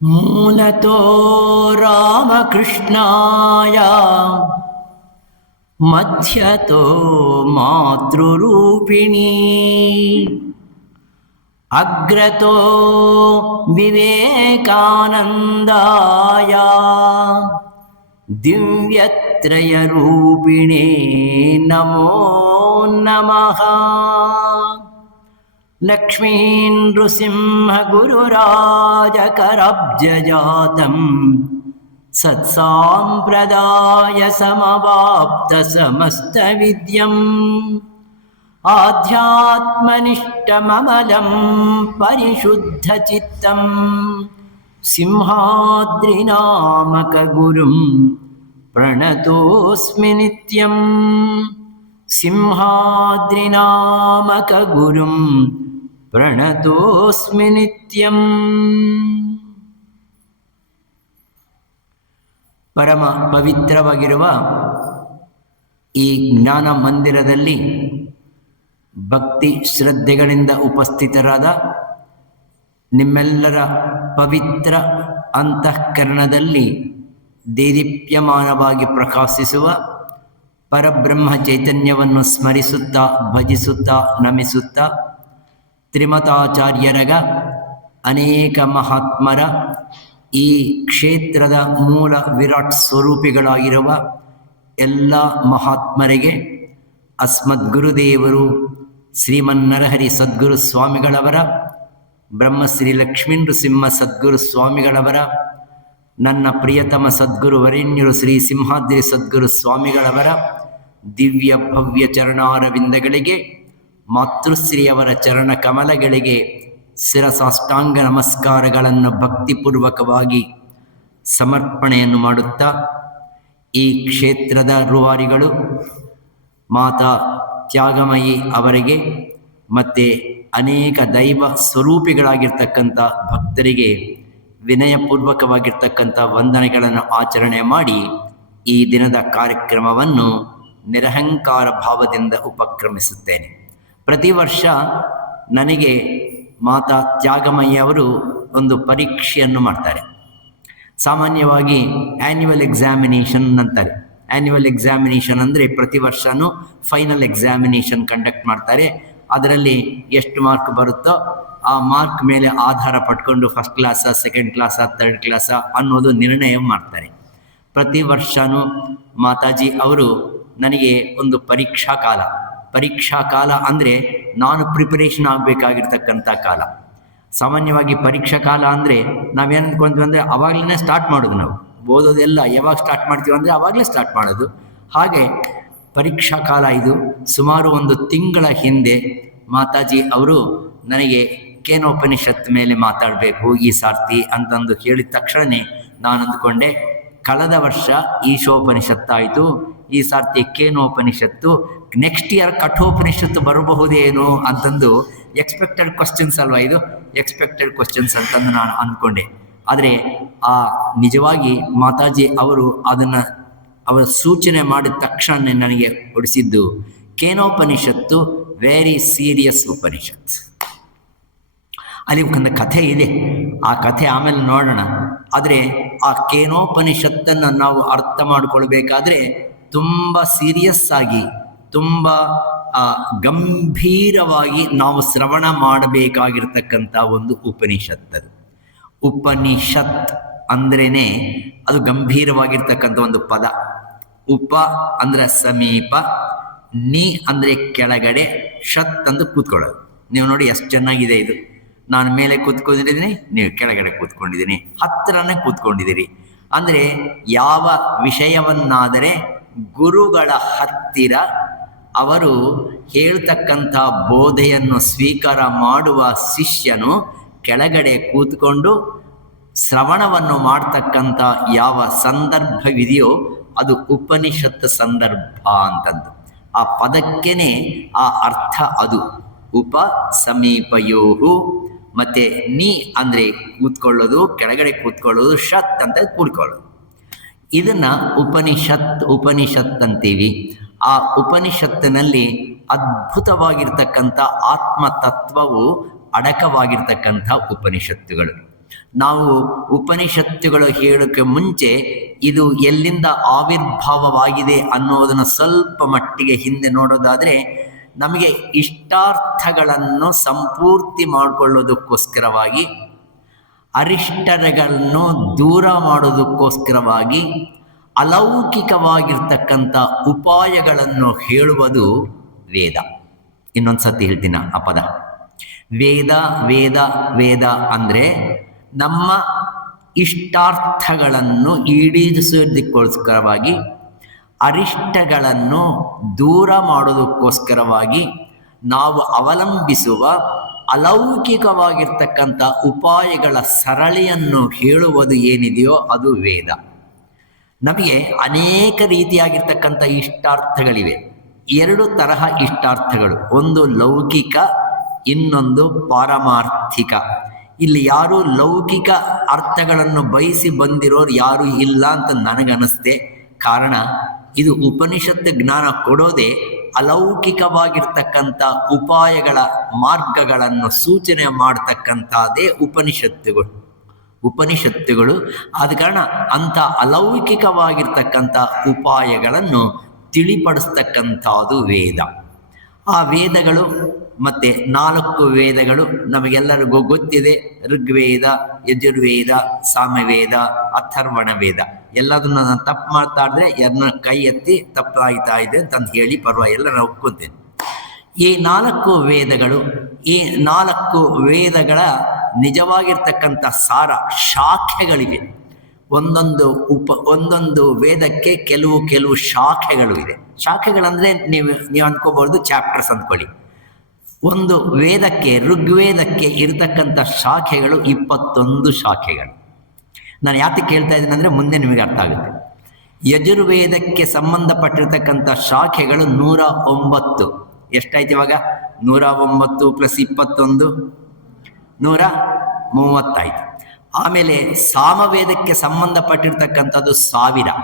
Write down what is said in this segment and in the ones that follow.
ಮೂಲತೋ ರಾಮಕೃಷ್ಣಾಯ ಮಧ್ಯತೋ ಮಾತೃರೂಪಿಣೀ ಅಗ್ರತೋ ವಿವೇಕಾನಂದಾಯ ದಿವ್ಯತ್ರಯರೂಪಿಣೇ ನಮೋ ನಮಃ. ಲಕ್ಷ್ಮೀ ನೃಸಿಂಹ ಗುರುರಾಜಕರಬ್ಜಜಾತಂ ಸತ್ಸಾಂಪ್ರದಾಯ ಸಮವಾಪ್ತ ಸಮಸ್ತ ವಿದ್ಯಂ ಆಧ್ಯಾತ್ಮನಿಷ್ಠಮಮಲಂ ಪರಿಶುದ್ಧ ಚಿತ್ತಂ ಸಿಂಹಾದ್ರಿನಾಮಕ ಗುರುಂ ಪ್ರಣತೋಸ್ಮಿ ನಿತ್ಯಂ. ಸಿಂಹಾದ್ರಿನಾಮಕ ಗುರುಂ ಪ್ರಣತೋಸ್ಮಿ ನಿತ್ಯಂ. ಪರಮ ಪವಿತ್ರವಾಗಿರುವ ಈ ಜ್ಞಾನ ಮಂದಿರದಲ್ಲಿ ಭಕ್ತಿ ಶ್ರದ್ಧೆಗಳಿಂದ ಉಪಸ್ಥಿತರಾದ ನಿಮ್ಮೆಲ್ಲರ ಪವಿತ್ರ ಅಂತಃಕರಣದಲ್ಲಿ ದೇದೀಪ್ಯಮಾನವಾಗಿ ಪ್ರಕಾಶಿಸುವ ಪರಬ್ರಹ್ಮ ಚೈತನ್ಯವನ್ನು ಸ್ಮರಿಸುತ್ತಾ ಭಜಿಸುತ್ತಾ ನಮಿಸುತ್ತಾ ತ್ರಿಮತಾಚಾರ್ಯರಗ ಅನೇಕ ಮಹಾತ್ಮರ ಈ ಕ್ಷೇತ್ರದ ಮೂಲ ವಿರಾಟ್ ಸ್ವರೂಪಿಗಳಾಗಿರುವ ಎಲ್ಲ ಮಹಾತ್ಮರಿಗೆ ಅಸ್ಮದ್ಗುರುದೇವರು ಶ್ರೀಮನ್ನರಹರಿ ಸದ್ಗುರು ಸ್ವಾಮಿಗಳವರ, ಬ್ರಹ್ಮಶ್ರೀ ಲಕ್ಷ್ಮೀ ನೃಸಿಂಹ ಸದ್ಗುರು ಸ್ವಾಮಿಗಳವರ, ನನ್ನ ಪ್ರಿಯತಮ ಸದ್ಗುರು ವರೇಣ್ಯರು ಶ್ರೀ ಸಿಂಹಾದ್ರಿ ಸದ್ಗುರು ಸ್ವಾಮಿಗಳವರ ದಿವ್ಯ ಭವ್ಯ ಚರಣಾರವಿಂದಗಳಿಗೆ, ಮಾತೃಶ್ರೀಯವರ ಚರಣ ಕಮಲಗಳಿಗೆ ಶಿರಸಾಷ್ಟಾಂಗ ನಮಸ್ಕಾರಗಳನ್ನು ಭಕ್ತಿಪೂರ್ವಕವಾಗಿ ಸಮರ್ಪಣೆಯನ್ನು ಮಾಡುತ್ತಾ, ಈ ಕ್ಷೇತ್ರದ ರೂವಾರಿಗಳು ಮಾತಾ ತ್ಯಾಗಮಯಿ ಅವರಿಗೆ ಮತ್ತು ಅನೇಕ ದೈವ ಸ್ವರೂಪಿಗಳಾಗಿರ್ತಕ್ಕಂಥ ಭಕ್ತರಿಗೆ ವಿನಯಪೂರ್ವಕವಾಗಿರ್ತಕ್ಕಂಥ ವಂದನೆಗಳನ್ನು ಆಚರಣೆ ಮಾಡಿ ಈ ದಿನದ ಕಾರ್ಯಕ್ರಮವನ್ನು ನಿರಹಂಕಾರ ಭಾವದಿಂದ ಉಪಕ್ರಮಿಸುತ್ತೇನೆ. ಪ್ರತಿ ವರ್ಷ ನನಗೆ ಮಾತಾ ತ್ಯಾಗಮಯ್ಯವರು ಒಂದು ಪರೀಕ್ಷೆಯನ್ನು ಮಾಡ್ತಾರೆ. ಸಾಮಾನ್ಯವಾಗಿ ಆ್ಯನ್ಯುವಲ್ ಎಕ್ಸಾಮಿನೇಷನ್ ಅಂತಾರೆ. ಆ್ಯನ್ಯುವಲ್ ಎಕ್ಸಾಮಿನೇಷನ್ ಅಂದರೆ ಪ್ರತಿ ವರ್ಷವೂ ಫೈನಲ್ ಎಕ್ಸಾಮಿನೇಷನ್ ಕಂಡಕ್ಟ್ ಮಾಡ್ತಾರೆ. ಅದರಲ್ಲಿ ಎಷ್ಟು ಮಾರ್ಕ್ ಬರುತ್ತೋ ಆ ಮಾರ್ಕ್ ಮೇಲೆ ಆಧಾರ ಪಟ್ಕೊಂಡು ಫಸ್ಟ್ ಕ್ಲಾಸಾ, ಸೆಕೆಂಡ್ ಕ್ಲಾಸಾ, ಥರ್ಡ್ ಕ್ಲಾಸಾ ಅನ್ನೋದು ನಿರ್ಣಯ ಮಾಡ್ತಾರೆ. ಪ್ರತಿ ವರ್ಷವೂ ಮಾತಾಜಿ ಅವರು ನನಗೆ ಒಂದು ಪರೀಕ್ಷಾ ಕಾಲ ಅಂದರೆ ನಾನು ಪ್ರಿಪರೇಷನ್ ಆಗಬೇಕಾಗಿರ್ತಕ್ಕಂಥ ಕಾಲ. ಸಾಮಾನ್ಯವಾಗಿ ಪರೀಕ್ಷಾ ಕಾಲ ಅಂದರೆ ನಾವೇನು ಅಂದ್ಕೊಂತೀವಿ ಅಂದರೆ ಆವಾಗಲೇ ಸ್ಟಾರ್ಟ್ ಮಾಡೋದು. ನಾವು ಓದೋದೆಲ್ಲ ಯಾವಾಗ ಸ್ಟಾರ್ಟ್ ಮಾಡ್ತೀವಿ ಅಂದರೆ ಆವಾಗಲೇ ಸ್ಟಾರ್ಟ್ ಮಾಡೋದು. ಹಾಗೆ ಪರೀಕ್ಷಾ ಕಾಲ ಇದು. ಸುಮಾರು ಒಂದು ತಿಂಗಳ ಹಿಂದೆ ಮಾತಾಜಿ ಅವರು ನನಗೆ ಕೇನೋಪನಿಷತ್ ಮೇಲೆ ಮಾತಾಡಬೇಕು ಈ ಸಾರ್ತಿ ಅಂತಂದು ಹೇಳಿದ ತಕ್ಷಣವೇ ನಾನು ಅಂದುಕೊಂಡೆ, ಕಳೆದ ವರ್ಷ ಈಶೋಪನಿಷತ್ತಾಯಿತು, ಈ ಸಾರ್ತಿ ಕೇನೋಪನಿಷತ್ತು, ನೆಕ್ಸ್ಟ್ ಇಯರ್ ಕಠೋಪನಿಷತ್ತು ಬರಬಹುದೇನೋ ಅಂತಂದು ಎಕ್ಸ್ಪೆಕ್ಟೆಡ್ ಕ್ವಶನ್ಸ್ ಅಲ್ವಾ ಇದು, ಎಕ್ಸ್ಪೆಕ್ಟೆಡ್ ಕ್ವಶನ್ಸ್ ಅಂತಂದು ನಾನು ಅಂದ್ಕೊಂಡೆ. ಆದರೆ ನಿಜವಾಗಿ ಮಾತಾಜಿ ಅವರು ಅದನ್ನು ಅವರ ಸೂಚನೆ ಮಾಡಿದ ತಕ್ಷಣ ನನಗೆ ಹೊಡಿಸಿದ್ದು ಕೇನೋಪನಿಷತ್ತು ವೆರಿ ಸೀರಿಯಸ್ ಉಪನಿಷತ್. ಅಲ್ಲಿ ಒಂದು ಕಥೆ ಇದೆ, ಆ ಕಥೆ ಆಮೇಲೆ ನೋಡೋಣ. ಆದರೆ ಆ ಕೇನೋಪನಿಷತ್ತನ್ನು ನಾವು ಅರ್ಥ ಮಾಡಿಕೊಳ್ಬೇಕಾದ್ರೆ ತುಂಬ ಸೀರಿಯಸ್ ಆಗಿ, ತುಂಬ ಗಂಭೀರವಾಗಿ ನಾವು ಶ್ರವಣ ಮಾಡಬೇಕಾಗಿರ್ತಕ್ಕಂಥ ಒಂದು ಉಪನಿಷತ್ತದು. ಉಪನಿಷತ್ ಅಂದ್ರೇ ಅದು ಗಂಭೀರವಾಗಿರ್ತಕ್ಕಂಥ ಒಂದು ಪದ. ಉಪ ಅಂದರೆ ಸಮೀಪ, ನಿ ಅಂದರೆ ಕೆಳಗಡೆ, ಶತ್ ಅಂದರೆ ಕೂತ್ಕೊಳ್ಳೋದು. ನೀವು ನೋಡಿ ಎಷ್ಟು ಚೆನ್ನಾಗಿದೆ ಇದು. ನಾನು ಮೇಲೆ ಕೂತ್ಕೊಂಡಿದ್ದೀನಿ, ನೀವು ಕೆಳಗಡೆ ಕೂತ್ಕೊಂಡಿದ್ದೀನಿ, ಹತ್ತಿರನೇ ಕೂತ್ಕೊಂಡಿದ್ದೀರಿ. ಅಂದರೆ ಯಾವ ವಿಷಯವನ್ನಾದರೆ ಗುರುಗಳ ಹತ್ತಿರ ಅವರು ಹೇಳ್ತಕ್ಕಂಥ ಬೋಧೆಯನ್ನು ಸ್ವೀಕಾರ ಮಾಡುವ ಶಿಷ್ಯನು ಕೆಳಗಡೆ ಕೂತ್ಕೊಂಡು ಶ್ರವಣವನ್ನು ಮಾಡ್ತಕ್ಕಂಥ ಯಾವ ಸಂದರ್ಭವಿದೆಯೋ ಅದು ಉಪನಿಷತ್ ಸಂದರ್ಭ ಅಂತಂದು. ಆ ಪದಕ್ಕೇ ಆ ಅರ್ಥ ಅದು. ಉಪ ಸಮೀಪಯೋಹು, ಮತ್ತು ನಿ ಅಂದರೆ ಕೂತ್ಕೊಳ್ಳೋದು, ಕೆಳಗಡೆ ಕೂತ್ಕೊಳ್ಳೋದು, ಶತ್ ಅಂತ ಕೂತ್ಕೊಳ್ಳೋದು. ಇದನ್ನು ಉಪನಿಷತ್ ಅಂತೀವಿ. ಆ ಉಪನಿಷತ್ತಿನಲ್ಲಿ ಅದ್ಭುತವಾಗಿರ್ತಕ್ಕಂಥ ಆತ್ಮತತ್ವವು ಅಡಕವಾಗಿರ್ತಕ್ಕಂಥ ಉಪನಿಷತ್ತುಗಳು. ನಾವು ಉಪನಿಷತ್ತುಗಳು ಹೇಳೋಕ್ಕೆ ಮುಂಚೆ ಇದು ಎಲ್ಲಿಂದ ಆವಿರ್ಭಾವವಾಗಿದೆ ಅನ್ನೋದನ್ನು ಸ್ವಲ್ಪ ಮಟ್ಟಿಗೆ ಹಿಂದೆ ನೋಡೋದಾದರೆ, ನಮಗೆ ಇಷ್ಟಾರ್ಥಗಳನ್ನು ಸಂಪೂರ್ತಿ ಮಾಡಿಕೊಳ್ಳೋದಕ್ಕೋಸ್ಕರವಾಗಿ, ಅರಿಷ್ಟಗಳನ್ನು ದೂರ ಮಾಡೋದಕ್ಕೋಸ್ಕರವಾಗಿ ಅಲೌಕಿಕವಾಗಿರ್ತಕ್ಕಂಥ ಉಪಾಯಗಳನ್ನು ಹೇಳುವುದು ವೇದ. ಇನ್ನೊಂದು ಸತಿ ಹೇಳ್ತೀನಿ ಆ ಪದ. ವೇದ ವೇದ ವೇದ ಅಂದರೆ ನಮ್ಮ ಇಷ್ಟಾರ್ಥಗಳನ್ನು ಈಡೇರಿಸೋದಕ್ಕೋಸ್ಕರವಾಗಿ, ಅರಿಷ್ಟಗಳನ್ನು ದೂರ ಮಾಡೋದಕ್ಕೋಸ್ಕರವಾಗಿ ನಾವು ಅವಲಂಬಿಸುವ ಅಲೌಕಿಕವಾಗಿರ್ತಕ್ಕಂಥ ಉಪಾಯಗಳ ಸರಳಿಯನ್ನು ಹೇಳುವುದು ಏನಿದೆಯೋ ಅದು ವೇದ. ನಮಗೆ ಅನೇಕ ರೀತಿಯಾಗಿರ್ತಕ್ಕಂಥ ಇಷ್ಟಾರ್ಥಗಳಿವೆ. ಎರಡು ತರಹ ಇಷ್ಟಾರ್ಥಗಳು, ಒಂದು ಲೌಕಿಕ, ಇನ್ನೊಂದು ಪಾರಮಾರ್ಥಿಕ. ಇಲ್ಲಿ ಯಾರು ಲೌಕಿಕ ಅರ್ಥಗಳನ್ನು ಬಯಸಿ ಬಂದಿರೋರು ಯಾರೂ ಇಲ್ಲ ಅಂತ ನನಗನ್ನಿಸ್ತೆ. ಕಾರಣ, ಇದು ಉಪನಿಷತ್ತು ಜ್ಞಾನ ಕೊಡೋದೇ ಅಲೌಕಿಕವಾಗಿರ್ತಕ್ಕಂಥ ಉಪಾಯಗಳ ಮಾರ್ಗಗಳನ್ನು ಸೂಚನೆ ಮಾಡ್ತಕ್ಕಂಥದ್ದೇ ಉಪನಿಷತ್ತುಗಳು. ಆದ ಕಾರಣ ಅಂಥ ಅಲೌಕಿಕವಾಗಿರ್ತಕ್ಕಂಥ ಉಪಾಯಗಳನ್ನು ತಿಳಿಪಡಿಸ್ತಕ್ಕಂಥದ್ದು ವೇದ. ಆ ವೇದಗಳು ಮತ್ತು 4 ವೇದಗಳು ನಮಗೆಲ್ಲರಿಗೂ ಗೊತ್ತಿದೆ. ಋಗ್ವೇದ, ಯಜುರ್ವೇದ, ಸಾಮವೇದ, ಅಥರ್ವಣ ವೇದ. ಎಲ್ಲದನ್ನು ನಾನು ತಪ್ಪು ಮಾಡ್ತಾ ಇದ್ರೆ ಯಾರನ್ನ ಕೈ ಎತ್ತಿ ತಪ್ಪಾಗ್ತಾ ಇದೆ ಅಂತಂದು ಹೇಳಿ ಪರವಾಗಿಲ್ಲ, ನಾನು ಒಪ್ಕೊತೇನೆ. ಈ 4 ವೇದಗಳು, ಈ 4 ವೇದಗಳ ನಿಜವಾಗಿರ್ತಕ್ಕಂಥ ಸಾರ ಶಾಖೆಗಳಿವೆ. ಒಂದೊಂದು ವೇದಕ್ಕೆ ಕೆಲವು ಶಾಖೆಗಳು ಇದೆ. ಶಾಖೆಗಳಂದರೆ ನೀವು ಅಂದ್ಕೋಬಹುದು ಚಾಪ್ಟರ್ಸ್ ಅಂದ್ಕೊಳ್ಳಿ. ಒಂದು ವೇದಕ್ಕೆ, ಋಗ್ವೇದಕ್ಕೆ ಇರತಕ್ಕಂಥ ಶಾಖೆಗಳು 21 ಶಾಖೆಗಳು. ನಾನು ಯಾತಕ್ಕೆ ಹೇಳ್ತಾ ಇದ್ದೀನಿ ಅಂದರೆ ಮುಂದೆ ನಿಮಗೆ ಅರ್ಥ ಆಗುತ್ತೆ. ಯಜುರ್ವೇದಕ್ಕೆ ಸಂಬಂಧಪಟ್ಟಿರ್ತಕ್ಕಂಥ ಶಾಖೆಗಳು 109. ಎಷ್ಟಾಯ್ತು ಇವಾಗ? 109 + 21 130 ಆಯಿತು. ಆಮೇಲೆ ಸಾಮವೇದಕ್ಕೆ ಸಂಬಂಧಪಟ್ಟಿರ್ತಕ್ಕಂಥದ್ದು 1000.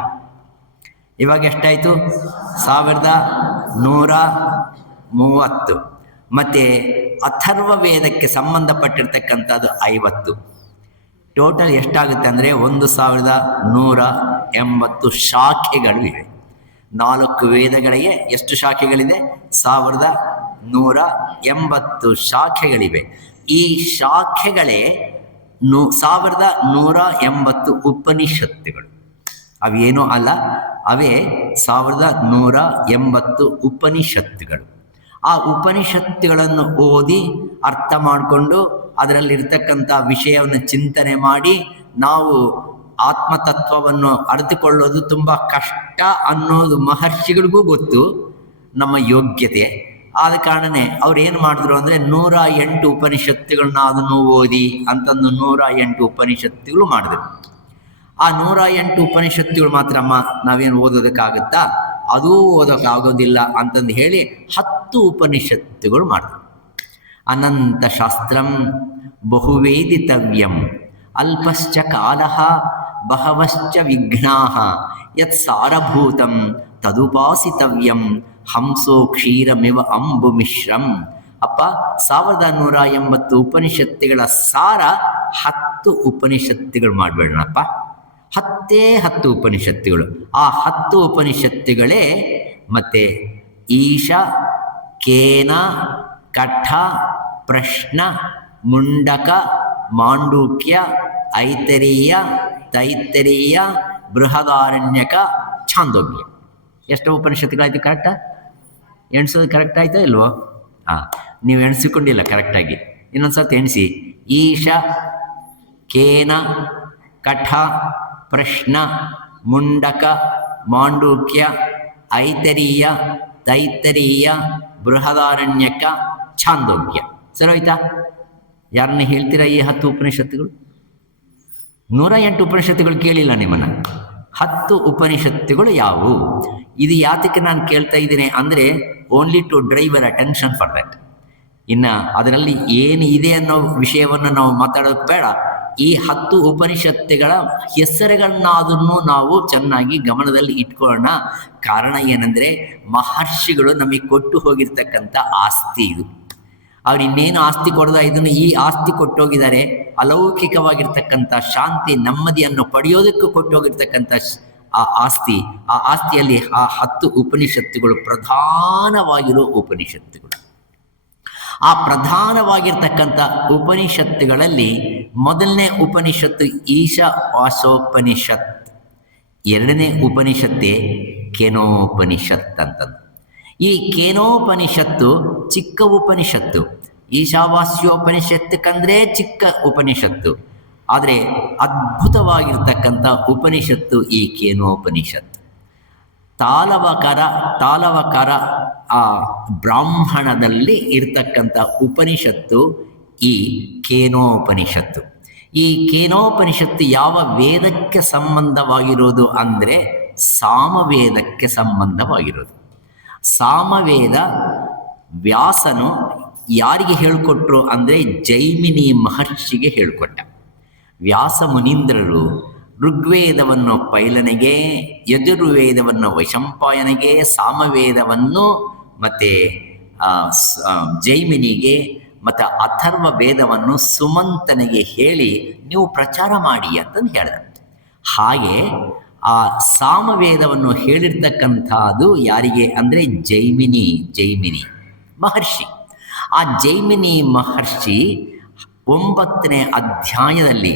ಇವಾಗ ಎಷ್ಟಾಯಿತು? 1130. ಮತ್ತು ಅಥರ್ವ ವೇದಕ್ಕೆ ಸಂಬಂಧಪಟ್ಟಿರ್ತಕ್ಕಂಥದ್ದು 50. ಟೋಟಲ್ ಎಷ್ಟಾಗುತ್ತೆ ಅಂದರೆ 1180 ಶಾಖೆಗಳು ಇವೆ. 4 ವೇದಗಳಿಗೆ ಎಷ್ಟು ಶಾಖೆಗಳಿದೆ? 1180 ಶಾಖೆಗಳಿವೆ. ಈ ಶಾಖೆಗಳೇ 1180 ಉಪನಿಷತ್ತುಗಳು. ಅವೇನೂ ಅಲ್ಲ, ಅವೇ 1180 ಉಪನಿಷತ್ತುಗಳು. ಆ ಉಪನಿಷತ್ತುಗಳನ್ನು ಓದಿ ಅರ್ಥ ಮಾಡಿಕೊಂಡು ಅದರಲ್ಲಿರ್ತಕ್ಕಂಥ ವಿಷಯವನ್ನು ಚಿಂತನೆ ಮಾಡಿ ನಾವು ಆತ್ಮತತ್ವವನ್ನು ಅರಿತುಕೊಳ್ಳೋದು ತುಂಬ ಕಷ್ಟ ಅನ್ನೋದು ಮಹರ್ಷಿಗಳಿಗೂ ಗೊತ್ತು, ನಮ್ಮ ಯೋಗ್ಯತೆ. ಆದ ಕಾರಣನೇ ಅವ್ರು ಏನು ಮಾಡಿದ್ರು ಅಂದರೆ 108 ಉಪನಿಷತ್ತುಗಳನ್ನ ಅದನ್ನು ಓದಿ ಅಂತಂದು 108 ಉಪನಿಷತ್ತುಗಳು ಮಾಡಿದ್ರು. ಆ 108 ಉಪನಿಷತ್ತುಗಳು ಮಾತ್ರ ನಾವೇನು ಓದೋದಕ್ಕಾಗುತ್ತಾ? ಅದೂ ಓದೋಕ್ಕಾಗೋದಿಲ್ಲ ಅಂತಂದು ಹೇಳಿ 10 ಉಪನಿಷತ್ತುಗಳು ಮಾಡಿದ್ರು. ಅನಂತ ಶಾಸ್ತ್ರಂ ಬಹುವೇದಿತವ್ಯಂ ಅಲ್ಪಶ್ಚ ಕಾಲಃ ಬಹವಶ್ಚ ವಿಘ್ನಾಃ ಯತ್ ಸಾರಭೂತಂ ತದುಪಾಸಿತವ್ಯಂ ಹಂಸೋ ಕ್ಷೀರಮಿವ ಅಂಬುಮಿಶ್ರಂ. ಅಪ್ಪ, 1180 ಉಪನಿಷತ್ತುಗಳ ಸಾರ 10 ಉಪನಿಷತ್ತುಗಳು ಮಾಡಬೇಡಣಪ್ಪ. 10 ಉಪನಿಷತ್ತುಗಳು. ಆ 10 ಉಪನಿಷತ್ತುಗಳೇ ಮತ್ತೆ ಈಶ, ಕೇನ, ಕಠ, ಪ್ರಶ್ನ, ಮುಂಡಕ, ಮಾಂಡೂಕ್ಯ, ಐತರೀಯ, ತೈತ್ತರೀಯ, ಬೃಹದಾರಣ್ಯಕ, ಛಾಂದೋಗ್ಯ. ಎಷ್ಟು ಉಪನಿಷತ್ತುಗಳಾಯ್ತು? ಕರೆಕ್ಟಾ? ಎಣಿಸೋದು ಕರೆಕ್ಟ್ ಆಯ್ತಾ ಇಲ್ವೋ? ನೀವು ಎಣಿಸಿಕೊಂಡಿಲ್ಲ ಕರೆಕ್ಟಾಗಿ. ಇನ್ನೊಂದು ಸರ್ತಿ ಎಣಿಸಿ. ಈಶ, ಕೇನ, ಕಠ, ಪ್ರಶ್ನ, ಮುಂಡಕ, ಮಾಂಡೂಕ್ಯ, ಐತರೀಯ, ತೈತ್ತರೀಯ, ಬೃಹದಾರಣ್ಯಕ, ಛಾಂದೋಗ್ಯ. ಸರಿ ಹೋಯ್ತಾ? ಯಾರನ್ನ ಹೇಳ್ತೀರಾ ಈ 10 ಉಪನಿಷತ್ತುಗಳು? 108 ಉಪನಿಷತ್ತುಗಳು ಕೇಳಿಲ್ಲ ನಿಮ್ಮನ್ನು. 10 ಉಪನಿಷತ್ತುಗಳು ಯಾವುವು? ಇದು ಯಾತಕ್ಕೆ ನಾನು ಕೇಳ್ತಾ ಇದ್ದೀನಿ ಅಂದರೆ only to drive our attention for that. ಇನ್ನು ಅದರಲ್ಲಿ ಏನು ಇದೆ ಅನ್ನೋ ವಿಷಯವನ್ನು ನಾವು ಮಾತಾಡೋದು ಬೇಡ. ಈ 10 ಉಪನಿಷತ್ತುಗಳ ಹೆಸರುಗಳನ್ನಾದನ್ನು ನಾವು ಚೆನ್ನಾಗಿ ಗಮನದಲ್ಲಿ ಇಟ್ಕೊಳ್ಳೋಣ. ಕಾರಣ ಏನಂದರೆ ಮಹರ್ಷಿಗಳು ನಮಗೆ ಕೊಟ್ಟು ಹೋಗಿರ್ತಕ್ಕಂಥ ಆಸ್ತಿ ಇದು. ಅವ್ರು ಇನ್ನೇನು ಆಸ್ತಿ ಕೊಡದ ಇದನ್ನು ಈ ಆಸ್ತಿ ಕೊಟ್ಟೋಗಿದ್ದಾರೆ. ಅಲೌಕಿಕವಾಗಿರ್ತಕ್ಕಂಥ ಶಾಂತಿ ನೆಮ್ಮದಿಯನ್ನು ಪಡೆಯೋದಕ್ಕೂ ಕೊಟ್ಟೋಗಿರ್ತಕ್ಕಂಥ ಆ ಆಸ್ತಿಯಲ್ಲಿ ಆ 10 ಉಪನಿಷತ್ತುಗಳು ಪ್ರಧಾನವಾಗಿರೋ ಉಪನಿಷತ್ತುಗಳು. ಆ ಪ್ರಧಾನವಾಗಿರ್ತಕ್ಕಂಥ ಉಪನಿಷತ್ತುಗಳಲ್ಲಿ ಮೊದಲನೇ ಉಪನಿಷತ್ತು ಈಶಾವಾಸ್ಯೋಪನಿಷತ್, ಎರಡನೇ ಉಪನಿಷತ್ತೇ ಕೇನೋಪನಿಷತ್ ಅಂತಂದು. ಈ ಕೇನೋಪನಿಷತ್ತು ಚಿಕ್ಕ ಉಪನಿಷತ್ತು. ಈಶಾವಾಸ್ಯೋಪನಿಷತ್ತಕ್ಕಂದ್ರೆ ಚಿಕ್ಕ ಉಪನಿಷತ್ತು, ಆದರೆ ಅದ್ಭುತವಾಗಿರ್ತಕ್ಕಂಥ ಉಪನಿಷತ್ತು ಈ ಕೇನೋಪನಿಷತ್ತು. ತಾಲವಕರ ಆ ಬ್ರಾಹ್ಮಣದಲ್ಲಿ ಇರ್ತಕ್ಕಂಥ ಉಪನಿಷತ್ತು ಈ ಕೇನೋಪನಿಷತ್ತು. ಈ ಕೇನೋಪನಿಷತ್ತು ಯಾವ ವೇದಕ್ಕೆ ಸಂಬಂಧವಾಗಿರೋದು ಅಂದರೆ ಸಾಮವೇದಕ್ಕೆ ಸಂಬಂಧವಾಗಿರೋದು. ಸಾಮವೇದ ವ್ಯಾಸನು ಯಾರಿಗೆ ಹೇಳಿಕೊಟ್ರು ಅಂದರೆ ಜೈಮಿನಿ ಮಹರ್ಷಿಗೆ ಹೇಳಿಕೊಟ್ಟ. ವ್ಯಾಸ ಮುನೀಂದ್ರರು ಋಗ್ವೇದವನ್ನು ಪೈಲನಿಗೆ, ಯಜುರ್ವೇದವನ್ನು ವೈಶಂಪಾಯನಿಗೆ, ಸಾಮವೇದವನ್ನು ಮತ್ತು ಜೈಮಿನಿಗೆ ಮತ್ತು ಅಥರ್ವ ವೇದವನ್ನು ಸುಮಂತನಿಗೆ ಹೇಳಿ ನೀವು ಪ್ರಚಾರ ಮಾಡಿ ಅಂತಂದು ಹೇಳಿದ. ಹಾಗೆ ಆ ಸಾಮವೇದವನ್ನು ಹೇಳಿರ್ತಕ್ಕಂಥದ್ದು ಯಾರಿಗೆ ಅಂದರೆ ಜೈಮಿನಿ ಮಹರ್ಷಿ. ಆ ಜೈಮಿನಿ ಮಹರ್ಷಿ 9ನೇ ಅಧ್ಯಾಯದಲ್ಲಿ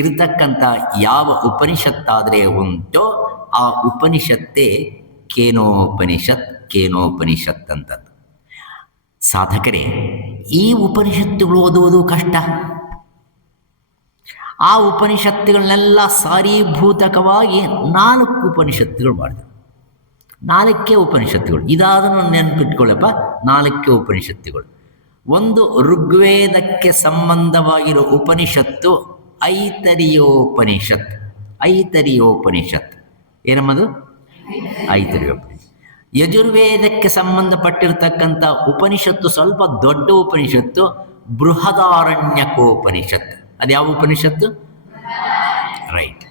ಇರತಕ್ಕಂಥ ಯಾವ ಉಪನಿಷತ್ತಾದರೆ ಉಂಟೋ ಆ ಉಪನಿಷತ್ತೇ ಕೇನೋಪನಿಷತ್ ಅಂತದ್ದು. ಸಾಧಕರೇ, ಈ ಉಪನಿಷತ್ತುಗಳು ಓದುವುದು ಕಷ್ಟ. ಆ ಉಪನಿಷತ್ತುಗಳನ್ನೆಲ್ಲ ಸಾರೀಭೂತಕವಾಗಿ 4 ಉಪನಿಷತ್ತುಗಳು ಮಾಡಿದ್ರು. 4 ಉಪನಿಷತ್ತುಗಳು. ಇದಾದನ್ನು ನೆನಪಿಟ್ಕೊಳ್ಳಪ್ಪ, 4 ಉಪನಿಷತ್ತುಗಳು. ಒಂದು ಋಗ್ವೇದಕ್ಕೆ ಸಂಬಂಧವಾಗಿರೋ ಉಪನಿಷತ್ತು ಐತರಿಯೋಪನಿಷತ್. ಏನಮ್ಮದು? ಐತರಿಯೋಪನಿಷತ್. ಯಜುರ್ವೇದಕ್ಕೆ ಸಂಬಂಧಪಟ್ಟಿರ್ತಕ್ಕಂಥ ಉಪನಿಷತ್ತು ಸ್ವಲ್ಪ ದೊಡ್ಡ ಉಪನಿಷತ್ತು, ಬೃಹದಾರಣ್ಯಕೋಪನಿಷತ್. ಅದು ಯಾವ ಉಪನಿಷತ್ತು? ರೈಟ್.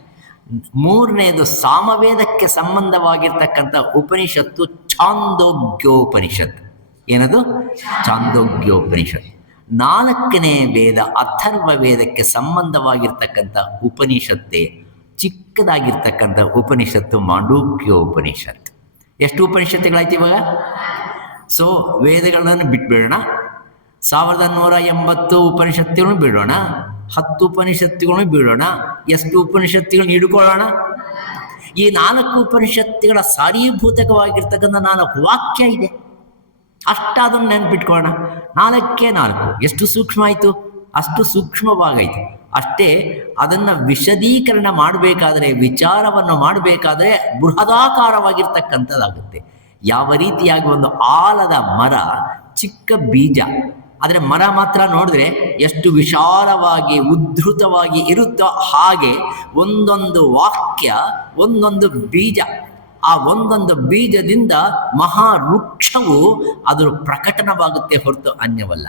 3ನೇದು ಸಾಮವೇದಕ್ಕೆ ಸಂಬಂಧವಾಗಿರ್ತಕ್ಕಂಥ ಉಪನಿಷತ್ತು ಛಾಂದೋಗ್ಯೋಪನಿಷತ್. ಏನದು? ಛಾಂದೋಗ್ಯೋಪನಿಷತ್. 4ನೇ ವೇದ ಅಥರ್ವ ವೇದಕ್ಕೆ ಸಂಬಂಧವಾಗಿರ್ತಕ್ಕಂಥ ಉಪನಿಷತ್ತೇ ಚಿಕ್ಕದಾಗಿರ್ತಕ್ಕಂಥ ಉಪನಿಷತ್ತು ಮಾಂಡೂಕ್ಯೋಪನಿಷತ್. ಎಷ್ಟು ಉಪನಿಷತ್ತುಗಳಾಯ್ತು ಇವಾಗ? ಸೊ ವೇದಗಳನ್ನು ಬಿಟ್ಬಿಡೋಣ, 1180 ಉಪನಿಷತ್ತುಗಳನ್ನು ಬಿಡೋಣ, 10 ಉಪನಿಷತ್ತುಗಳನ್ನು ಬಿಡೋಣ, ಎಷ್ಟು ಉಪನಿಷತ್ತುಗಳನ್ನ ಹಿಡ್ಕೊಳ್ಳೋಣ? ಈ 4 ಉಪನಿಷತ್ತುಗಳ ಸಾರೀಭೂತಕವಾಗಿರ್ತಕ್ಕಂಥ 4 ವಾಕ್ಯ ಇದೆ. ಅಷ್ಟಾದನ್ನು ನೆನ್ಪಿಟ್ಕೊಳ್ಳೋಣ. 4 ಎಷ್ಟು ಸೂಕ್ಷ್ಮ ಆಯಿತು? ಅಷ್ಟು ಸೂಕ್ಷ್ಮವಾಗಾಯಿತು. ಅಷ್ಟೇ ಅದನ್ನು ವಿಶದೀಕರಣ ಮಾಡಬೇಕಾದ್ರೆ, ವಿಚಾರವನ್ನು ಮಾಡಬೇಕಾದ್ರೆ ಬೃಹದಾಕಾರವಾಗಿರ್ತಕ್ಕಂಥದ್ದಾಗುತ್ತೆ. ಯಾವ ರೀತಿಯಾಗಿ ಒಂದು ಆಲದ ಮರ ಚಿಕ್ಕ ಬೀಜ, ಆದರೆ ಮರ ಮಾತ್ರ ನೋಡಿದ್ರೆ ಎಷ್ಟು ವಿಶಾಲವಾಗಿ ಉದ್ಧೃತವಾಗಿ ಇರುತ್ತೋ ಹಾಗೆ ಒಂದೊಂದು ವಾಕ್ಯ ಒಂದೊಂದು ಬೀಜ. ಆ ಒಂದೊಂದು ಬೀಜದಿಂದ ಮಹಾವೃಕ್ಷವು ಅದರ ಪ್ರಕಟಣವಾಗುತ್ತೆ ಹೊರತು ಅನ್ಯವಲ್ಲ.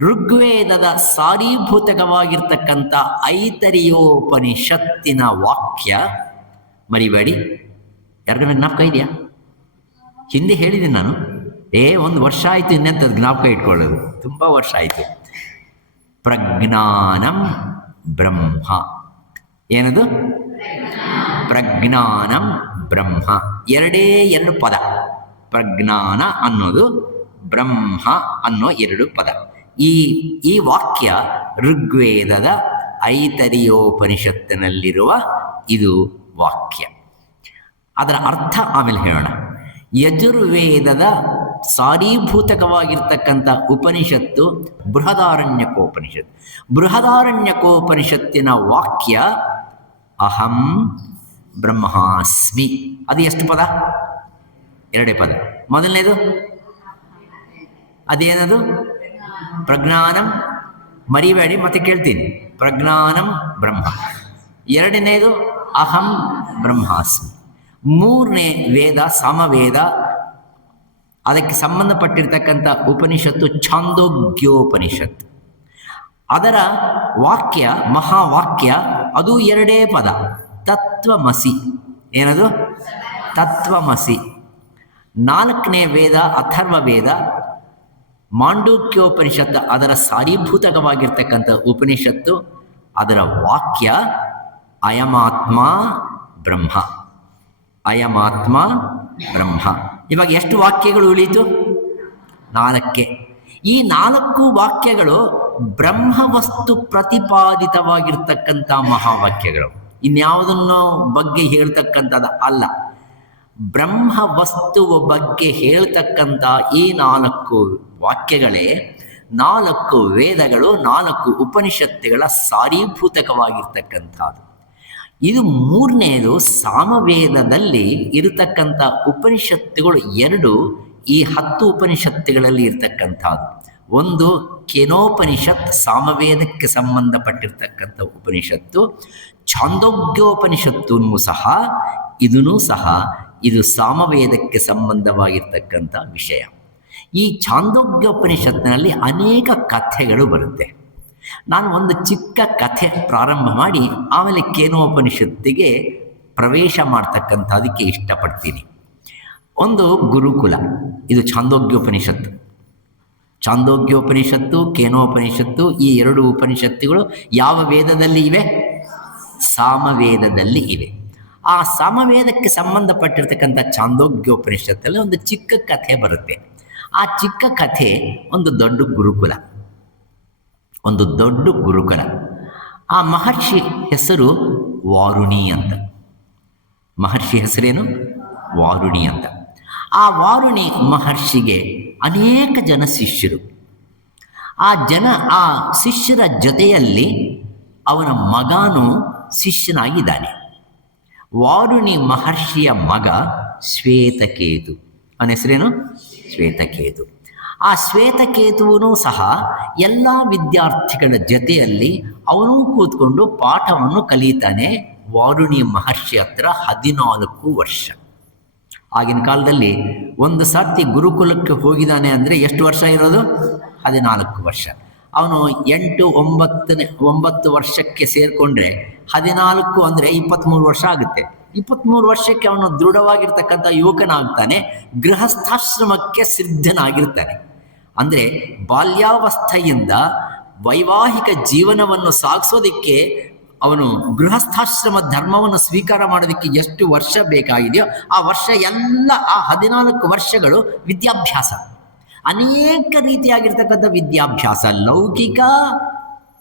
ಋಗ್ವೇದದ ಸಾರೀಭೂತಕವಾಗಿರ್ತಕ್ಕಂಥ ಐತರಿಯೋಪನಿಷತ್ತಿನ ವಾಕ್ಯ ಮರಿಬೇಡಿ. ಯಾರಿಗಾನ ಜ್ಞಾಪಕ ಇದೆಯಾ? ಹಿಂದೆ ಹೇಳಿದ್ದೀನಿ ನಾನು. 1 ವರ್ಷ ಆಯಿತು ಇನ್ನೆಂಥದ್ದು ಜ್ಞಾಪಕ ಇಟ್ಕೊಳ್ಳೋದು, ತುಂಬ ವರ್ಷ ಆಯಿತು. ಪ್ರಜ್ಞಾನಂ ಬ್ರಹ್ಮ. ಏನದು? ಪ್ರಜ್ಞಾನಂ ಬ್ರಹ್ಮ. 2 ಪದ. ಪ್ರಜ್ಞಾನ ಅನ್ನೋದು, ಬ್ರಹ್ಮ ಅನ್ನೋ 2 ಪದ. ಈ ವಾಕ್ಯ ಋಗ್ವೇದದ ಐತರಿಯೋಪನಿಷತ್ತಿನಲ್ಲಿರುವ ಇದು ವಾಕ್ಯ. ಅದರ ಅರ್ಥ ಆಮೇಲೆ ಹೇಳೋಣ. ಯಜುರ್ವೇದದ ಸಾರೀಭೂತಕವಾಗಿರ್ತಕ್ಕಂಥ ಉಪನಿಷತ್ತು ಬೃಹದಾರಣ್ಯಕೋಪನಿಷತ್. ಬೃಹದಾರಣ್ಯಕೋಪನಿಷತ್ತಿನ ವಾಕ್ಯ ಅಹಂ ಬ್ರಹ್ಮಾಸ್ಮಿ. ಅದು ಎಷ್ಟು ಪದ? 2 ಪದ. ಮೊದಲನೇದು ಅದೇನದು? ಪ್ರಜ್ಞಾನಂ. ಮರಿಬೇಡಿ, ಮತ್ತೆ ಕೇಳ್ತೀನಿ. ಪ್ರಜ್ಞಾನಂ ಬ್ರಹ್ಮ. 2ನೇದು ಅಹಂ ಬ್ರಹ್ಮಾಸ್ಮಿ. 3ನೇ ವೇದ ಸಾಮವೇದ, ಅದಕ್ಕೆ ಸಂಬಂಧಪಟ್ಟಿರ್ತಕ್ಕಂಥ ಉಪನಿಷತ್ತು ಛಾಂದೋಗ್ಯೋಪನಿಷತ್. ಅದರ ವಾಕ್ಯ ಮಹಾವಾಕ್ಯ ಅದು 2 ಪದ. ತತ್ವಮಸಿ. ಏನದು? ತತ್ವಮಸಿ. 4ನೇ ವೇದ ಅಥರ್ವ ವೇದ, ಮಾಂಡೂಕ್ಯೋಪನಿಷತ್ತು ಅದರ ಸಾರೀಭೂತಕವಾಗಿರ್ತಕ್ಕಂಥ ಉಪನಿಷತ್ತು. ಅದರ ವಾಕ್ಯ ಅಯಮಾತ್ಮ ಬ್ರಹ್ಮ, ಅಯಮಾತ್ಮ ಬ್ರಹ್ಮ. ಇವಾಗ ಎಷ್ಟು ವಾಕ್ಯಗಳು ಉಳಿಯಿತು? 4. ಈ 4 ವಾಕ್ಯಗಳು ಬ್ರಹ್ಮವಸ್ತು ಪ್ರತಿಪಾದಿತವಾಗಿರ್ತಕ್ಕಂಥ ಮಹಾವಾಕ್ಯಗಳು, ಇನ್ಯಾವುದನ್ನೋ ಬಗ್ಗೆ ಹೇಳ್ತಕ್ಕಂಥದ್ದು ಅಲ್ಲ. ಬ್ರಹ್ಮವಸ್ತುವ ಬಗ್ಗೆ ಹೇಳ್ತಕ್ಕಂಥ ಈ 4 ವಾಕ್ಯಗಳೇ 4 ವೇದಗಳು, 4 ಉಪನಿಷತ್ತುಗಳ ಸಾರೀಭೂತಕವಾಗಿರ್ತಕ್ಕಂಥದ್ದು. ಇದು 3ನೇದು ಸಾಮವೇದದಲ್ಲಿ ಇರತಕ್ಕಂಥ ಉಪನಿಷತ್ತುಗಳು 2 ಈ 10 ಉಪನಿಷತ್ತುಗಳಲ್ಲಿ ಇರತಕ್ಕಂಥದ್ದು. ಒಂದು ಕೇನೋಪನಿಷತ್, ಸಾಮವೇದಕ್ಕೆ ಸಂಬಂಧಪಟ್ಟಿರ್ತಕ್ಕಂಥ ಉಪನಿಷತ್ತು. ಛಾಂದೋಗ್ಯೋಪನಿಷತ್ತೂ ಸಹ ಇದು ಸಾಮವೇದಕ್ಕೆ ಸಂಬಂಧವಾಗಿರ್ತಕ್ಕಂಥ ವಿಷಯ. ಈ ಛಾಂದೋಗ್ಯೋಪನಿಷತ್ತಿನಲ್ಲಿ ಅನೇಕ ಕಥೆಗಳು ಬರುತ್ತೆ. ನಾನು ಒಂದು ಚಿಕ್ಕ ಕಥೆ ಪ್ರಾರಂಭ ಮಾಡಿ ಆಮೇಲೆ ಕೇನೋಪನಿಷತ್ತಿಗೆ ಪ್ರವೇಶ ಮಾಡ್ತಕ್ಕಂಥದಕ್ಕೆ ಇಷ್ಟಪಡ್ತೀನಿ. ಒಂದು ಗುರುಕುಲ, ಇದು ಛಾಂದೋಗ್ಯೋಪನಿಷತ್ತು. ಛಾಂದೋಗ್ಯೋಪನಿಷತ್ತು, ಕೇನೋಪನಿಷತ್ತು, ಈ 2 ಉಪನಿಷತ್ತುಗಳು ಯಾವ ವೇದದಲ್ಲಿ ಇವೆ? ಸಾಮವೇದದಲ್ಲಿ ಇವೆ. ಆ ಸಾಮವೇದಕ್ಕೆ ಸಂಬಂಧಪಟ್ಟಿರ್ತಕ್ಕಂಥ ಛಾಂದೋಗ್ಯೋಪನಿಷತ್ತಲ್ಲಿ ಒಂದು ಚಿಕ್ಕ ಕಥೆ ಬರುತ್ತೆ. ಆ ಚಿಕ್ಕ ಕಥೆ ಒಂದು ದೊಡ್ಡ ಗುರುಕುಲ. ಆ ಮಹರ್ಷಿ ಹೆಸರು ವಾರುಣಿ ಅಂತ. ಮಹರ್ಷಿ ಹೆಸರೇನು? ವಾರುಣಿ ಅಂತ. ಆ ವಾರುಣಿ ಮಹರ್ಷಿಗೆ ಅನೇಕ ಜನ ಶಿಷ್ಯರು. ಆ ಶಿಷ್ಯರ ಜೊತೆಯಲ್ಲಿ ಅವನ ಮಗನೂ ಶಿಷ್ಯನಾಗಿದ್ದಾನೆ. ವಾರುಣಿ ಮಹರ್ಷಿಯ ಮಗ ಶ್ವೇತಕೇತು. ಅವನ ಹೆಸರೇನು? ಶ್ವೇತಕೇತು. ಆ ಶ್ವೇತಕೇತುವೂ ಸಹ ಎಲ್ಲ ವಿದ್ಯಾರ್ಥಿಗಳ ಜೊತೆಯಲ್ಲಿ ಅವನು ಕೂತ್ಕೊಂಡು ಪಾಠವನ್ನು ಕಲಿತಾನೆ. ವಾರುಣಿ ಮಹರ್ಷಿ ಹತ್ರ 14 ವರ್ಷ. ಆಗಿನ ಕಾಲದಲ್ಲಿ ಒಂದು ಸರ್ತಿ ಗುರುಕುಲಕ್ಕೆ ಹೋಗಿದ್ದಾನೆ ಅಂದರೆ ಎಷ್ಟು ವರ್ಷ ಇರೋದು? 14 ವರ್ಷ. ಅವನು 8-9 ವರ್ಷಕ್ಕೆ ಸೇರಿಕೊಂಡ್ರೆ 14 ಅಂದರೆ 23 ವರ್ಷ ಆಗುತ್ತೆ. 23 ವರ್ಷಕ್ಕೆ ಅವನು ದೃಢವಾಗಿರ್ತಕ್ಕಂಥ ಯುವಕನಾಗ್ತಾನೆ, ಗೃಹಸ್ಥಾಶ್ರಮಕ್ಕೆ ಸಿದ್ಧನಾಗಿರ್ತಾನೆ. ಅಂದರೆ ಬಾಲ್ಯಾವಸ್ಥೆಯಿಂದ ವೈವಾಹಿಕ ಜೀವನವನ್ನು ಸಾಗಿಸೋದಕ್ಕೆ ಅವನು ಗೃಹಸ್ಥಾಶ್ರಮ ಧರ್ಮವನ್ನು ಸ್ವೀಕಾರ ಮಾಡೋದಕ್ಕೆ ಎಷ್ಟು ವರ್ಷ ಬೇಕಾಗಿದೆಯೋ ಆ ವರ್ಷ ಎಲ್ಲ, ಆ 14 ವರ್ಷಗಳು ವಿದ್ಯಾಭ್ಯಾಸ. ಅನೇಕ ರೀತಿಯಾಗಿರ್ತಕ್ಕಂಥ ವಿದ್ಯಾಭ್ಯಾಸ, ಲೌಕಿಕ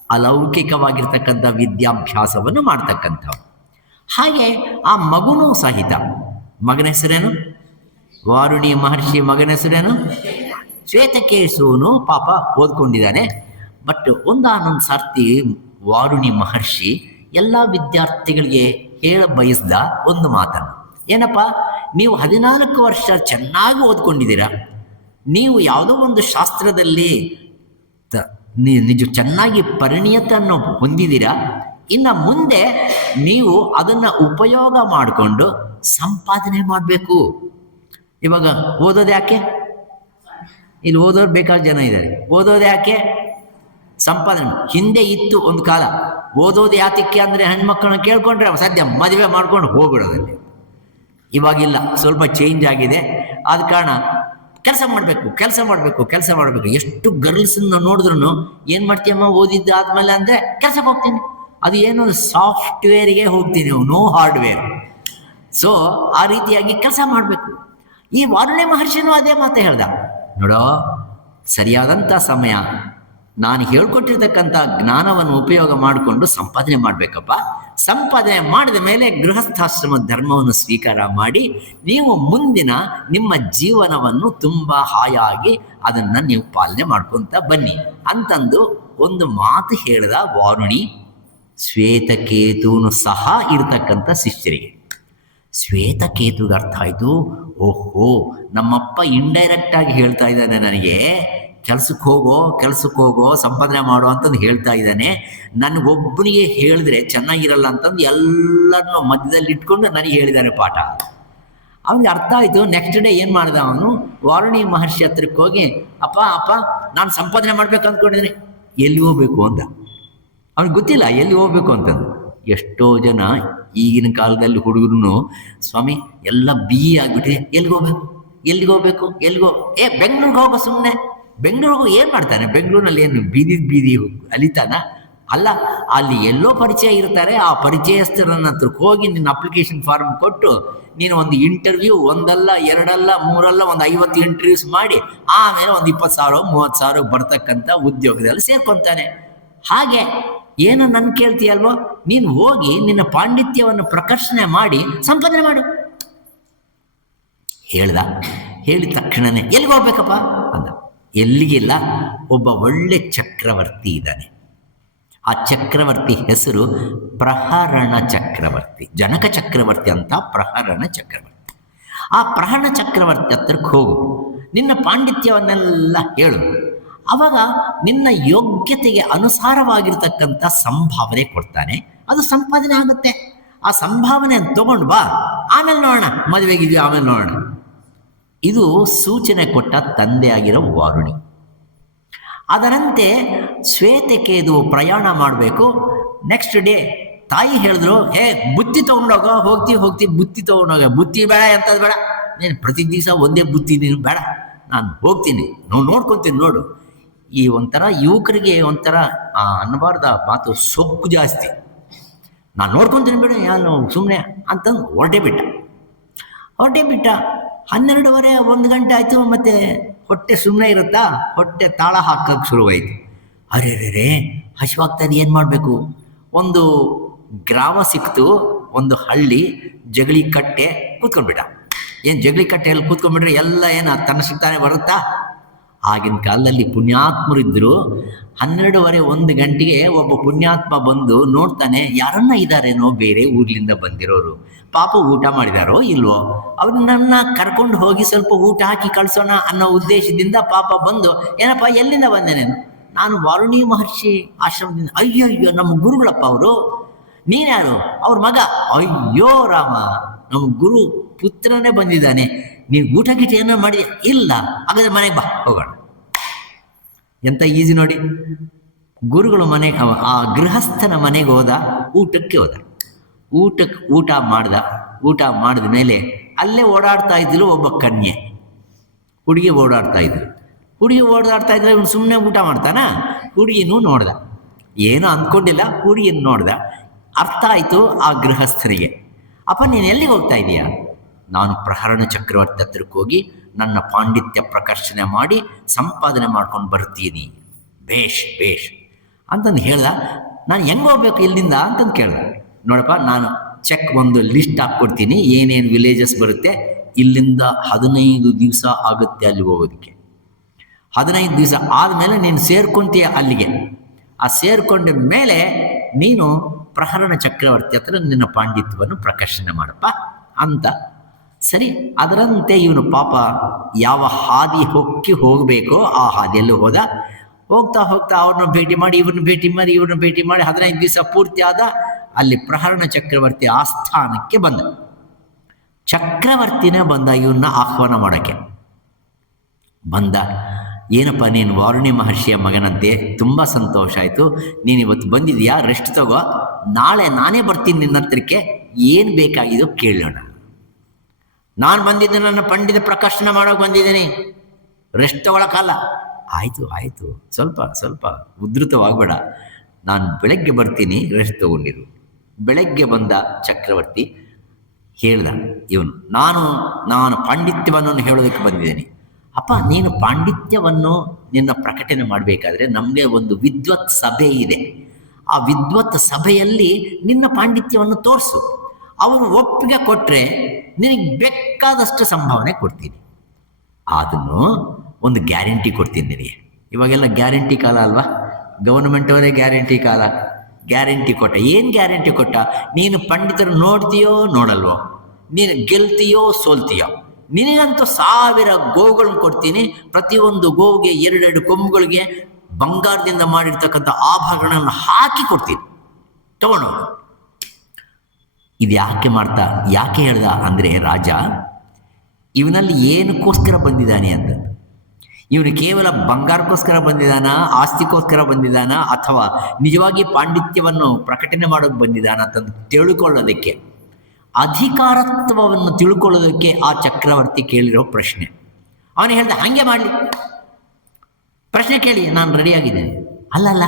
ಅಲೌಕಿಕವಾಗಿರ್ತಕ್ಕಂಥ ವಿದ್ಯಾಭ್ಯಾಸವನ್ನು ಮಾಡ್ತಕ್ಕಂಥವು. ಹಾಗೆ ಆ ಮಗುನೂ ಸಹಿತ, ಮಗನ ಹೆಸರೇನು? ವಾರುಣಿ ಮಹರ್ಷಿ ಮಗನ ಹೆಸರೇನು? ಶ್ವೇತಕೇಶುವನು ಪಾಪ ಓದ್ಕೊಂಡಿದ್ದಾನೆ. ಬಟ್ ಒಂದಾನೊಂದು ಸರ್ತಿ ವಾರುಣಿ ಮಹರ್ಷಿ ಎಲ್ಲ ವಿದ್ಯಾರ್ಥಿಗಳಿಗೆ ಹೇಳ ಬಯಸ್ದ ಒಂದು ಮಾತನ್ನು. ಏನಪ್ಪ, ನೀವು 14 ವರ್ಷ ಚೆನ್ನಾಗಿ ಓದ್ಕೊಂಡಿದ್ದೀರಾ, ನೀವು ಯಾವುದೋ ಒಂದು ಶಾಸ್ತ್ರದಲ್ಲಿ ನಿಜ ಚೆನ್ನಾಗಿ ಪರಿಣಿತನ್ನು ಹೊಂದಿದ್ದೀರಾ. ಇನ್ನು ಮುಂದೆ ನೀವು ಅದನ್ನು ಉಪಯೋಗ ಮಾಡಿಕೊಂಡು ಸಂಪಾದನೆ ಮಾಡಬೇಕು. ಇವಾಗ ಓದೋದು ಯಾಕೆ? ಇಲ್ಲಿ ಓದೋರು ಬೇಕಾದ ಜನ ಇದ್ದಾರೆ. ಓದೋದು ಯಾಕೆ? ಸಂಪಾದನೆ. ಹಿಂದೆ ಇತ್ತು ಒಂದು ಕಾಲ, ಓದೋದು ಯಾತಕ್ಕೆ ಅಂದರೆ ಹೆಣ್ಮಕ್ಳನ್ನ ಕೇಳ್ಕೊಂಡ್ರೆ ಸದ್ಯ ಮದುವೆ ಮಾಡ್ಕೊಂಡು ಹೋಗ್ಬಿಡೋದಲ್ಲಿ. ಇವಾಗಿಲ್ಲ, ಸ್ವಲ್ಪ ಚೇಂಜ್ ಆಗಿದೆ. ಆದ ಕಾರಣ ಕೆಲಸ ಮಾಡಬೇಕು. ಎಷ್ಟು ಗರ್ಲ್ಸನ್ನ ನೋಡಿದ್ರು ಏನು ಮಾಡ್ತೀಯಮ್ಮ ಓದಿದ್ದಾದ್ಮೇಲೆ ಅಂದರೆ ಕೆಲಸಕ್ಕೆ ಹೋಗ್ತೀನಿ, ಅದು ಏನೋ ಸಾಫ್ಟ್ವೇರಿಗೆ ಹೋಗ್ತೀನಿ, ನೋ ಹಾರ್ಡ್ವೇರ್. ಸೊ ಆ ರೀತಿಯಾಗಿ ಕೆಲಸ ಮಾಡಬೇಕು. ಈ ವಾರುಣಿ ಮಹರ್ಷಿನೂ ಅದೇ ಮಾತು ಹೇಳ್ದ. ನೋಡೋ, ಸರಿಯಾದಂಥ ಸಮಯ, ನಾನು ಹೇಳ್ಕೊಟ್ಟಿರ್ತಕ್ಕಂಥ ಜ್ಞಾನವನ್ನು ಉಪಯೋಗ ಮಾಡಿಕೊಂಡು ಸಂಪಾದನೆ ಮಾಡಬೇಕಪ್ಪ. ಸಂಪಾದನೆ ಮಾಡಿದ ಮೇಲೆ ಗೃಹಸ್ಥಾಶ್ರಮ ಧರ್ಮವನ್ನು ಸ್ವೀಕಾರ ಮಾಡಿ ನೀವು ಮುಂದಿನ ನಿಮ್ಮ ಜೀವನವನ್ನು ತುಂಬ ಹಾಯಾಗಿ ಅದನ್ನು ನೀವು ಪಾಲನೆ ಮಾಡ್ಕೊತ ಬನ್ನಿ ಅಂತಂದು ಒಂದು ಮಾತು ಹೇಳಿದ ವಾರುಣಿ ಶ್ವೇತಕೇತುನು ಸಹ ಇರತಕ್ಕಂಥ ಶಿಷ್ಯರಿಗೆ. ಶ್ವೇತಕೇತುಗೆ ಅರ್ಥ ಆಯಿತು, ಓಹೋ, ನಮ್ಮಪ್ಪ ಇಂಡೈರೆಕ್ಟಾಗಿ ಹೇಳ್ತಾ ಇದ್ದಾನೆ ನನಗೆ ಕೆಲ್ಸಕ್ಕೆ ಹೋಗೋ ಸಂಪಾದನೆ ಮಾಡೋ ಅಂತಂದು ಹೇಳ್ತಾ ಇದ್ದಾನೆ. ನನಗೊಬ್ಬನಿಗೆ ಹೇಳಿದ್ರೆ ಚೆನ್ನಾಗಿರಲ್ಲ ಅಂತಂದು ಎಲ್ಲರನ್ನೂ ಮಧ್ಯದಲ್ಲಿ ಇಟ್ಕೊಂಡು ನನಗೆ ಹೇಳಿದ್ದಾನೆ ಪಾಠ. ಅವನಿಗೆ ಅರ್ಥ ಆಯಿತು. ನೆಕ್ಸ್ಟ್ ಡೇ ಏನು ಮಾಡ್ದ ಅವನು? ವಾರುಣಿ ಮಹರ್ಷಿ ಹತ್ರಕ್ಕೆ ಹೋಗಿ, ಅಪ್ಪ ನಾನು ಸಂಪಾದನೆ ಮಾಡ್ಬೇಕು ಅಂದ್ಕೊಂಡಿದ್ದೀನಿ, ಎಲ್ಲಿ ಹೋಗ್ಬೇಕು ಅಂತ. ಅವ್ನಿಗೆ ಗೊತ್ತಿಲ್ಲ ಎಲ್ಲಿ ಹೋಗ್ಬೇಕು ಅಂತಂದು. ಎಷ್ಟೋ ಜನ ಈಗಿನ ಕಾಲದಲ್ಲಿ ಹುಡುಗರು, ಸ್ವಾಮಿ ಎಲ್ಲ BE ಆಗಿಬಿಟ್ಟಿದೆ, ಎಲ್ಲಿಗೆ ಹೋಗ್ಬೇಕು, ಬೆಂಗಳೂರಿಗೆ ಹೋಗೋ ಸುಮ್ಮನೆ, ಬೆಂಗಳೂರಿಗೂ ಏನು ಮಾಡ್ತಾನೆ? ಬೆಂಗಳೂರಿನಲ್ಲಿ ಏನು ಬೀದಿ ಅಲಿತಾನ? ಅಲ್ಲ, ಅಲ್ಲಿ ಎಲ್ಲೋ ಪರಿಚಯ ಇರ್ತಾರೆ. ಆ ಪರಿಚಯಸ್ಥರನ್ನ ಹತ್ರಕ್ಕೆ ಹೋಗಿ ನಿನ್ನ ಅಪ್ಲಿಕೇಶನ್ ಫಾರ್ಮ್ ಕೊಟ್ಟು ನೀನು ಒಂದು ಇಂಟರ್ವ್ಯೂ, ಒಂದಲ್ಲ ಎರಡಲ್ಲ ಮೂರಲ್ಲ ಒಂದು 50 ಇಂಟರ್ವ್ಯೂಸ್ ಮಾಡಿ ಆಮೇಲೆ ಒಂದು 20,000 30,000 ಬರ್ತಕ್ಕಂಥ ಉದ್ಯೋಗದಲ್ಲಿ ಸೇರ್ಕೊತಾನೆ. ಹಾಗೆ ಏನೋ ನನ್ನ ಕೇಳ್ತೀಯಲ್ವೋ, ನೀನು ಹೋಗಿ ನಿನ್ನ ಪಾಂಡಿತ್ಯವನ್ನು ಪ್ರಕರ್ಷಣೆ ಮಾಡಿ ಸಂಪಾದನೆ ಮಾಡು ಹೇಳ್ದ. ಹೇಳಿದ ತಕ್ಷಣನೇ ಎಲ್ಲಿಗೆ ಹೋಗ್ಬೇಕಪ್ಪ ಅಂದ. ಎಲ್ಲಿಗಿಲ್ಲ, ಒಬ್ಬ ಒಳ್ಳೆ ಚಕ್ರವರ್ತಿ ಇದ್ದಾನೆ. ಆ ಚಕ್ರವರ್ತಿ ಹೆಸರು ಪ್ರಹರಣ ಚಕ್ರವರ್ತಿ. ಜನಕ ಚಕ್ರವರ್ತಿ ಅಂತ ಪ್ರಹರಣ ಚಕ್ರವರ್ತಿ. ಆ ಪ್ರಹರಣ ಚಕ್ರವರ್ತಿ ಹತ್ರಕ್ಕೆ ಹೋಗು, ನಿನ್ನ ಪಾಂಡಿತ್ಯವನ್ನೆಲ್ಲ ಹೇಳು. ಆವಾಗ ನಿನ್ನ ಯೋಗ್ಯತೆಗೆ ಅನುಸಾರವಾಗಿರ್ತಕ್ಕಂಥ ಸಂಭಾವನೆ ಕೊಡ್ತಾನೆ, ಅದು ಸಂಪಾದನೆ ಆಗುತ್ತೆ. ಆ ಸಂಭಾವನೆಯನ್ನು ತಗೊಂಡು ಬಾ, ಆಮೇಲೆ ನೋಡೋಣ, ಮದುವೆಗಿದ್ವಿ ಆಮೇಲೆ ನೋಡೋಣ. ಇದು ಸೂಚನೆ ಕೊಟ್ಟ ತಂದೆಯಾಗಿರೋ ವಾರುಣಿ. ಅದರಂತೆ ಶ್ವೇತಕೇತು ಪ್ರಯಾಣ ಮಾಡಬೇಕು. ನೆಕ್ಸ್ಟ್ ಡೇ ತಾಯಿ ಹೇಳಿದ್ರು, ಬುತ್ತಿ ತೊಗೊಂಡೋಗ, ಹೋಗ್ತಿ ಬುತ್ತಿ ತೊಗೊಂಡೋಗ. ಬುತ್ತಿ ಬೇಡ, ಎಂಥದ್ದು ಬೇಡ, ನೀನು ಪ್ರತಿ ದಿವಸ ಒಂದೇ ಬುತ್ತಿ, ನೀನು ಬೇಡ, ನಾನು ಹೋಗ್ತೀನಿ, ನೋಡ್ಕೊತೀನಿ ನೋಡು. ಈ ಒಂಥರ ಯುವಕರಿಗೆ ಒಂಥರ ಅನ್ನಬಾರ್ದ ಮಾತು, ಸೊಕ್ಕು ಜಾಸ್ತಿ. ನಾನು ನೋಡ್ಕೊತೀನಿ ಬಿಡು, ಯಾರು ಸುಮ್ಮನೆ ಅಂತಂದು ಹೊರಟೇ ಬಿಟ್ಟ. 12:30 1 ಗಂಟೆ ಆಯಿತು. ಮತ್ತು ಹೊಟ್ಟೆ ಸುಮ್ಮನೆ ಇರುತ್ತಾ, ಹೊಟ್ಟೆ ತಾಳ ಹಾಕೋಕ್ಕೆ ಶುರುವಾಯಿತು. ಅರೆ ಹಸಿವಾಗ್ತಾನೆ, ಏನು ಮಾಡಬೇಕು? ಒಂದು ಗ್ರಾಮ ಸಿಕ್ತು, ಒಂದು ಹಳ್ಳಿ, ಜಗಳಿ ಕಟ್ಟೆ, ಕೂತ್ಕೊಂಡ್ಬಿಟ್ಟ. ಏನು ಜಗಳಿ ಕಟ್ಟೆಯಲ್ಲಿ ಕೂತ್ಕೊಂಡ್ಬಿಟ್ರೆ ಎಲ್ಲ ಏನು ತನ್ನ ಸಿಗ್ತಾನೆ ಬರುತ್ತಾ? ಆಗಿನ ಕಾಲದಲ್ಲಿ ಪುಣ್ಯಾತ್ಮರಿದ್ದರು. 12:30 1 ಗಂಟೆಗೆ ಒಬ್ಬ ಪುಣ್ಯಾತ್ಮ ಬಂದು ನೋಡ್ತಾನೆ, ಯಾರನ್ನ ಇದ್ದಾರೇನೋ ಬೇರೆ ಊರ್ಲಿಂದ ಬಂದಿರೋರು, ಪಾಪ ಊಟ ಮಾಡಿದಾರೋ ಇಲ್ವೋ, ಅವ್ರನ್ನ ಕರ್ಕೊಂಡು ಹೋಗಿ ಸ್ವಲ್ಪ ಊಟ ಹಾಕಿ ಕಳಿಸೋಣ ಅನ್ನೋ ಉದ್ದೇಶದಿಂದ ಪಾಪ ಬಂದು, ಏನಪ್ಪ ಎಲ್ಲಿಂದ ಬಂದೆ ನೀನು? ನಾನು ವಾರುಣಿ ಮಹರ್ಷಿ ಆಶ್ರಮದಿಂದ. ಅಯ್ಯೋ ನಮ್ಮ ಗುರುಗಳಪ್ಪ ಅವರು. ನೀನ್ಯಾರು? ಅವ್ರ ಮಗ. ಅಯ್ಯೋ ರಾಮ, ನಮ್ಮ ಗುರು ಪುತ್ರನೇ ಬಂದಿದ್ದಾನೆ, ನೀವು ಊಟ ಗೀಟ ಏನೋ ಮಾಡಿ? ಇಲ್ಲ, ಹಾಗಾದ್ರೆ ಮನೆಗೆ ಬಾ, ಹೋಗೋಣ. ಎಂತ ಈಸಿ ನೋಡಿ. ಗುರುಗಳು ಮನೆಗೆ, ಆ ಗೃಹಸ್ಥನ ಮನೆಗೆ ಹೋದ, ಊಟಕ್ಕೆ ಹೋದ. ಊಟ ಮಾಡಿದ ಮೇಲೆ ಅಲ್ಲೇ ಓಡಾಡ್ತಾ ಇದ್ರು ಒಬ್ಬ ಕನ್ಯೆ, ಹುಡುಗಿ ಓಡಾಡ್ತಾ ಇದ್ರೆ ಇವನು ಸುಮ್ಮನೆ ಊಟ ಮಾಡ್ತಾನ? ಹುಡುಗಿನೂ ನೋಡ್ದ, ಏನೋ ಅಂದ್ಕೊಂಡಿಲ್ಲ, ಹುಡುಗಿನ ನೋಡ್ದ. ಅರ್ಥ ಆಯಿತು ಆ ಗೃಹಸ್ಥರಿಗೆ. ಅಪ್ಪ ನೀನು ಎಲ್ಲಿಗೆ ಹೋಗ್ತಾ ಇದೀಯಾ? ನಾನು ಪ್ರಹರಣ ಚಕ್ರವರ್ತಿ ಹತ್ರಕ್ಕೆ ಹೋಗಿ ನನ್ನ ಪಾಂಡಿತ್ಯ ಪ್ರಕರ್ಷಣೆ ಮಾಡಿ ಸಂಪಾದನೆ ಮಾಡ್ಕೊಂಡು ಬರ್ತೀನಿ. ಬೇಷ್ ಅಂತಂದು ಹೇಳ್ದ. ನಾನು ಹೆಂಗೆ ಹೋಗ್ಬೇಕು ಇಲ್ಲಿಂದ ಅಂತಂದು ಕೇಳ್ದೆ. ನೋಡಪ್ಪ, ನಾನು ಚೆಕ್ ಒಂದು ಲಿಸ್ಟ್ ಹಾಕ್ಕೊಡ್ತೀನಿ, ಏನೇನು ವಿಲೇಜಸ್ ಬರುತ್ತೆ. ಇಲ್ಲಿಂದ 15 ದಿವಸ ಆಗುತ್ತೆ ಅಲ್ಲಿ ಹೋಗೋದಕ್ಕೆ. 15 ದಿವಸ ಆದಮೇಲೆ ನೀನು ಸೇರ್ಕೊಂತೀಯ ಅಲ್ಲಿಗೆ. ಆ ಸೇರ್ಕೊಂಡ ಮೇಲೆ ನೀನು ಪ್ರಹರಣ ಚಕ್ರವರ್ತಿ ಹತ್ರ ನಿನ್ನ ಪಾಂಡಿತ್ಯವನ್ನು ಪ್ರಕರ್ಷಣೆ ಮಾಡಪ್ಪ ಅಂತ. ಸರಿ, ಅದರಂತೆ ಇವನು ಪಾಪ ಯಾವ ಹಾದಿ ಹೋಗಬೇಕೋ ಆ ಹಾದಿಯಲ್ಲಿ ಹೋಗ್ತಾ ಅವ್ರನ್ನ ಭೇಟಿ ಮಾಡಿ, ಇವ್ರನ್ನ ಭೇಟಿ ಮಾಡಿ 15 ದಿವಸ ಪೂರ್ತಿ ಆದ. ಅಲ್ಲಿ ಪ್ರಹರಣ ಚಕ್ರವರ್ತಿ ಆಸ್ಥಾನಕ್ಕೆ ಬಂದ. ಚಕ್ರವರ್ತಿನೇ ಬಂದ ಇವನ್ನ ಆಹ್ವಾನ ಮಾಡೋಕ್ಕೆ. ಬಂದ, ಏನಪ್ಪ ನೀನು ವಾರುಣಿ ಮಹರ್ಷಿಯ ಮಗನಂತೆ, ತುಂಬ ಸಂತೋಷ ಆಯಿತು, ನೀನು ಇವತ್ತು ಬಂದಿದೆಯಾ, ರೆಸ್ಟ್ ತಗೋ, ನಾಳೆ ನಾನೇ ಬರ್ತೀನಿ ನಿನ್ನ ಹತ್ರಕ್ಕೆ, ಏನು ಬೇಕಾಗಿದೋ ಕೇಳೋಣ. ನಾನು ಬಂದಿದ್ದೆ ನನ್ನ ಪಂಡಿತ ಪ್ರಕಾಶನ ಮಾಡೋಕೆ ಬಂದಿದ್ದೀನಿ, ರೆಸ್ಟ್ ತಗೊಳಕ್ಕಲ್ಲ. ಆಯಿತು, ಸ್ವಲ್ಪ ಉದ್ಧತವಾಗಬೇಡ, ನಾನು ಬೆಳಗ್ಗೆ ಬರ್ತೀನಿ, ರೆಸ್ಟ್ ತಗೊಂಡಿರು. ಬೆಳಗ್ಗೆ ಬಂದ ಚಕ್ರವರ್ತಿ ಹೇಳ್ದ, ಇವನು ನಾನು ಪಾಂಡಿತ್ಯವನ್ನು ಹೇಳೋದಕ್ಕೆ ಬಂದಿದ್ದೇನೆ. ಅಪ್ಪ, ನೀನು ಪಾಂಡಿತ್ಯವನ್ನು ನಿನ್ನ ಪ್ರಕಟಣೆ ಮಾಡಬೇಕಾದ್ರೆ ನಮಗೆ ಒಂದು ವಿದ್ವತ್ ಸಭೆ ಇದೆ. ಆ ವಿದ್ವತ್ ಸಭೆಯಲ್ಲಿ ನಿನ್ನ ಪಾಂಡಿತ್ಯವನ್ನು ತೋರಿಸು. ಅವರು ಒಪ್ಪಿಗೆ ಕೊಟ್ಟರೆ ನಿನಗೆ ಬೇಕಾದಷ್ಟು ಸಂಭಾವನೆ ಕೊಡ್ತೀನಿ. ಅದನ್ನು ಒಂದು ಗ್ಯಾರಂಟಿ ಕೊಡ್ತೀನಿ ನಿನಗೆ. ಇವಾಗೆಲ್ಲ ಗ್ಯಾರಂಟಿ ಕಾಲ ಅಲ್ವಾ, ಗವರ್ಮೆಂಟವರೇ ಗ್ಯಾರಂಟಿ ಕಾಲ. ಗ್ಯಾರಂಟಿ ಕೊಟ್ಟ. ಏನು ಗ್ಯಾರಂಟಿ ಕೊಟ್ಟ? ನೀನು ಪಂಡಿತರು ನೋಡ್ತೀಯೋ ನೋಡಲ್ವೋ, ನೀನು ಗೆಲ್ತೀಯೋ ಸೋಲ್ತೀಯೋ, ನಿನಗಂತೂ 1000 ಗೋವುಗಳನ್ನು ಕೊಡ್ತೀನಿ. ಪ್ರತಿಯೊಂದು ಗೋವಿಗೆ 2 ಕೊಂಬುಗಳಿಗೆ ಬಂಗಾರದಿಂದ ಮಾಡಿರ್ತಕ್ಕಂಥ ಆಭರಣಗಳನ್ನು ಹಾಕಿ ಕೊಡ್ತೀನಿ, ತಗೊಂಡೋಗು. ಇದು ಯಾಕೆ ಹೇಳ್ದ ಅಂದರೆ, ರಾಜ ಇವನಲ್ಲಿ ಏನಕ್ಕೋಸ್ಕರ ಬಂದಿದ್ದಾನೆ ಅಂತ. ಇವನು ಕೇವಲ ಬಂಗಾರಕ್ಕೋಸ್ಕರ ಬಂದಿದ್ದಾನ, ಆಸ್ತಿಗೋಸ್ಕರ ಬಂದಿದ್ದಾನ, ಅಥವಾ ನಿಜವಾಗಿ ಪಾಂಡಿತ್ಯವನ್ನು ಪ್ರಕಟಣೆ ಮಾಡೋಕ್ಕೆ ಬಂದಿದ್ದಾನ ಅಂತಂದು ತಿಳ್ಕೊಳ್ಳೋದಕ್ಕೆ, ಅಧಿಕಾರತ್ವವನ್ನು ತಿಳ್ಕೊಳ್ಳೋದಕ್ಕೆ ಆ ಚಕ್ರವರ್ತಿ ಕೇಳಿರೋ ಪ್ರಶ್ನೆ. ಅವನು ಹೇಳ್ದ, ಹಾಗೆ ಮಾಡಲಿ, ಪ್ರಶ್ನೆ ಕೇಳಿ, ನಾನು ರೆಡಿಯಾಗಿದ್ದೇನೆ. ಅಲ್ಲಲ್ಲ,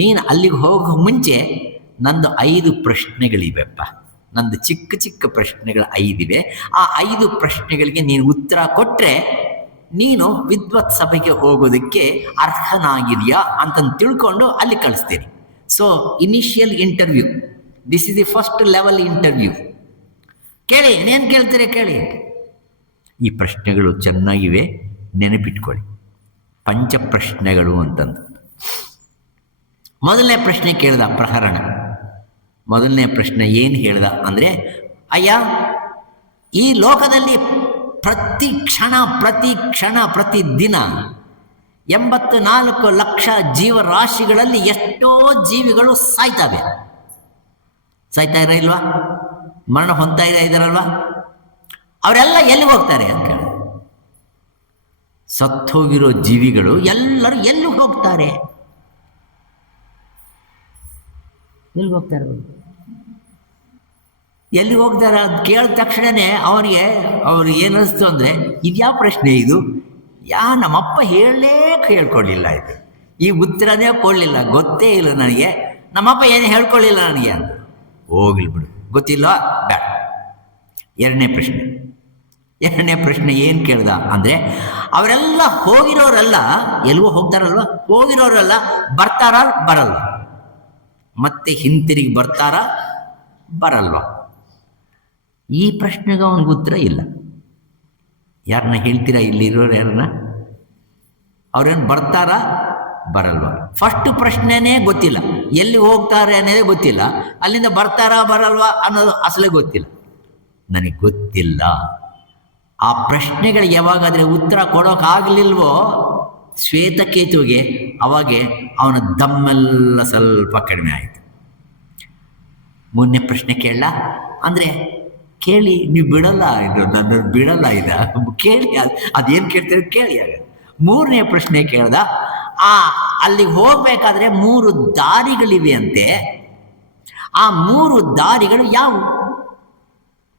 ನೀನು ಅಲ್ಲಿಗೆ ಹೋಗೋ ಮುಂಚೆ ನಂದು 5 ಪ್ರಶ್ನೆಗಳಿವೆಪ್ಪ. ನಂದು ಚಿಕ್ಕ ಚಿಕ್ಕ ಪ್ರಶ್ನೆಗಳು 5 ಇವೆ. ಆ 5 ಪ್ರಶ್ನೆಗಳಿಗೆ ನೀನು ಉತ್ತರ ಕೊಟ್ಟರೆ ನೀನು ವಿದ್ವತ್ ಸಭೆಗೆ ಹೋಗೋದಕ್ಕೆ ಅರ್ಹನಾಗಿದೆಯಾ ಅಂತಂದು ತಿಳ್ಕೊಂಡು ಅಲ್ಲಿ ಕಳಿಸ್ತೀನಿ. So initial interview, this is the first level interview. ಕೇಳಿ, ಇನ್ನೇನು ಕೇಳ್ತೀರಿ ಕೇಳಿ. ಈ ಪ್ರಶ್ನೆಗಳು ಚೆನ್ನಾಗಿವೆ, ನೆನಪಿಟ್ಕೊಳ್ಳಿ. ಪಂಚಪ್ರಶ್ನೆಗಳು ಅಂತಂದು. ಮೊದಲನೇ ಪ್ರಶ್ನೆ ಕೇಳ್ದ ಪ್ರಹರಣ. ಮೊದಲನೇ ಪ್ರಶ್ನೆ ಏನು ಹೇಳ್ದ ಅಂದರೆ, ಅಯ್ಯ, ಈ ಲೋಕದಲ್ಲಿ ಪ್ರತಿ ಕ್ಷಣ ಪ್ರತಿ ದಿನ 84 ಲಕ್ಷ ಜೀವರಾಶಿಗಳಲ್ಲಿ ಎಷ್ಟೋ ಜೀವಿಗಳು ಸಾಯ್ತಾ ಇಲ್ವಾ? ಮರಣ ಹೊಂದ್ತಾ ಇದ್ದಾರಲ್ವಾ? ಅವರೆಲ್ಲ ಎಲ್ಲಿ ಹೋಗ್ತಾರೆ ಅಂತ ಕೇಳಿ. ಸತ್ತೋಗಿರೋ ಜೀವಿಗಳು ಎಲ್ಲರೂ ಎಲ್ಲಿ ಹೋಗ್ತಾರೆ? ಎಲ್ಲಿ ಹೋಗ್ತಾರೆ ಅದು ಕೇಳಿದ ತಕ್ಷಣನೇ ಅವ್ರಿಗೆ ಏನಿಸ್ತು ಅಂದರೆ, ಇದ್ಯಾವ ಪ್ರಶ್ನೆ ಇದು? ನಮ್ಮಪ್ಪ ಹೇಳ್ಕೊಡ್ಲಿಲ್ಲ, ಇದು ಈ ಉತ್ತರನೇ ಕೊಡಲಿಲ್ಲ, ಗೊತ್ತೇ ಇಲ್ಲ ನನಗೆ, ನಮ್ಮಪ್ಪ ಏನು ಹೇಳ್ಕೊಳ್ಳಿಲ್ಲ ನನಗೆ ಅಂತ. ಹೋಗ್ಲಿ ಬಿಡು, ಗೊತ್ತಿಲ್ವಾ, ಬೇಡ. ಎರಡನೇ ಪ್ರಶ್ನೆ ಏನು ಕೇಳ್ದ ಅಂದರೆ, ಅವರೆಲ್ಲ ಹೋಗಿರೋರೆಲ್ಲ ಎಲ್ವೋ ಹೋಗ್ತಾರಲ್ವ? ಹೋಗಿರೋರೆಲ್ಲ ಬರ್ತಾರ ಬರಲ್ವ? ಮತ್ತೆ ಹಿಂತಿರುಗಿ ಬರ್ತಾರ ಬರಲ್ವ? ಈ ಪ್ರಶ್ನೆಗೆ ಅವನಿಗೆ ಉತ್ತರ ಇಲ್ಲ. ಯಾರನ್ನ ಹೇಳ್ತೀರಾ? ಇಲ್ಲಿರೋರು ಯಾರನ್ನ? ಅವ್ರೇನು ಬರ್ತಾರ ಬರಲ್ವ? ಫಸ್ಟ್ ಪ್ರಶ್ನೆನೇ ಗೊತ್ತಿಲ್ಲ, ಎಲ್ಲಿ ಹೋಗ್ತಾರೆ ಅನ್ನೋದೇ ಗೊತ್ತಿಲ್ಲ, ಅಲ್ಲಿಂದ ಬರ್ತಾರಾ ಬರಲ್ವಾ ಅನ್ನೋದು ಅಸಲೇ ಗೊತ್ತಿಲ್ಲ. ನನಗೆ ಗೊತ್ತಿಲ್ಲ. ಆ ಪ್ರಶ್ನೆಗಳಿಗೆ ಯಾವಾಗಾದರೆ ಉತ್ತರ ಕೊಡೋಕ್ಕಾಗಲಿಲ್ವೋ ಶ್ವೇತಕೇತುವಿಗೆ, ಅವಾಗೆ ಅವನ ದಮ್ಮೆಲ್ಲ ಸ್ವಲ್ಪ ಕಡಿಮೆ ಆಯಿತು. ಮೂರನೇ ಪ್ರಶ್ನೆ ಕೇಳಲ್ಲ ಅಂದರೆ, ಕೇಳಿ, ನೀವು ಬಿಡಲ್ಲ, ಇದು ನನ್ನ ಬಿಡಲ್ಲ, ಕೇಳಿ, ಅದೇನು ಕೇಳ್ತೀರ ಕೇಳಿ. ಆಗ ಮೂರನೇ ಪ್ರಶ್ನೆ ಕೇಳ್ದ, ಅಲ್ಲಿಗೆ ಹೋಗ್ಬೇಕಾದ್ರೆ 3 ದಾರಿಗಳಿವೆ ಅಂತೆ. ಆ 3 ದಾರಿಗಳು ಯಾವುವು?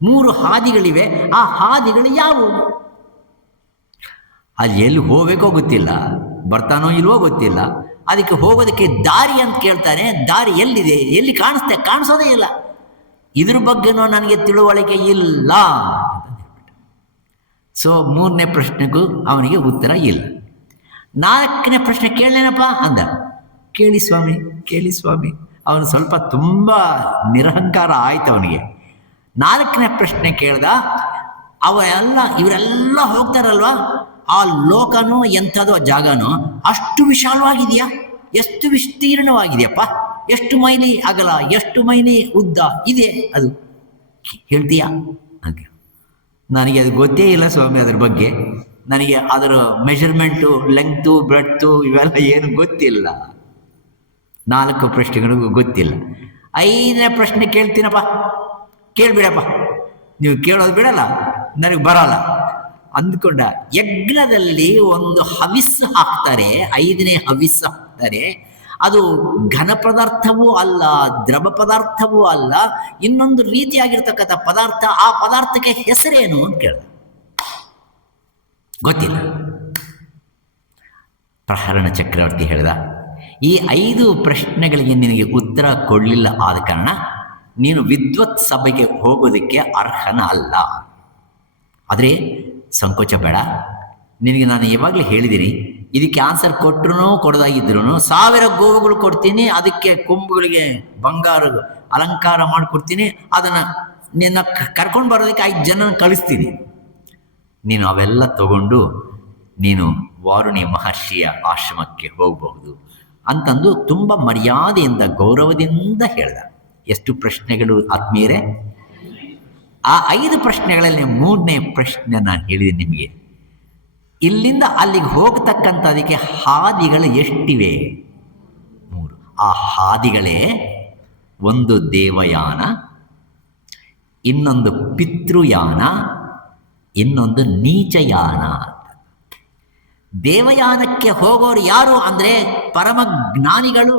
3 ಹಾದಿಗಳಿವೆ, ಆ ಹಾದಿಗಳು ಯಾವುವು? ಅಲ್ಲಿ ಎಲ್ಲಿ ಹೋಗ್ಬೇಕೋ ಗೊತ್ತಿಲ್ಲ, ಬರ್ತಾನೋ ಇಲ್ವೋ ಗೊತ್ತಿಲ್ಲ, ಅದಕ್ಕೆ ಹೋಗೋದಕ್ಕೆ ದಾರಿ ಅಂತ ಕೇಳ್ತಾನೆ. ದಾರಿ ಎಲ್ಲಿದೆ? ಎಲ್ಲಿ ಕಾಣಿಸೋದೇ ಇಲ್ಲ. ಇದ್ರ ಬಗ್ಗೆನೂ ನನಗೆ ತಿಳುವಳಿಕೆ ಇಲ್ಲ ಅಂತ ಹೇಳ್ಬಿಟ್ಟು. ಸೊ ಮೂರನೇ ಪ್ರಶ್ನೆಗೂ ಅವನಿಗೆ ಉತ್ತರ ಇಲ್ಲ. ನಾಲ್ಕನೇ ಪ್ರಶ್ನೆ ಕೇಳಲೇನಪ್ಪ ಅಂದ. ಕೇಳಿ ಸ್ವಾಮಿ. ಅವನು ಸ್ವಲ್ಪ ತುಂಬ ನಿರಹಂಕಾರ ಆಯ್ತು ಅವನಿಗೆ. ನಾಲ್ಕನೇ ಪ್ರಶ್ನೆ ಕೇಳ್ದ, ಇವರೆಲ್ಲ ಹೋಗ್ತಾರಲ್ವ, ಆ ಲೋಕನೋ ಎಂಥದೋ ಜಾಗನೋ ಅಷ್ಟು ವಿಶಾಲವಾಗಿದೆಯಾ? ಎಷ್ಟು ವಿಸ್ತೀರ್ಣವಾಗಿದೆಯಪ್ಪ? ಎಷ್ಟು ಮೈಲಿ ಅಗಲ, ಎಷ್ಟು ಮೈಲಿ ಉದ್ದ ಇದೆ ಅದು ಹೇಳ್ತೀಯಾ? ಹಾಗೆ ನನಗೆ ಅದು ಗೊತ್ತೇ ಇಲ್ಲ ಸ್ವಾಮಿ, ಅದ್ರ ಬಗ್ಗೆ ನನಗೆ ಅದರ ಮೆಷರ್ಮೆಂಟು, ಲೆಂಗ್ತು, ಬ್ರೆಡ್ತು ಇವೆಲ್ಲ ಏನು ಗೊತ್ತಿಲ್ಲ. 4 ಪ್ರಶ್ನೆಗಳಿಗೂ ಗೊತ್ತಿಲ್ಲ. 5ನೇ ಪ್ರಶ್ನೆ ಕೇಳ್ತೀನಪ್ಪ, ಕೇಳಿಬಿಡಪ್ಪ, ನೀವು ಕೇಳೋದು ಬಿಡಲ್ಲ, ನನಗೆ ಬರಲ್ಲ ಅಂದ್ಕೊಂಡ. ಯಜ್ಞದಲ್ಲಿ ಒಂದು ಹವಿಸ್ಸು ಹಾಕ್ತಾರೆ, 5ನೇ ಹವಿಸ್ಸು ಹಾಕ್ತಾರೆ. ಅದು ಘನ ಪದಾರ್ಥವೂ ಅಲ್ಲ, ದ್ರವ ಪದಾರ್ಥವೂ ಅಲ್ಲ, ಇನ್ನೊಂದು ರೀತಿಯಾಗಿರ್ತಕ್ಕಂಥ ಪದಾರ್ಥ. ಆ ಪದಾರ್ಥಕ್ಕೆ ಹೆಸರೇನು ಅಂತ ಕೇಳಿದ. ಗೊತ್ತಿಲ್ಲ. ಪ್ರಹರಣ ಚಕ್ರವರ್ತಿ ಹೇಳಿದ, ಈ 5 ಪ್ರಶ್ನೆಗಳಿಗೆ ನಿನಗೆ ಉತ್ತರ ಕೊಡಲಿಲ್ಲ ಆದ ಕಾರಣ ನೀನು ವಿದ್ವತ್ ಸಭೆಗೆ ಹೋಗೋದಕ್ಕೆ ಅರ್ಹನ ಅಲ್ಲ. ಆದರೆ ಸಂಕೋಚ ಬೇಡ, ನಿನಗೆ ನಾನು ಯಾವಾಗಲೇ ಹೇಳಿದ್ದೀನಿ, ಇದಕ್ಕೆ ಆನ್ಸರ್ ಕೊಟ್ಟರು ಕೊಡದಾಗಿದ್ರು 1000 ಗೋವುಗಳು ಕೊಡ್ತೀನಿ, ಅದಕ್ಕೆ ಕೊಂಬುಗಳಿಗೆ ಬಂಗಾರ ಅಲಂಕಾರ ಮಾಡಿಕೊಡ್ತೀನಿ, ಅದನ್ನು ನಿನ್ನ ಕರ್ಕೊಂಡು ಬರೋದಕ್ಕೆ 5 ಜನ ಕಳಿಸ್ತೀನಿ. ನೀನು ಅವೆಲ್ಲ ತಗೊಂಡು ನೀನು ವಾರುಣಿ ಮಹರ್ಷಿಯ ಆಶ್ರಮಕ್ಕೆ ಹೋಗಬಹುದು ಅಂತಂದು ತುಂಬ ಮರ್ಯಾದೆಯಿಂದ ಗೌರವದಿಂದ ಹೇಳ್ದ. ಎಷ್ಟು ಪ್ರಶ್ನೆಗಳು ಆತ್ಮೀಯರೇ? ಆ 5 ಪ್ರಶ್ನೆಗಳಲ್ಲಿ 3ನೇ ಪ್ರಶ್ನೆ ನಾನು ಹೇಳಿದೆ ನಿಮಗೆ. ಇಲ್ಲಿಂದ ಅಲ್ಲಿಗೆ ಹೋಗತಕ್ಕಂಥದಕ್ಕೆ ಹಾದಿಗಳು ಎಷ್ಟಿವೆ? 3. ಆ ಹಾದಿಗಳೇ, ಒಂದು ದೇವಯಾನ, ಇನ್ನೊಂದು ಪಿತೃಯಾನ, ಇನ್ನೊಂದು ನೀಚಯಾನ. ದೇವಯಾನಕ್ಕೆ ಹೋಗೋರು ಯಾರು ಅಂದರೆ ಪರಮ ಜ್ಞಾನಿಗಳು,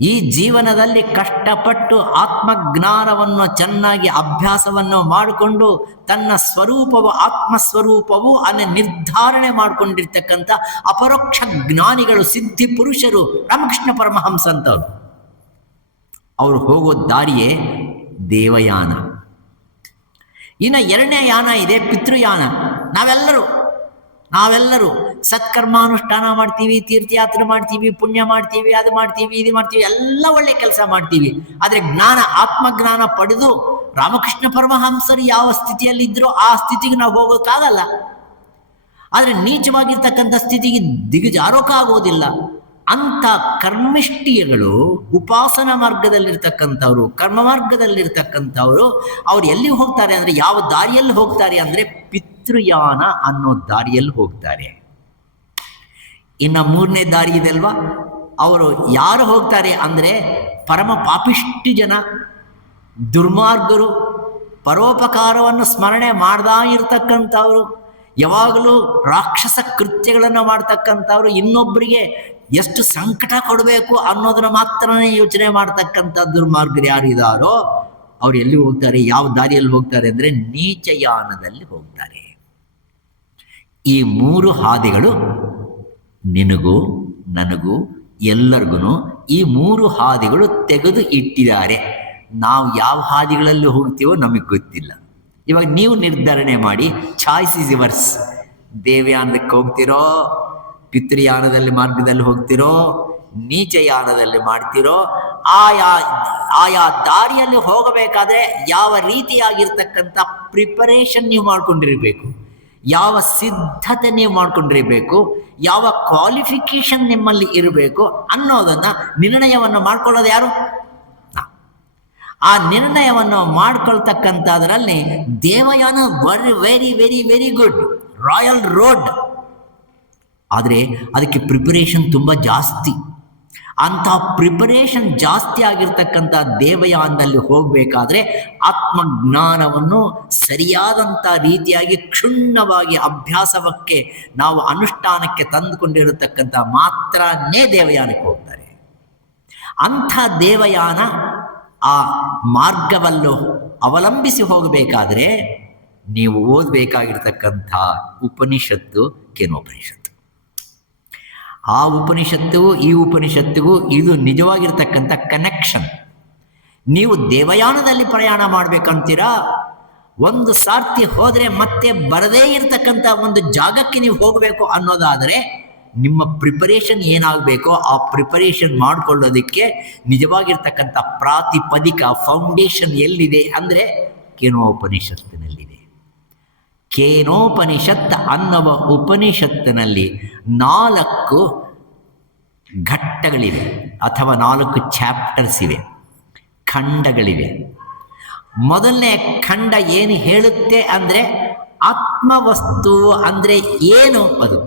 ಈ ಜೀವನದಲ್ಲಿ ಕಷ್ಟಪಟ್ಟು ಆತ್ಮಜ್ಞಾನವನ್ನು ಚೆನ್ನಾಗಿ ಅಭ್ಯಾಸವನ್ನು ಮಾಡಿಕೊಂಡು ತನ್ನ ಸ್ವರೂಪವು ಆತ್ಮಸ್ವರೂಪವು ಅನ್ನೋ ನಿರ್ಧಾರಣೆ ಮಾಡಿಕೊಂಡಿರ್ತಕ್ಕಂಥ ಅಪರೋಕ್ಷ ಜ್ಞಾನಿಗಳು, ಸಿದ್ಧಿ ಪುರುಷರು, ರಾಮಕೃಷ್ಣ ಪರಮಹಂಸ ಅಂತವ್ರು. ಅವರು ಹೋಗೋ ದಾರಿಯೇ ದೇವಯಾನ. ಇನ್ನು ಎರಡನೇ ಯಾನ ಇದೆ, ಪಿತೃಯಾನ. ನಾವೆಲ್ಲರೂ ಸತ್ಕರ್ಮಾನುಷ್ಠಾನ ಮಾಡ್ತೀವಿ, ತೀರ್ಥಯಾತ್ರೆ ಮಾಡ್ತೀವಿ, ಪುಣ್ಯ ಮಾಡ್ತೀವಿ, ಅದು ಮಾಡ್ತೀವಿ, ಇದು ಮಾಡ್ತೀವಿ, ಎಲ್ಲ ಒಳ್ಳೆ ಕೆಲಸ ಮಾಡ್ತೀವಿ. ಆದರೆ ಜ್ಞಾನ, ಆತ್ಮಜ್ಞಾನ ಪಡೆದು ರಾಮಕೃಷ್ಣ ಪರಮಹಂಸರು ಯಾವ ಸ್ಥಿತಿಯಲ್ಲಿದ್ದರೋ ಆ ಸ್ಥಿತಿಗೆ ನಾವು ಹೋಗೋಕ್ಕಾಗಲ್ಲ. ಆದರೆ ನೀಚವಾಗಿರ್ತಕ್ಕಂಥ ಸ್ಥಿತಿಗೆ ದಿಗಜಾರೋಕ್ಕಾಗೋದಿಲ್ಲ. ಅಂಥ ಕರ್ಮಿಷ್ಠಿಗಳು, ಉಪಾಸನ ಮಾರ್ಗದಲ್ಲಿರ್ತಕ್ಕಂಥವ್ರು, ಕರ್ಮ ಮಾರ್ಗದಲ್ಲಿರ್ತಕ್ಕಂಥವ್ರು, ಅವ್ರು ಎಲ್ಲಿಗೆ ಹೋಗ್ತಾರೆ ಅಂದರೆ, ಯಾವ ದಾರಿಯಲ್ಲಿ ಹೋಗ್ತಾರೆ ಅಂದರೆ ಪಿತೃಯಾನ ಅನ್ನೋ ದಾರಿಯಲ್ಲಿ ಹೋಗ್ತಾರೆ. ಇನ್ನು ಮೂರನೇ ದಾರಿ ಇದೆ ಅಲ್ವಾ, ಅವರು ಯಾರು ಹೋಗ್ತಾರೆ ಅಂದರೆ ಪರಮ ಪಾಪಿಷ್ಟಿ ಜನ, ದುರ್ಮಾರ್ಗರು, ಪರೋಪಕಾರವನ್ನು ಸ್ಮರಣೆ ಮಾಡ್ದಾ ಇರ್ತಕ್ಕಂಥವ್ರು, ಯಾವಾಗಲೂ ರಾಕ್ಷಸ ಕೃತ್ಯಗಳನ್ನು ಮಾಡ್ತಕ್ಕಂಥವ್ರು, ಇನ್ನೊಬ್ಬರಿಗೆ ಎಷ್ಟು ಸಂಕಟ ಕೊಡಬೇಕು ಅನ್ನೋದನ್ನ ಮಾತ್ರನೇ ಯೋಚನೆ ಮಾಡ್ತಕ್ಕಂಥ ದುರ್ಮಾರ್ಗರು ಯಾರಿದಾರೋ ಅವ್ರು ಎಲ್ಲಿ ಹೋಗ್ತಾರೆ, ಯಾವ ದಾರಿಯಲ್ಲಿ ಹೋಗ್ತಾರೆ ಅಂದರೆ ನೀಚಯಾನದಲ್ಲಿ ಹೋಗ್ತಾರೆ. ಈ ಮೂರು ಹಾದಿಗಳು ನಿನಗೂ ನನಗೂ ಎಲ್ಲರಿಗೂ ಈ ಮೂರು ಹಾದಿಗಳು ತೆಗೆದು ಇಟ್ಟಿದ್ದಾರೆ. ನಾವು ಯಾವ ಹಾದಿಗಳಲ್ಲಿ ಹೋಗ್ತೀವೋ ನಮಗೆ ಗೊತ್ತಿಲ್ಲ. ಇವಾಗ ನೀವು ನಿರ್ಧಾರಣೆ ಮಾಡಿ, ಚಾಯ್ಸ್ ಇಸ್ ಯುವರ್ಸ್. ದೇವಯಾನದಕ್ಕೆ ಹೋಗ್ತಿರೋ, ಪಿತೃಯಾನದಲ್ಲಿ ಮಾರ್ಗದಲ್ಲಿ ಹೋಗ್ತಿರೋ, ನೀಚಯಾನದಲ್ಲಿ ಮಾಡ್ತಿರೋ, ಆಯಾ ದಾರಿಯಲ್ಲಿ ಹೋಗಬೇಕಾದ್ರೆ ಯಾವ ರೀತಿಯಾಗಿರ್ತಕ್ಕಂಥ ಪ್ರಿಪರೇಷನ್ ನೀವು ಮಾಡ್ಕೊಂಡಿರಬೇಕು, ಯಾವ ಸಿದ್ಧತೆ ನೀವು ಮಾಡ್ಕೊಂಡಿರಬೇಕು, ಯಾವ ಕ್ವಾಲಿಫಿಕೇಶನ್ ನಿಮ್ಮಲ್ಲಿ ಇರಬೇಕು ಅನ್ನೋದನ್ನು ನಿರ್ಣಯವನ್ನು ಮಾಡ್ಕೊಳ್ಳೋದು ಯಾರು? ಆ ನಿರ್ಣಯವನ್ನು ಮಾಡ್ಕೊಳ್ತಕ್ಕಂಥದ್ರಲ್ಲಿ Devayana very very very good, royal road. ಆದರೆ ಅದಕ್ಕೆ ಪ್ರಿಪರೇಷನ್ ತುಂಬ ಜಾಸ್ತಿ. ಅಂಥ ಪ್ರಿಪರೇಷನ್ ಜಾಸ್ತಿ ಆಗಿರ್ತಕ್ಕಂಥ ದೇವಯಾನದಲ್ಲಿ ಹೋಗಬೇಕಾದ್ರೆ ಆತ್ಮಜ್ಞಾನವನ್ನು ಸರಿಯಾದಂಥ ರೀತಿಯಾಗಿ ಕ್ಷುಣ್ಣವಾಗಿ ಅಭ್ಯಾಸವಕ್ಕೆ ನಾವು ಅನುಷ್ಠಾನಕ್ಕೆ ತಂದುಕೊಂಡಿರತಕ್ಕಂಥ ಮಾತ್ರನೇ ದೇವಯಾನಕ್ಕೆ ಹೋಗ್ತಾರೆ. ಅಂಥ ದೇವಯಾನ ಆ ಮಾರ್ಗವನ್ನು ಅವಲಂಬಿಸಿ ಹೋಗಬೇಕಾದ್ರೆ ನೀವು ಓದಬೇಕಾಗಿರ್ತಕ್ಕಂಥ ಉಪನಿಷತ್ತು ಕೇನೋಪನಿಷತ್ತು. ಆ ಉಪನಿಷತ್ತಿಗೂ ಈ ಉಪನಿಷತ್ತಿಗೂ ಇದು ನಿಜವಾಗಿರ್ತಕ್ಕಂಥ ಕನೆಕ್ಷನ್. ನೀವು ದೇವಯಾನದಲ್ಲಿ ಪ್ರಯಾಣ ಮಾಡ್ಬೇಕಂತೀರಾ, ಒಂದು ಸಾರ್ತಿ ಹೋದರೆ ಮತ್ತೆ ಬರದೇ ಇರತಕ್ಕಂಥ ಒಂದು ಜಾಗಕ್ಕೆ ನೀವು ಹೋಗಬೇಕು ಅನ್ನೋದಾದರೆ ನಿಮ್ಮ ಪ್ರಿಪರೇಷನ್ ಏನಾಗಬೇಕೋ ಆ ಪ್ರಿಪರೇಷನ್ ಮಾಡಿಕೊಳ್ಳೋದಕ್ಕೆ ನಿಜವಾಗಿರ್ತಕ್ಕಂಥ ಪ್ರಾತಿಪದಿಕ ಫೌಂಡೇಶನ್ ಎಲ್ಲಿದೆ ಅಂದರೆ ಕೇನೋಪನಿಷತ್ತಿನಲ್ಲಿದೆ. ಕೇನೋಪನಿಷತ್ ಅನ್ನುವ ಉಪನಿಷತ್ತಿನಲ್ಲಿ 4 ಘಟ್ಟಗಳಿವೆ ಅಥವಾ 4 ಚಾಪ್ಟರ್ಸ್ ಇವೆ, ಖಂಡಗಳಿವೆ. ಮೊದಲನೇ ಖಂಡ ಏನು ಹೇಳುತ್ತೆ ಅಂದರೆ ಆತ್ಮವಸ್ತು ಅಂದರೆ ಏನು, ಅದು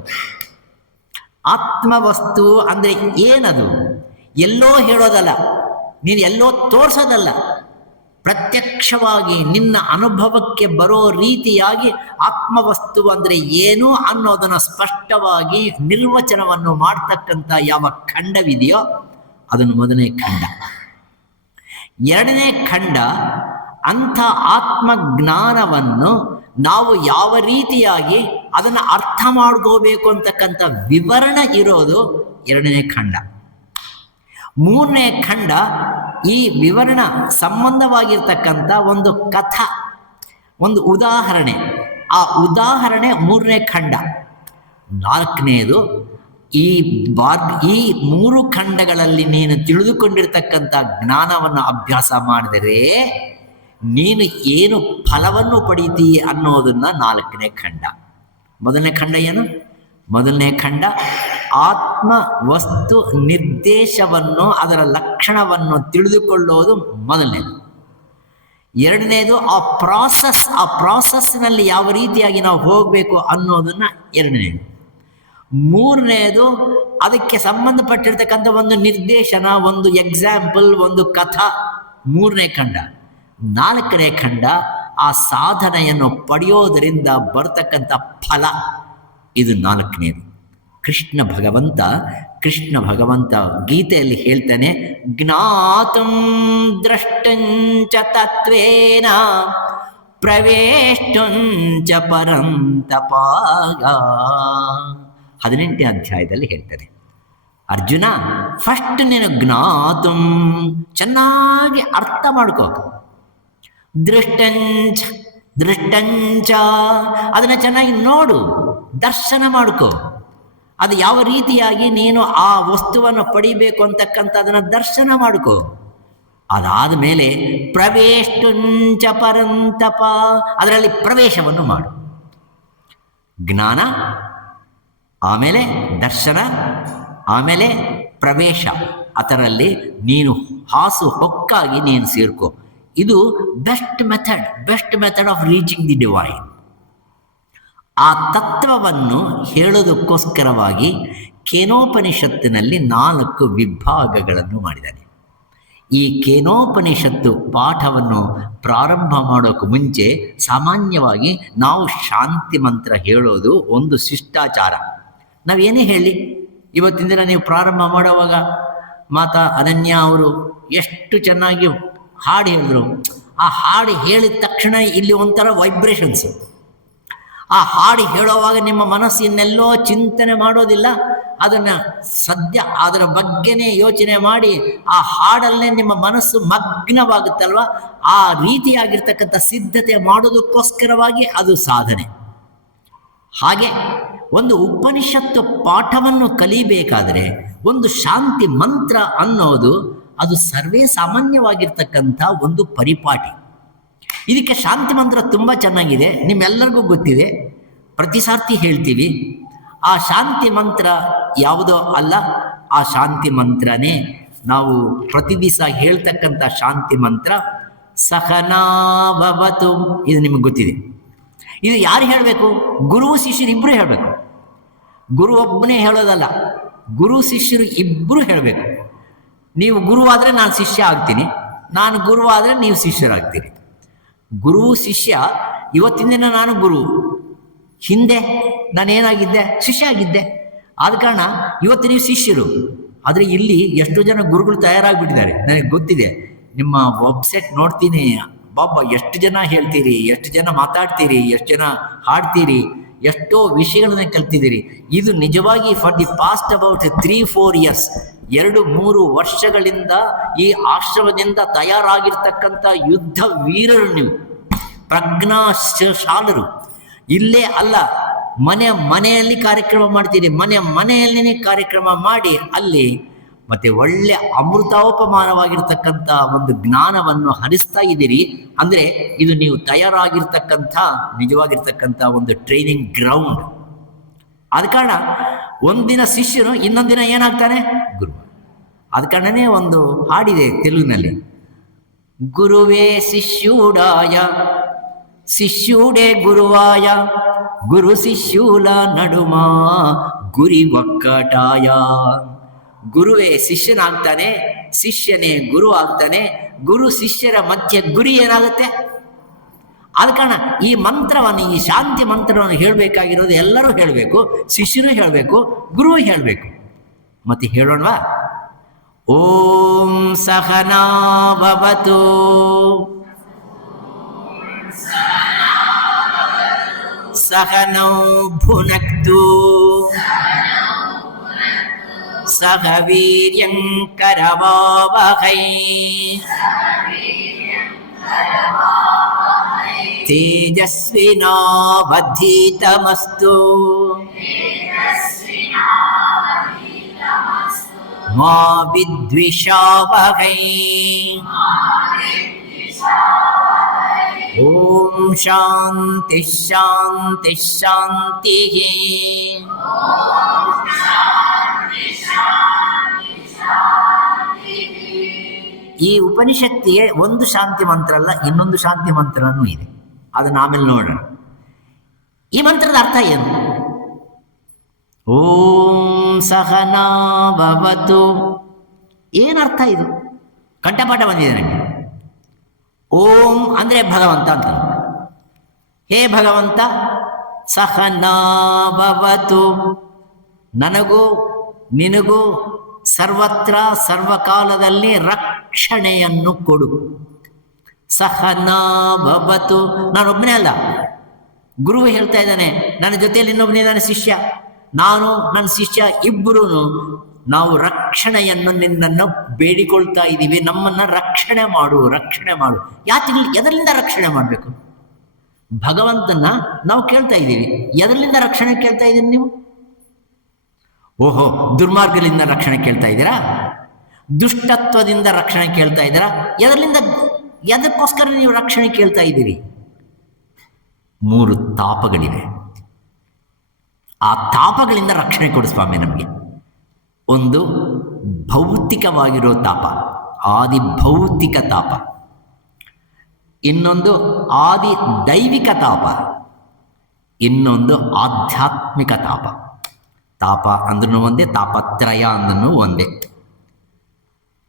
ಆತ್ಮವಸ್ತು ಅಂದರೆ ಏನದು, ಎಲ್ಲೋ ಹೇಳೋದಲ್ಲ, ನೀನು ಎಲ್ಲೋ ತೋರಿಸೋದಲ್ಲ, ಪ್ರತ್ಯಕ್ಷವಾಗಿ ನಿನ್ನ ಅನುಭವಕ್ಕೆ ಬರೋ ರೀತಿಯಾಗಿ ಆತ್ಮವಸ್ತು ಅಂದರೆ ಏನು ಅನ್ನೋದನ್ನು ಸ್ಪಷ್ಟವಾಗಿ ನಿರ್ವಚನವನ್ನು ಮಾಡ್ತಕ್ಕಂಥ ಯಾವ ಖಂಡವಿದೆಯೋ ಅದನ್ನು ಮೊದಲನೇ ಖಂಡ. ಎರಡನೇ ಖಂಡ, ಅಂಥ ಆತ್ಮಜ್ಞಾನವನ್ನು ನಾವು ಯಾವ ರೀತಿಯಾಗಿ ಅದನ್ನು ಅರ್ಥ ಮಾಡ್ಕೋಬೇಕು ಅಂತಕ್ಕಂಥ ವಿವರಣ ಇರೋದು ಎರಡನೇ ಖಂಡ. ಮೂರನೇ ಖಂಡ, ಈ ವಿವರಣ ಸಂಬಂಧವಾಗಿರ್ತಕ್ಕಂಥ ಒಂದು ಕಥಾ, ಒಂದು ಉದಾಹರಣೆ, ಆ ಉದಾಹರಣೆ ಮೂರನೇ ಖಂಡ. ನಾಲ್ಕನೇದು, ಈ 3 ಖಂಡಗಳಲ್ಲಿ ನೀನು ತಿಳಿದುಕೊಂಡಿರ್ತಕ್ಕಂಥ ಜ್ಞಾನವನ್ನು ಅಭ್ಯಾಸ ಮಾಡಿದರೆ ನೀನು ಏನು ಫಲವನ್ನು ಪಡೀತೀಯ ಅನ್ನೋದನ್ನ 4ನೇ ಖಂಡ. ಮೊದಲನೇ ಖಂಡ ಏನು? ಮೊದಲನೇ ಖಂಡ ಆತ್ಮ ವಸ್ತು ನಿರ್ದೇಶವನ್ನು, ಅದರ ಲಕ್ಷಣವನ್ನು ತಿಳಿದುಕೊಳ್ಳೋದು ಮೊದಲನೇದು. ಎರಡನೇದು ಆ ಪ್ರಾಸೆಸ್ನಲ್ಲಿ ಯಾವ ರೀತಿಯಾಗಿ ನಾವು ಹೋಗಬೇಕು ಅನ್ನೋದನ್ನ ಎರಡನೇದು. ಮೂರನೇದು ಅದಕ್ಕೆ ಸಂಬಂಧಪಟ್ಟಿರ್ತಕ್ಕಂಥ ಒಂದು ನಿರ್ದೇಶನ, ಒಂದು ಎಕ್ಸಾಂಪಲ್, ಒಂದು ಕಥಾ, ಮೂರನೇ ಖಂಡ. 4ನೇ ಖಂಡ ಆ ಸಾಧನೆಯನ್ನು ಪಡೆಯೋದರಿಂದ ಬರ್ತಕ್ಕಂಥ ಫಲ, ಇದು 4ನೇದು. ಕೃಷ್ಣ ಭಗವಂತ ಕೃಷ್ಣ ಭಗವಂತ ಗೀತೆಯಲ್ಲಿ ಹೇಳ್ತಾನೆ, ಜ್ಞಾತುಂ ದ್ರಷ್ಟಂಚ ತತ್ವೇನ ಪ್ರವೇಷ್ಟುಂಚ ಪರಂತಪಾಗ. 18ನೇ ಅಧ್ಯಾಯದಲ್ಲಿ ಹೇಳ್ತಾನೆ, ಅರ್ಜುನ ಫಸ್ಟ್ ನೀನು ಜ್ಞಾತುಂ ಚೆನ್ನಾಗಿ ಅರ್ಥ ಮಾಡ್ಕೋ, ದೃಷ್ಟಂಚ ಅದನ್ನು ಚೆನ್ನಾಗಿ ನೋಡು, ದರ್ಶನ ಮಾಡ್ಕೋ. ಅದು ಯಾವ ರೀತಿಯಾಗಿ ನೀನು ಆ ವಸ್ತುವನ್ನು ಪಡಿಬೇಕು ಅಂತಕ್ಕಂಥ ಅದನ್ನು ದರ್ಶನ ಮಾಡ್ಕೋ. ಅದಾದ ಮೇಲೆ ಪ್ರವೇಷ್ಟುಂಚ ಪರಂತಪ, ಅದರಲ್ಲಿ ಪ್ರವೇಶವನ್ನು ಮಾಡು. ಜ್ಞಾನ, ಆಮೇಲೆ ದರ್ಶನ, ಆಮೇಲೆ ಪ್ರವೇಶ, ಅದರಲ್ಲಿ ನೀನು ಹಾಸು ಹೊಕ್ಕಾಗಿ ನೀನು ಸೇರ್ಕೋ. ಇದು best method of reaching the divine. ಆ ತತ್ವವನ್ನು ಹೇಳೋದಕ್ಕೋಸ್ಕರವಾಗಿ ಕೇನೋಪನಿಷತ್ತಿನಲ್ಲಿ 4 ವಿಭಾಗಗಳನ್ನು ಮಾಡಿದ್ದಾನೆ. ಈ ಕೇನೋಪನಿಷತ್ತು ಪಾಠವನ್ನು ಪ್ರಾರಂಭ ಮಾಡೋಕ್ಕೆ ಮುಂಚೆ ಸಾಮಾನ್ಯವಾಗಿ ನಾವು ಶಾಂತಿ ಮಂತ್ರ ಹೇಳೋದು ಒಂದು ಶಿಷ್ಟಾಚಾರ. ನಾವೇನೇ ಹೇಳಿ, ಇವತ್ತಿನ ದಿನ ನೀವು ಪ್ರಾರಂಭ ಮಾಡುವಾಗ ಮಾತಾ ಅನನ್ಯ ಅವರು ಎಷ್ಟು ಚೆನ್ನಾಗಿ ಹಾಡು ಹೇಳಿದ್ರು. ಆ ಹಾಡು ಹೇಳಿದ ತಕ್ಷಣ ಇಲ್ಲಿ ಒಂಥರ ವೈಬ್ರೇಷನ್ಸು. ಆ ಹಾಡು ಹೇಳುವಾಗ ನಿಮ್ಮ ಮನಸ್ಸು ಇನ್ನೆಲ್ಲೋ ಚಿಂತನೆ ಮಾಡೋದಿಲ್ಲ, ಅದನ್ನು ಸದ್ಯ ಅದರ ಬಗ್ಗೆನೇ ಯೋಚನೆ ಮಾಡಿ ಆ ಹಾಡಲ್ಲೇ ನಿಮ್ಮ ಮನಸ್ಸು ಮಗ್ನವಾಗುತ್ತಲ್ವ. ಆ ರೀತಿಯಾಗಿರ್ತಕ್ಕಂಥ ಸಿದ್ಧತೆ ಮಾಡೋದಕ್ಕೋಸ್ಕರವಾಗಿ ಅದು ಸಾಧನೆ. ಹಾಗೆ ಒಂದು ಉಪನಿಷತ್ತು ಪಾಠವನ್ನು ಕಲಿಬೇಕಾದರೆ ಒಂದು ಶಾಂತಿ ಮಂತ್ರ ಅನ್ನೋದು ಅದು ಸರ್ವೇ ಸಾಮಾನ್ಯವಾಗಿರ್ತಕ್ಕಂಥ ಒಂದು ಪರಿಪಾಟಿ. ಇದಕ್ಕೆ ಶಾಂತಿ ಮಂತ್ರ ತುಂಬ ಚೆನ್ನಾಗಿದೆ, ನಿಮ್ಮೆಲ್ಲರಿಗೂ ಗೊತ್ತಿದೆ, ಪ್ರತಿ ಸಾರ್ತಿ ಹೇಳ್ತೀವಿ. ಆ ಶಾಂತಿ ಮಂತ್ರ ಯಾವುದೋ ಅಲ್ಲ, ಆ ಶಾಂತಿ ಮಂತ್ರನೇ ನಾವು ಪ್ರತಿ ದಿವಸ ಹೇಳ್ತಕ್ಕಂಥ ಶಾಂತಿ ಮಂತ್ರ ಸಹನಾಭವತು. ಇದು ನಿಮಗೆ ಗೊತ್ತಿದೆ. ಇದು ಯಾರು ಹೇಳಬೇಕು? ಗುರು ಶಿಷ್ಯರು ಇಬ್ಬರು ಹೇಳಬೇಕು. ಗುರು ಒಬ್ಬನೇ ಹೇಳೋದಲ್ಲ, ಗುರು ಶಿಷ್ಯರು ಇಬ್ಬರು ಹೇಳಬೇಕು. ನೀವು ಗುರು ಆದರೆ ನಾನು ಶಿಷ್ಯ ಆಗ್ತೀನಿ, ನಾನು ಗುರು ಆದರೆ ನೀವು ಶಿಷ್ಯರಾಗ್ತೀರಿ. ಗುರು ಶಿಷ್ಯ, ಇವತ್ತಿನ ದಿನ ನಾನು ಗುರು, ಹಿಂದೆ ನಾನೇನಾಗಿದ್ದೆ? ಶಿಷ್ಯ ಆಗಿದ್ದೆ. ಆದ ಕಾರಣ ಇವತ್ತು ನೀವು ಶಿಷ್ಯರು. ಆದರೆ ಇಲ್ಲಿ ಎಷ್ಟೋ ಜನ ಗುರುಗಳು ತಯಾರಾಗಿಬಿಟ್ಟಿದ್ದಾರೆ, ನನಗೆ ಗೊತ್ತಿದೆ. ನಿಮ್ಮ ವೆಬ್ಸೈಟ್ ನೋಡ್ತೀನಿ, ಬಾಬಾ ಎಷ್ಟು ಜನ ಹೇಳ್ತೀರಿ, ಎಷ್ಟು ಜನ ಮಾತಾಡ್ತೀರಿ, ಎಷ್ಟು ಜನ ಹಾಡ್ತೀರಿ, ಎಷ್ಟೋ ವಿಷಯಗಳನ್ನ ಕಲ್ತಿದ್ದೀರಿ. ಇದು ನಿಜವಾಗಿ for the past about 3-4 years, 2-3 ವರ್ಷಗಳಿಂದ ಈ ಆಶ್ರಮದಿಂದ ತಯಾರಾಗಿರ್ತಕ್ಕಂಥ ಯುದ್ಧ ವೀರರು ನೀವು, ಪ್ರಜ್ಞಾಶಾಲರು. ಇಲ್ಲೇ ಅಲ್ಲ, ಮನೆಯಲ್ಲಿ ಕಾರ್ಯಕ್ರಮ ಮಾಡ್ತೀರಿ, ಮನೆಯಲ್ಲೇ ಕಾರ್ಯಕ್ರಮ ಮಾಡಿ ಅಲ್ಲಿ ಮತ್ತೆ ಒಳ್ಳೆ ಅಮೃತೋಪಮಾನವಾಗಿರ್ತಕ್ಕಂಥ ಒಂದು ಜ್ಞಾನವನ್ನು ಹರಿಸ್ತಾ ಇದ್ದೀರಿ. ಅಂದರೆ ಇದು ನೀವು ತಯಾರಾಗಿರ್ತಕ್ಕಂಥ ನಿಜವಾಗಿರ್ತಕ್ಕಂಥ ಒಂದು ಟ್ರೈನಿಂಗ್ ಗ್ರೌಂಡ್. ಆದ ಕಾರಣ ಒಂದಿನ ಶಿಷ್ಯನು, ಇನ್ನೊಂದಿನ ಏನಾಗ್ತಾನೆ? ಗುರು. ಆದ ಕಾರಣನೇ ಒಂದು ಹಾಡಿದೆ ತೆಲುಗಿನಲ್ಲಿ, ಗುರುವೇ ಶಿಷ್ಯೂಡಾಯ ಶಿಷ್ಯೂಡೆ ಗುರುವಾಯ ಗುರು ಶಿಷ್ಯೂಲ ನಡುಮಾ ಗುರಿ ಒಕ್ಕಟಾಯ. ಗುರುವೇ ಶಿಷ್ಯನಾಗ್ತಾನೆ, ಶಿಷ್ಯನೇ ಗುರು ಆಗ್ತಾನೆ, ಗುರು ಶಿಷ್ಯರ ಮಧ್ಯೆ ಗುರಿ ಏನಾಗುತ್ತೆ? ಆದ ಕಾರಣ ಈ ಮಂತ್ರವನ್ನು, ಈ ಶಾಂತಿ ಮಂತ್ರವನ್ನು ಹೇಳಬೇಕಾಗಿರೋದು ಎಲ್ಲರೂ ಹೇಳಬೇಕು, ಶಿಷ್ಯರು ಹೇಳಬೇಕು, ಗುರು ಹೇಳಬೇಕು. ಮತ್ತೆ ಹೇಳೋಣವಾ? ಓಂ ಸಹನಾ ಭವತು ಸಹನೌ ಭುನಕ್ತು ಸಹ ವೀರ್ಯಂ ಕರವಾವಹೈ ತೇಜಸ್ವಿನಾವಧೀತಮಸ್ತು ಮಾ ವಿದ್ವಿಷಾವಹೈ. ಓಂ ಶಾಂತಿ ಶಾಂತಿ ಶಾಂತಿ. ಈ ಉಪನಿಷತ್ತಿಗೆ ಒಂದು ಶಾಂತಿ ಮಂತ್ರ ಅಲ್ಲ, ಇನ್ನೊಂದು ಶಾಂತಿ ಮಂತ್ರನೂ ಇದೆ. ಅದನ್ನ ಆಮೇಲೆ ನೋಡೋಣ. ಈ ಮಂತ್ರದ ಅರ್ಥ ಏನು? ಓಂ ಸಹನಾ ಭವತು. ಏನರ್ಥ ಇದು? ಕಂಠಪಾಠ ಬಂದಿದೆ ನನಗೆ. ಓಂ ಅಂದರೆ ಭಗವಂತ ಅಂತ. ಹೇ ಭಗವಂತ, ಸಹನಾ ಭವತು, ನನಗೂ ನಿನಗೂ ಸರ್ವತ್ರ ಸರ್ವಕಾಲದಲ್ಲಿ ರಕ್ಷಣೆಯನ್ನು ಕೊಡು. ಸಹನಾ ಭವತು. ನಾನೊಬ್ಬನೇ ಅಲ್ಲ, ಗುರು ಹೇಳ್ತಾ ಇದ್ದಾನೆ, ನನ್ನ ಜೊತೆಯಲ್ಲಿ ಇನ್ನೊಬ್ಬನಿದ್ದಾನೆ ಶಿಷ್ಯ, ನಾನು ನನ್ನ ಶಿಷ್ಯ ಇಬ್ಬರೂ ನಾವು ರಕ್ಷಣೆಯನ್ನು ನಿನ್ನನ್ನು ಬೇಡಿಕೊಳ್ತಾ ಇದ್ದೀವಿ. ನಮ್ಮನ್ನು ರಕ್ಷಣೆ ಮಾಡು, ರಕ್ಷಣೆ ಮಾಡು. ಎದರಿಂದ ರಕ್ಷಣೆ ಮಾಡಬೇಕು? ಭಗವಂತನ ನಾವು ಕೇಳ್ತಾ ಇದ್ದೀವಿ. ಎದರಿಂದ ರಕ್ಷಣೆ ಕೇಳ್ತಾ ಇದ್ದೀರಿ ನೀವು? ಓಹೋ, ದುರ್ಮಾರ್ಗದಿಂದ ರಕ್ಷಣೆ ಕೇಳ್ತಾ ಇದ್ದೀರಾ? ದುಷ್ಟತ್ವದಿಂದ ರಕ್ಷಣೆ ಕೇಳ್ತಾ ಇದ್ದೀರಾ? ಎದಕ್ಕೋಸ್ಕರ ನೀವು ರಕ್ಷಣೆ ಕೇಳ್ತಾ ಇದ್ದೀರಿ? 3 ತಾಪಗಳಿವೆ. ಆ ತಾಪಗಳಿಂದ ರಕ್ಷಣೆ ಕೊಡು ಸ್ವಾಮಿ ನಮಗೆ. ಒಂದು ಭೌತಿಕವಾಗಿರೋ ತಾಪ, ಆದಿ ಭೌತಿಕ ತಾಪ. ಇನ್ನೊಂದು ಆದಿ ದೈವಿಕ ತಾಪ. ಇನ್ನೊಂದು ಆಧ್ಯಾತ್ಮಿಕ ತಾಪ. ತಾಪ ಅಂದ್ರೂ ಒಂದೇ, ತಾಪತ್ರಯ ಅಂದ್ರೂ ಒಂದೇ.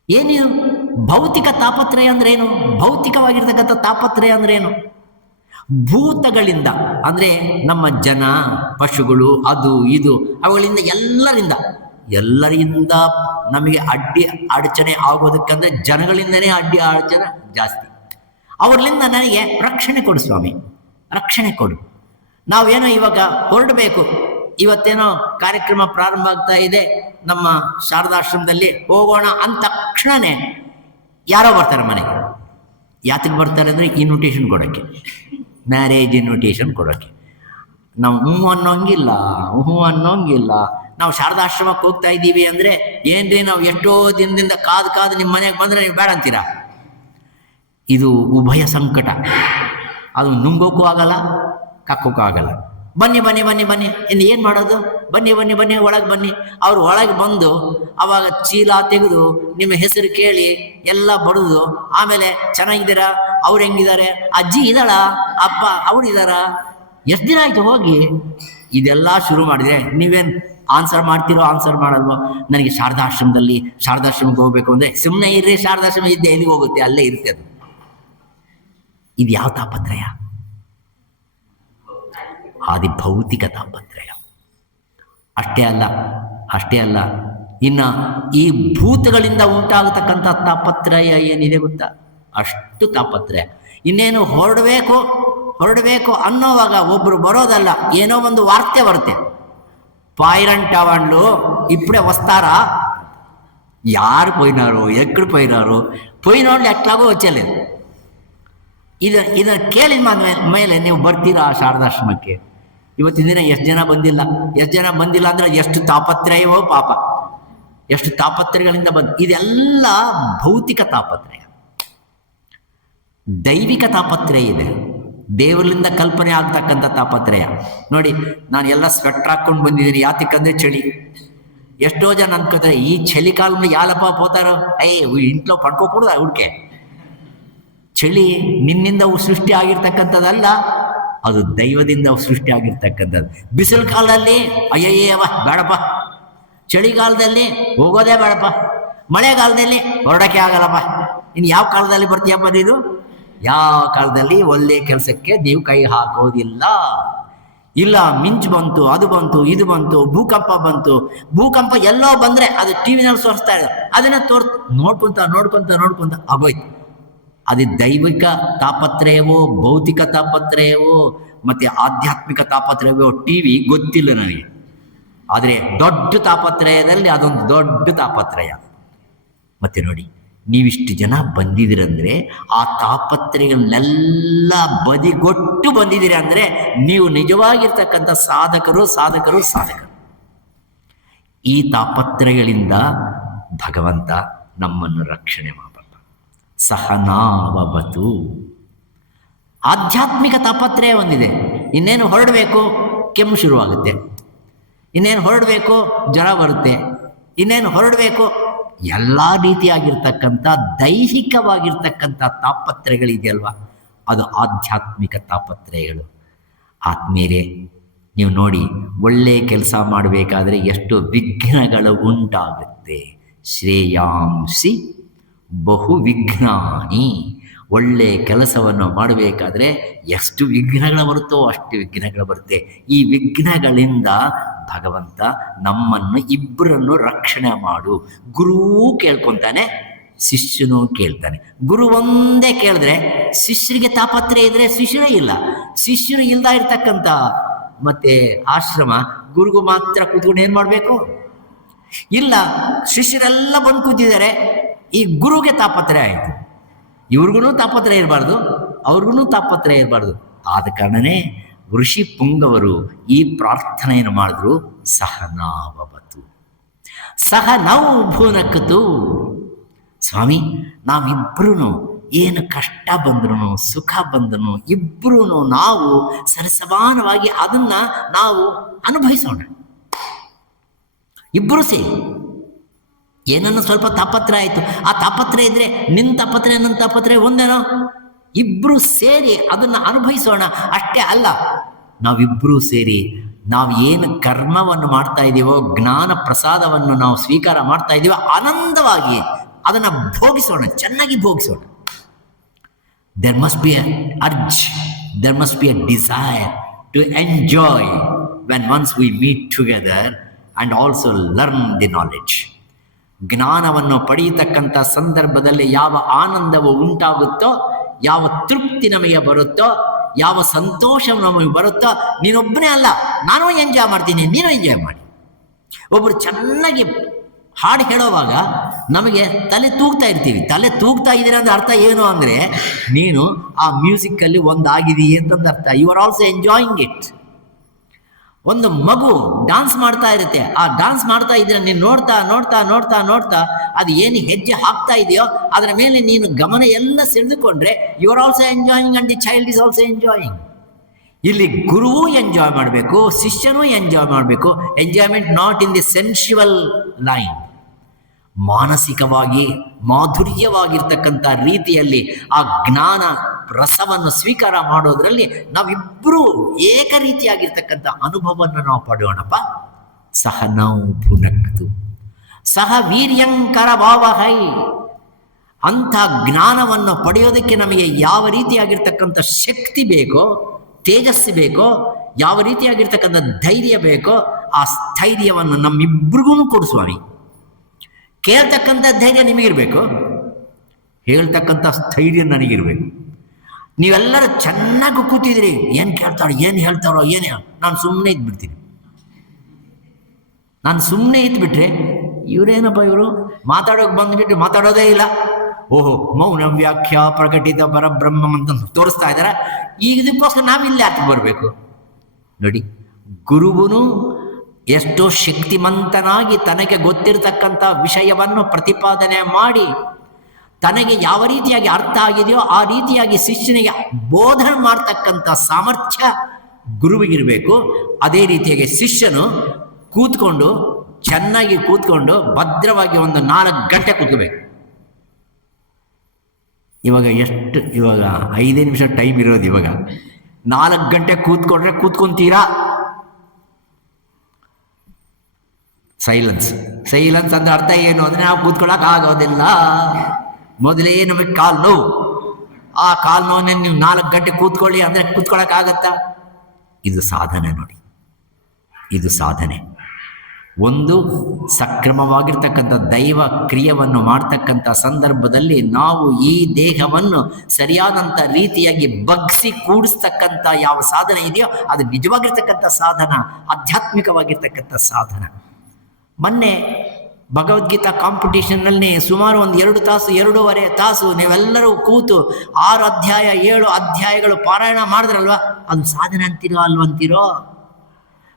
ಏನಿದು ಭೌತಿಕ ತಾಪತ್ರಯ ಅಂದ್ರೇನು? ಭೌತಿಕವಾಗಿರ್ತಕ್ಕಂಥ ತಾಪತ್ರಯ ಅಂದ್ರೇನು? ಭೂತಗಳಿಂದ ಅಂದರೆ ನಮ್ಮ ಜನ, ಪಶುಗಳು, ಅದು ಇದು ಅವುಗಳಿಂದ ಎಲ್ಲರಿಂದ ನಮಗೆ ಅಡಚಣೆ ಆಗೋದಕ್ಕಂದ್ರೆ ಜನಗಳಿಂದನೇ ಅಡಚಣೆ ಜಾಸ್ತಿ. ಅವರಿಂದ ನನಗೆ ರಕ್ಷಣೆ ಕೊಡು ಸ್ವಾಮಿ, ರಕ್ಷಣೆ ಕೊಡು. ನಾವೇನೋ ಇವಾಗ ಹೊರಡಬೇಕು, ಇವತ್ತೇನೋ ಕಾರ್ಯಕ್ರಮ ಪ್ರಾರಂಭ ಆಗ್ತಾ ಇದೆ ನಮ್ಮ ಶಾರದಾಶ್ರಮದಲ್ಲಿ, ಹೋಗೋಣ ಅಂದ ತಕ್ಷಣನೇ ಯಾರೋ ಬರ್ತಾರೆ ಮನೆಗೆ. ಯಾತಕ್ಕೆ ಬರ್ತಾರೆ ಅಂದರೆ ಇನ್ವಿಟೇಷನ್ ಕೊಡೋಕ್ಕೆ, ಮ್ಯಾರೇಜ್ ಇನ್ವಿಟೇಷನ್ ಕೊಡೋಕ್ಕೆ. ನಾವು ಹ್ಞೂ ಅನ್ನೋಂಗಿಲ್ಲ. ನಾವು ಶಾರದಾಶ್ರಮಕ್ಕೆ ಹೋಗ್ತಾ ಇದ್ದೀವಿ ಅಂದರೆ, ಏನ್ರಿ ನಾವು ಎಷ್ಟೋ ದಿನದಿಂದ ಕಾದು ನಿಮ್ಮ ಮನೆಗೆ ಬಂದರೆ ನೀವು ಬೇಡ ಅಂತೀರಾ? ಇದು ಉಭಯ ಸಂಕಟ. ಅದು ನುಂಗೋಕ್ಕೂ ಆಗಲ್ಲ, ಕಕ್ಕೋಕ್ಕೂ ಆಗಲ್ಲ. ಬನ್ನಿ ಇನ್ನು ಏನು ಮಾಡೋದು? ಬನ್ನಿ ಒಳಗೆ ಬನ್ನಿ. ಅವ್ರು ಒಳಗೆ ಬಂದು ಅವಾಗ ಚೀಲ ತೆಗೆದು ನಿಮ್ಮ ಹೆಸರು ಕೇಳಿ ಎಲ್ಲ ಬಡಿದು, ಆಮೇಲೆ ಚೆನ್ನಾಗಿದ್ದೀರಾ, ಅವ್ರು ಹೆಂಗಿದ್ದಾರೆ, ಅಜ್ಜಿ ಇದ್ದಾಳ, ಅಪ್ಪ ಅವಳಿದ್ದಾರ, ಎಷ್ಟು ದಿನ ಆಯಿತು ಹೋಗಿ, ಇದೆಲ್ಲ ಶುರು ಮಾಡಿದ್ರೆ ನೀವೇನು ಆನ್ಸರ್ ಮಾಡ್ತಿರೋ ಆನ್ಸರ್ ಮಾಡಲ್ವೋ? ನನಗೆ ಶಾರದಾಶ್ರಮಕ್ಕೆ ಹೋಗ್ಬೇಕು ಅಂದರೆ, ಸುಮ್ಮನೆ ಇರ್ರಿ, ಶಾರದಾಶ್ರಮ ಇದ್ದೆ ಎಲ್ಲಿಗೆ ಹೋಗುತ್ತೆ, ಅಲ್ಲೇ ಇರುತ್ತೆ ಅದು. ಇದು ಯಾವ ತಾಪತ್ರಯ? ಆದಿ ಭೌತಿಕ ತಾಪತ್ರಯ. ಅಷ್ಟೇ ಅಲ್ಲ, ಇನ್ನು ಈ ಭೂತಗಳಿಂದ ಉಂಟಾಗತಕ್ಕಂಥ ತಾಪತ್ರಯ ಏನಿದೆ ಗೊತ್ತಾ? ಅಷ್ಟು ತಾಪತ್ರಯ. ಇನ್ನೇನು ಹೊರಡಬೇಕು ಅನ್ನೋವಾಗ ಒಬ್ರು ಬರೋದಲ್ಲ, ಏನೋ ಒಂದು ವಾರ್ತೆ ಬರುತ್ತೆ, ಪಾಯಿರಂಟವళ్ళు ఇప్పుడే వస్తారా, ಯಾರು పోయినారు, ఎక్కడ పోయినోళ్ళు ఎట్లాగో వచ్చేలేదు. ಇದನ್ನು ಕೇಳಿದ ಮೇಲೆ ನೀವು ಬರ್ತೀರಾ ಶಾರದಾಶ್ರಮಕ್ಕೆ? ಇವತ್ತಿನ ದಿನ ಎಷ್ಟು ಜನ ಬಂದಿಲ್ಲ ಅಂದ್ರೆ ಎಷ್ಟು ತಾಪತ್ರಯವೋ ಪಾಪ, ಎಷ್ಟು ತಾಪತ್ರಯಗಳಿಂದ ಇದೆಲ್ಲ ಭೌತಿಕ ತಾಪತ್ರಯ. ದೈವಿಕ ತಾಪತ್ರಯ ಇದೆ, ದೇವರಿಂದ ಕಲ್ಪನೆ ಆಗ್ತಕ್ಕಂಥ ತಾಪತ್ರಯ. ನೋಡಿ, ನಾನು ಎಲ್ಲ ಸ್ವೆಟ್ರ್ ಹಾಕ್ಕೊಂಡು ಬಂದಿದ್ದೀನಿ, ಯಾತಕ್ಕಂದ್ರೆ ಚಳಿ. ಎಷ್ಟೋ ಜನ ಅನ್ಕೋತಾರೆ, ಈ ಚಳಿಕಾಲದಲ್ಲಿ ಯಾಲಪ್ಪ ಹೋತಾರೋ, ಇಂట్లో ಪಡ್ಕೋಕೂಡದ ಹುಡ್ಕೆ. ಚಳಿ ನಿನ್ನಿಂದ ಸೃಷ್ಟಿ ಆಗಿರ್ತಕ್ಕಂಥದ್ದಲ್ಲ, ಅದು ದೈವದಿಂದ ಸೃಷ್ಟಿ ಆಗಿರ್ತಕ್ಕಂಥದ್ದು. ಬಿಸಿಲು ಕಾಲದಲ್ಲಿ ಅಯ್ಯಯ್ಯವ ಬೇಡಪ್ಪ, ಚಳಿಗಾಲದಲ್ಲಿ ಹೋಗೋದೇ ಬೇಡಪ್ಪ, ಮಳೆಗಾಲದಲ್ಲಿ ಹೊರಡಕ್ಕೆ ಆಗಲ್ಲಪ್ಪ. ಇನ್ನು ಯಾವ ಕಾಲದಲ್ಲಿ ಬರ್ತೀಯಪ್ಪ ನೀನು? ಯಾವ ಕಾಲದಲ್ಲಿ ಒಳ್ಳೆ ಕೆಲಸಕ್ಕೆ ನೀವು ಕೈ ಹಾಕೋದಿಲ್ಲ. ಇಲ್ಲ, ಮಿಂಚು ಬಂತು, ಅದು ಬಂತು, ಇದು ಬಂತು, ಭೂಕಂಪ ಎಲ್ಲೋ ಬಂದ್ರೆ ಅದು ಟಿವಿನಲ್ಲಿ ತೋರಿಸ್ತಾ ಇದೆ, ಅದನ್ನ ನೋಡ್ಕೊಂತ ಆಗೋಯ್ತು. ಅದು ದೈವಿಕ ತಾಪತ್ರಯವೋ, ಭೌತಿಕ ತಾಪತ್ರಯವೋ, ಮತ್ತೆ ಆಧ್ಯಾತ್ಮಿಕ ತಾಪತ್ರಯವೋ ಟಿವಿ ಗೊತ್ತಿಲ್ಲ ನನಗೆ. ಆದರೆ ದೊಡ್ಡ ತಾಪತ್ರಯದಲ್ಲಿ ಅದೊಂದು ದೊಡ್ಡ ತಾಪತ್ರಯ. ಮತ್ತೆ ನೋಡಿ, ನೀವಿಷ್ಟು ಜನ ಬಂದಿದ್ದೀರಂದ್ರೆ ಆ ತಾಪತ್ರಯಗಳನ್ನೆಲ್ಲ ಬದಿಗೊಟ್ಟು ಬಂದಿದ್ದೀರಿ ಅಂದರೆ ನೀವು ನಿಜವಾಗಿರ್ತಕ್ಕಂಥ ಸಾಧಕರು. ಈ ತಾಪತ್ರಯಗಳಿಂದ ಭಗವಂತ ನಮ್ಮನ್ನು ರಕ್ಷಣೆ ಮಾಡಬಲ್ಲ. ಸಹನಾವವತು. ಆಧ್ಯಾತ್ಮಿಕ ತಾಪತ್ರಯ ಒಂದಿದೆ. ಇನ್ನೇನು ಹೊರಡಬೇಕು, ಕೆಮ್ಮು ಶುರುವಾಗುತ್ತೆ. ಇನ್ನೇನು ಹೊರಡಬೇಕು, ಜ್ವರ ಬರುತ್ತೆ. ಇನ್ನೇನು ಹೊರಡಬೇಕು, ಎಲ್ಲ ರೀತಿಯಾಗಿರ್ತಕ್ಕಂಥ ದೈಹಿಕವಾಗಿರ್ತಕ್ಕಂಥ ತಾಪತ್ರಯಗಳಿದೆಯಲ್ವ, ಅದು ಆಧ್ಯಾತ್ಮಿಕ ತಾಪತ್ರಯಗಳು. ಆದ್ಮೇಲೆ ನೀವು ನೋಡಿ, ಒಳ್ಳೆಯ ಕೆಲಸ ಮಾಡಬೇಕಾದ್ರೆ ಎಷ್ಟು ವಿಘ್ನಗಳು ಉಂಟಾಗುತ್ತೆ. ಶ್ರೇಯಾಂಸಿ ಬಹು ವಿಘ್ನಾನಿ. ಒಳ್ಳೆಯ ಕೆಲಸವನ್ನು ಮಾಡಬೇಕಾದ್ರೆ ಎಷ್ಟು ವಿಘ್ನಗಳು ಬರುತ್ತೋ ಅಷ್ಟು ವಿಘ್ನಗಳು ಬರುತ್ತೆ. ಈ ವಿಘ್ನಗಳಿಂದ ಭಗವಂತ ನಮ್ಮನ್ನು ಇಬ್ಬರನ್ನು ರಕ್ಷಣೆ ಮಾಡು. ಗುರುವೂ ಕೇಳ್ಕೊತಾನೆ, ಶಿಷ್ಯನೂ ಕೇಳ್ತಾನೆ. ಗುರು ಒಂದೇ ಕೇಳಿದ್ರೆ ಶಿಷ್ಯರಿಗೆ ತಾಪತ್ರೆ ಇದ್ರೆ ಶಿಷ್ಯರೇ ಇಲ್ಲ. ಶಿಷ್ಯರು ಇಲ್ದ ಇರ್ತಕ್ಕಂಥ ಮತ್ತೆ ಆಶ್ರಮ ಗುರುಗೂ ಮಾತ್ರ ಕೂತ್ಕೊಂಡು ಏನು ಮಾಡಬೇಕು? ಇಲ್ಲ, ಶಿಷ್ಯರೆಲ್ಲ ಬಂದು ಕೂತಿದ್ದಾರೆ, ಈ ಗುರುಗೆ ತಾಪತ್ರೆ ಆಯಿತು. ಇವ್ರಿಗೂ ತಾಪತ್ರೆ ಇರಬಾರ್ದು, ಅವ್ರಿಗೂ ತಾಪತ್ರೆ ಇರಬಾರ್ದು. ಆದ ಕಾರಣನೇ ಋಷಿ ಪುಂಗವರು ಈ ಪ್ರಾರ್ಥನೆಯನ್ನು ಮಾಡಿದ್ರು, ಸಹನಾವವತು ಸಹನೌ ಭುನಕ್ತು. ಸ್ವಾಮಿ, ನಾವಿಬ್ಬರೂ ಏನು ಕಷ್ಟ ಬಂದ್ರೂ ಸುಖ ಬಂದ್ರೂ ಇಬ್ಬರೂ ನಾವು ಸರಿಸಮಾನವಾಗಿ ಅದನ್ನ ನಾವು ಅನುಭವಿಸೋಣ. ಇಬ್ಬರು ಸೇರಿ ಏನನ್ನು ಸ್ವಲ್ಪ ತಾಪತ್ರೆ ಆಯಿತು, ಆ ತಾಪತ್ರೆ ಇದ್ರೆ ನಿನ್ನ ತಾಪತ್ರೆ ನನ್ನ ತಾಪತ್ರೆ ಒಂದೇನೋ, ಇಬ್ಬರು ಸೇರಿ ಅದನ್ನು ಅನುಭವಿಸೋಣ. ಅಷ್ಟೇ ಅಲ್ಲ, ನಾವಿಬ್ಬರೂ ಸೇರಿ ನಾವು ಏನು ಕರ್ಮವನ್ನು ಮಾಡ್ತಾ ಇದ್ದೀವೋ, ಜ್ಞಾನ ಪ್ರಸಾದವನ್ನು ನಾವು ಸ್ವೀಕಾರ ಮಾಡ್ತಾ ಇದ್ದೀವೋ, ಆನಂದವಾಗಿ ಅದನ್ನು ಭೋಗಿಸೋಣ, ಚೆನ್ನಾಗಿ ಭೋಗಿಸೋಣ. There must be a urge, there must be a desire to enjoy when once we meet together and also learn the knowledge. ಜ್ಞಾನವನ್ನು ಪಡೆಯತಕ್ಕಂಥ ಸಂದರ್ಭದಲ್ಲಿ ಯಾವ ಆನಂದವು ಉಂಟಾಗುತ್ತೋ, ಯಾವ ತೃಪ್ತಿ ನಮಗೆ ಬರುತ್ತೋ, ಯಾವ ಸಂತೋಷ ನಮಗೆ ಬರುತ್ತೋ, ನೀನೊಬ್ಬನೇ ಅಲ್ಲ, ನಾನು ಎಂಜಾಯ್ ಮಾಡ್ತೀನಿ, ನೀನು ಎಂಜಾಯ್ ಮಾಡಿ. ಒಬ್ಬರು ಚೆನ್ನಾಗಿ ಹಾಡು ಹೇಳೋವಾಗ ನಮಗೆ ತಲೆ ತೂಗ್ತಾ ಇರ್ತೀವಿ. ತಲೆ ತೂಗ್ತಾ ಇದ್ದೀರ ಅಂದ್ರೆ ಅರ್ಥ ಏನು ಅಂದರೆ ನೀನು ಆ ಮ್ಯೂಸಿಕ್ಕಲ್ಲಿ ಒಂದಾಗಿದೀಯ ಅಂತಂದು ಅರ್ಥ. You are also enjoying it. ಒಂದು ಮಗು ಡಾನ್ಸ್ ಮಾಡ್ತಾ ಇರುತ್ತೆ, ಆ ಡಾನ್ಸ್ ಮಾಡ್ತಾ ಇದ್ರೆ ನೀನು ನೋಡ್ತಾ ನೋಡ್ತಾ ನೋಡ್ತಾ ನೋಡ್ತಾ ಅದು ಏನು ಹೆಜ್ಜೆ ಹಾಕ್ತಾ ಇದೆಯೋ ಅದರ ಮೇಲೆ ನೀನು ಗಮನ ಎಲ್ಲ ಸೆಳೆದುಕೊಂಡ್ರೆ you are also enjoying and the child is also enjoying. ಇಲ್ಲಿ ಗುರುವೂ ಎಂಜಾಯ್ ಮಾಡಬೇಕು, ಶಿಷ್ಯನೂ ಎಂಜಾಯ್ ಮಾಡಬೇಕು. Enjoyment not in the sensual line, ಮಾನಸಿಕವಾಗಿ ಮಾಧುರ್ಯವಾಗಿರ್ತಕ್ಕಂಥ ರೀತಿಯಲ್ಲಿ ಆ ಜ್ಞಾನ ರಸವನ್ನು ಸ್ವೀಕಾರ ಮಾಡೋದ್ರಲ್ಲಿ ನಾವಿಬ್ಬರೂ ಏಕ ರೀತಿಯಾಗಿರ್ತಕ್ಕಂಥ ಅನುಭವವನ್ನು ನಾವು ಪಡೆಯೋಣಪ್ಪ. ಸಹನೌ ಭುನಕ್ತು ಸಹ ವೀರ್ಯಂಕರ ಭಾವಹೈ. ಅಂಥ ಜ್ಞಾನವನ್ನು ಪಡೆಯೋದಕ್ಕೆ ನಮಗೆ ಯಾವ ರೀತಿಯಾಗಿರ್ತಕ್ಕಂಥ ಶಕ್ತಿ ಬೇಕೋ, ತೇಜಸ್ಸು ಬೇಕೋ, ಯಾವ ರೀತಿಯಾಗಿರ್ತಕ್ಕಂಥ ಧೈರ್ಯ ಬೇಕೋ, ಆ ಸ್ಥೈರ್ಯವನ್ನು ನಮ್ಮಿಬ್ರಿಗೂ ಕೊಡು ಸ್ವಾಮಿ. ಕೇಳ್ತಕ್ಕಂಥ ಧೈರ್ಯ ನಿಮಗಿರಬೇಕು, ಹೇಳ್ತಕ್ಕಂಥ ಸ್ಥೈರ್ಯ ನನಗಿರಬೇಕು. ನೀವೆಲ್ಲರೂ ಚೆನ್ನಾಗಿ ಕೂತಿದ್ರಿ, ಏನು ಕೇಳ್ತಾರೋ ಏನು ಹೇಳ್ತಾರೋ ಏನು, ನಾನು ಸುಮ್ಮನೆ ಇದ್ಬಿಡ್ತೀನಿ. ನಾನು ಸುಮ್ಮನೆ ಇದ್ಬಿಟ್ರೆ ಇವರೇನಪ್ಪ ಇವರು ಮಾತಾಡೋಕೆ ಬಂದುಬಿಟ್ಟು ಮಾತಾಡೋದೇ ಇಲ್ಲ. ಓಹೋ, ಮೌನ ವ್ಯಾಖ್ಯಾ ಪ್ರಕಟಿತ ಪರಬ್ರಹ್ಮ ಅಂತ ತೋರಿಸ್ತಾ ಇದ್ದಾರೆ. ಈಗ ಇದಕ್ಕೋಸ್ಕರ ನಾವಿಲ್ಲಿ ಯಾಕೆ ಬರಬೇಕು? ನೋಡಿ, ಗುರುವನು ಎಷ್ಟೋ ಶಕ್ತಿಮಂತನಾಗಿ ತನಗೆ ಗೊತ್ತಿರತಕ್ಕಂಥ ವಿಷಯವನ್ನು ಪ್ರತಿಪಾದನೆ ಮಾಡಿ ತನಗೆ ಯಾವ ರೀತಿಯಾಗಿ ಅರ್ಥ ಆಗಿದೆಯೋ ಆ ರೀತಿಯಾಗಿ ಶಿಷ್ಯನಿಗೆ ಬೋಧನೆ ಮಾಡ್ತಕ್ಕಂಥ ಸಾಮರ್ಥ್ಯ ಗುರುವಿಗಿರಬೇಕು. ಅದೇ ರೀತಿಯಾಗಿ ಶಿಷ್ಯನು ಕೂತ್ಕೊಂಡು ಚೆನ್ನಾಗಿ ಕೂತ್ಕೊಂಡು ಭದ್ರವಾಗಿ ಒಂದು 4 ಗಂಟೆ ಕೂತ್ಕೋಬೇಕು. ಇವಾಗ 5 ನಿಮಿಷ ಟೈಮ್ ಇರೋದು. ಇವಾಗ 4 ಗಂಟೆ ಕೂತ್ಕೊಂಡ್ರೆ ಕೂತ್ಕೊಂತೀರಾ? ಸೈಲೆನ್ಸ್ ಅಂದ್ರೆ ಅರ್ಥ ಏನು ಅಂದರೆ ನಾವು ಕೂತ್ಕೊಳ್ಳೋಕೆ ಆಗೋದಿಲ್ಲ. ಮೊದಲೇ ನಮಗೆ ಕಾಲು ನೋವು, ಆ ಕಾಲು ನೋವನ್ನೇ ನೀವು 4 ಗಂಟೆ ಕೂತ್ಕೊಳ್ಳಿ ಅಂದರೆ ಕೂತ್ಕೊಳ್ಳೋಕ್ಕಾಗತ್ತಾ? ಇದು ಸಾಧನೆ ನೋಡಿ, ಇದು ಸಾಧನೆ. ಒಂದು ಸಕ್ರಮವಾಗಿರ್ತಕ್ಕಂಥ ದೈವ ಕ್ರಿಯೆಯನ್ನು ಮಾಡ್ತಕ್ಕಂಥ ಸಂದರ್ಭದಲ್ಲಿ ನಾವು ಈ ದೇಹವನ್ನು ಸರಿಯಾದಂಥ ರೀತಿಯಾಗಿ ಬಗ್ಸಿ ಕೂಡಿಸ್ತಕ್ಕಂಥ ಯಾವ ಸಾಧನೆ ಇದೆಯೋ ಅದು ನಿಜವಾಗಿರ್ತಕ್ಕಂಥ ಸಾಧನ, ಆಧ್ಯಾತ್ಮಿಕವಾಗಿರ್ತಕ್ಕಂಥ ಸಾಧನ. ಮೊನ್ನೆ ಭಗವದ್ಗೀತಾ ಕಾಂಪಿಟೇಷನ್ನಲ್ಲಿ ಸುಮಾರು ಒಂದು 2 ತಾಸು 2.5 ತಾಸು ನೀವೆಲ್ಲರೂ ಕೂತು 6 ಅಧ್ಯಾಯ 7 ಅಧ್ಯಾಯಗಳು ಪಾರಾಯಣ ಮಾಡಿದ್ರಲ್ವ, ಅದು ಸಾಧನೆ ಅಂತೀರೋ ಅಲ್ವಂತೀರೋ?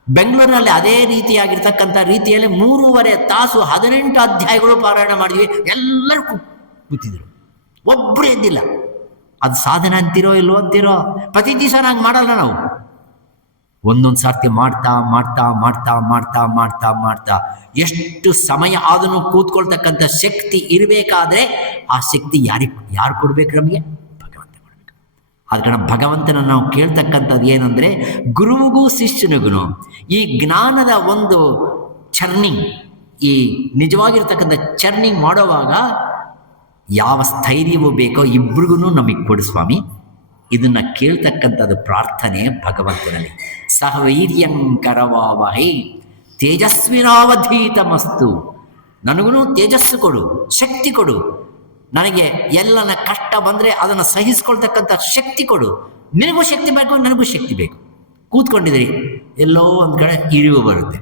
ಬೆಂಗಳೂರಿನಲ್ಲಿ ಅದೇ ರೀತಿಯಾಗಿರ್ತಕ್ಕಂಥ ರೀತಿಯಲ್ಲಿ 3.5 ತಾಸು 18 ಅಧ್ಯಾಯಗಳು ಪಾರಾಯಣ ಮಾಡಿದ್ವಿ. ಎಲ್ಲರೂ ಕೂತಿದ್ರು, ಒಬ್ಬರು ಎದ್ದಿಲ್ಲ. ಅದು ಸಾಧನೆ ಅಂತೀರೋ ಇಲ್ವೋ ಅಂತೀರೋ? ಪ್ರತಿ ದಿವಸ ನಂಗೆ ಮಾಡಲ್ಲ ನಾವು. ಒಂದೊಂದು ಸರ್ತಿ ಮಾಡ್ತಾ ಮಾಡ್ತಾ ಮಾಡ್ತಾ ಮಾಡ್ತಾ ಮಾಡ್ತಾ ಮಾಡ್ತಾ ಎಷ್ಟು ಸಮಯ ಆದನು ಕೂತ್ಕೊಳ್ತಕ್ಕಂಥ ಶಕ್ತಿ ಇರಬೇಕಾದ್ರೆ ಆ ಶಕ್ತಿ ಯಾರು ಕೊಡ್ಬೇಕು? ನಮಗೆ ಭಗವಂತ ಕೊಡ್ಬೇಕು. ಆದ ಕಾರಣ ಭಗವಂತನ ನಾವು ಕೇಳ್ತಕ್ಕಂಥದ್ದು ಏನಂದರೆ, ಗುರುವಿಗೂ ಶಿಷ್ಯನಿಗೂ ಈ ಜ್ಞಾನದ ಒಂದು ಚರ್ನಿಂಗ್, ಈ ನಿಜವಾಗಿರ್ತಕ್ಕಂಥ ಚರ್ನಿಂಗ್ ಮಾಡೋವಾಗ ಯಾವ ಸ್ಥೈರ್ಯವೂ ಬೇಕೋ ಇಬ್ರಿಗೂ ನಮಗೆ ಕೊಡು ಸ್ವಾಮಿ. ಇದನ್ನು ಕೇಳ್ತಕ್ಕಂಥದ್ದು ಪ್ರಾರ್ಥನೆ ಭಗವಂತನಲ್ಲಿ. ಸಹವೀರ್ಯಂಕರವಾವಹೈ ತೇಜಸ್ವಿನಾವಧೀತಮಸ್ತು. ನನಗೂ ತೇಜಸ್ಸು ಕೊಡು, ಶಕ್ತಿ ಕೊಡು, ನನಗೆ ಎಲ್ಲನ ಕಷ್ಟ ಬಂದರೆ ಅದನ್ನು ಸಹಿಸ್ಕೊಳ್ತಕ್ಕಂಥ ಶಕ್ತಿ ಕೊಡು. ನಿನಗೂ ಶಕ್ತಿ ಬೇಕು, ನನಗೂ ಶಕ್ತಿ ಬೇಕು. ಕೂತ್ಕೊಂಡಿದ್ರಿ, ಎಲ್ಲೋ ಒಂದು ಕಡೆ ಇರಿವು ಬರುತ್ತೆ.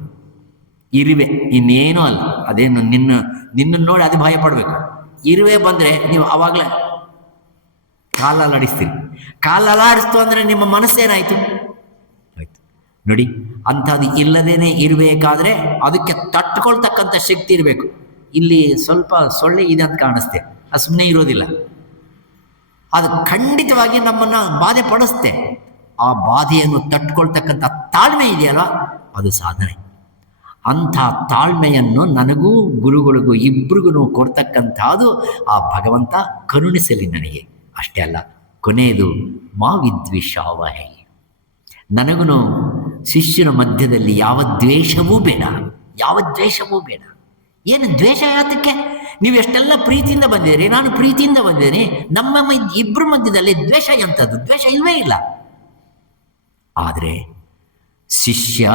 ಇರುವೆ ಇನ್ನೇನೂ ಅಲ್ಲ, ಅದೇನು ನಿನ್ನನ್ನು ನೋಡಿ ಅದು ಭಯ ಪಡಬೇಕು. ಇರುವೆ ಬಂದರೆ ನೀವು ಆವಾಗಲೇ ಕಾಲಲ್ಲಾಡಿಸ್ತೀರಿ. ಕಾಲಲ್ಲಾಡಿಸ್ತು ಅಂದರೆ ನಿಮ್ಮ ಮನಸ್ಸೇನಾಯಿತು ಆಯಿತು. ನೋಡಿ, ಅಂಥದ್ದು ಇಲ್ಲದೇನೆ ಇರಬೇಕಾದ್ರೆ ಅದಕ್ಕೆ ತಟ್ಕೊಳ್ತಕ್ಕಂಥ ಶಕ್ತಿ ಇರಬೇಕು. ಇಲ್ಲಿ ಸ್ವಲ್ಪ ಸೊಳ್ಳೆ ಇದೆ ಅಂತ ಕಾಣಿಸ್ತೆ, ಅದು ಸುಮ್ಮನೆ ಇರೋದಿಲ್ಲ, ಅದು ಖಂಡಿತವಾಗಿ ನಮ್ಮನ್ನು ಬಾಧೆ ಪಡಿಸ್ತೆ. ಆ ಬಾಧೆಯನ್ನು ತಟ್ಕೊಳ್ತಕ್ಕಂಥ ತಾಳ್ಮೆ ಇದೆಯಲ್ಲ, ಅದು ಸಾಧನೆ. ಅಂಥ ತಾಳ್ಮೆಯನ್ನು ನನಗೂ ಗುರುಗಳಿಗೂ ಇಬ್ಬರಿಗೂ ಕೊಡ್ತಕ್ಕಂಥದ್ದು ಆ ಭಗವಂತ ಕರುಣಿಸಲಿ ನನಗೆ. ಅಷ್ಟೇ ಅಲ್ಲ, ಕೊನೆಯದು ಮಾ ವಿದ್ವಿಷಾವಹೈ. ನನಗೂ ಶಿಷ್ಯನ ಮಧ್ಯದಲ್ಲಿ ಯಾವ ದ್ವೇಷವೂ ಬೇಡ, ಯಾವ ದ್ವೇಷವೂ ಬೇಡ. ಏನು ದ್ವೇಷ ಯಾತಕ್ಕೆ? ನೀವು ಎಷ್ಟೆಲ್ಲ ಪ್ರೀತಿಯಿಂದ ಬಂದಿದ್ದೀರಿ, ನಾನು ಪ್ರೀತಿಯಿಂದ ಬಂದಿದ್ದೀನಿ. ನಮ್ಮ ಇಬ್ಬರ ಮಧ್ಯದಲ್ಲಿ ದ್ವೇಷ ಎಂಥದ್ದು? ದ್ವೇಷ ಇಲ್ಲವೇ ಇಲ್ಲ. ಆದರೆ ಶಿಷ್ಯ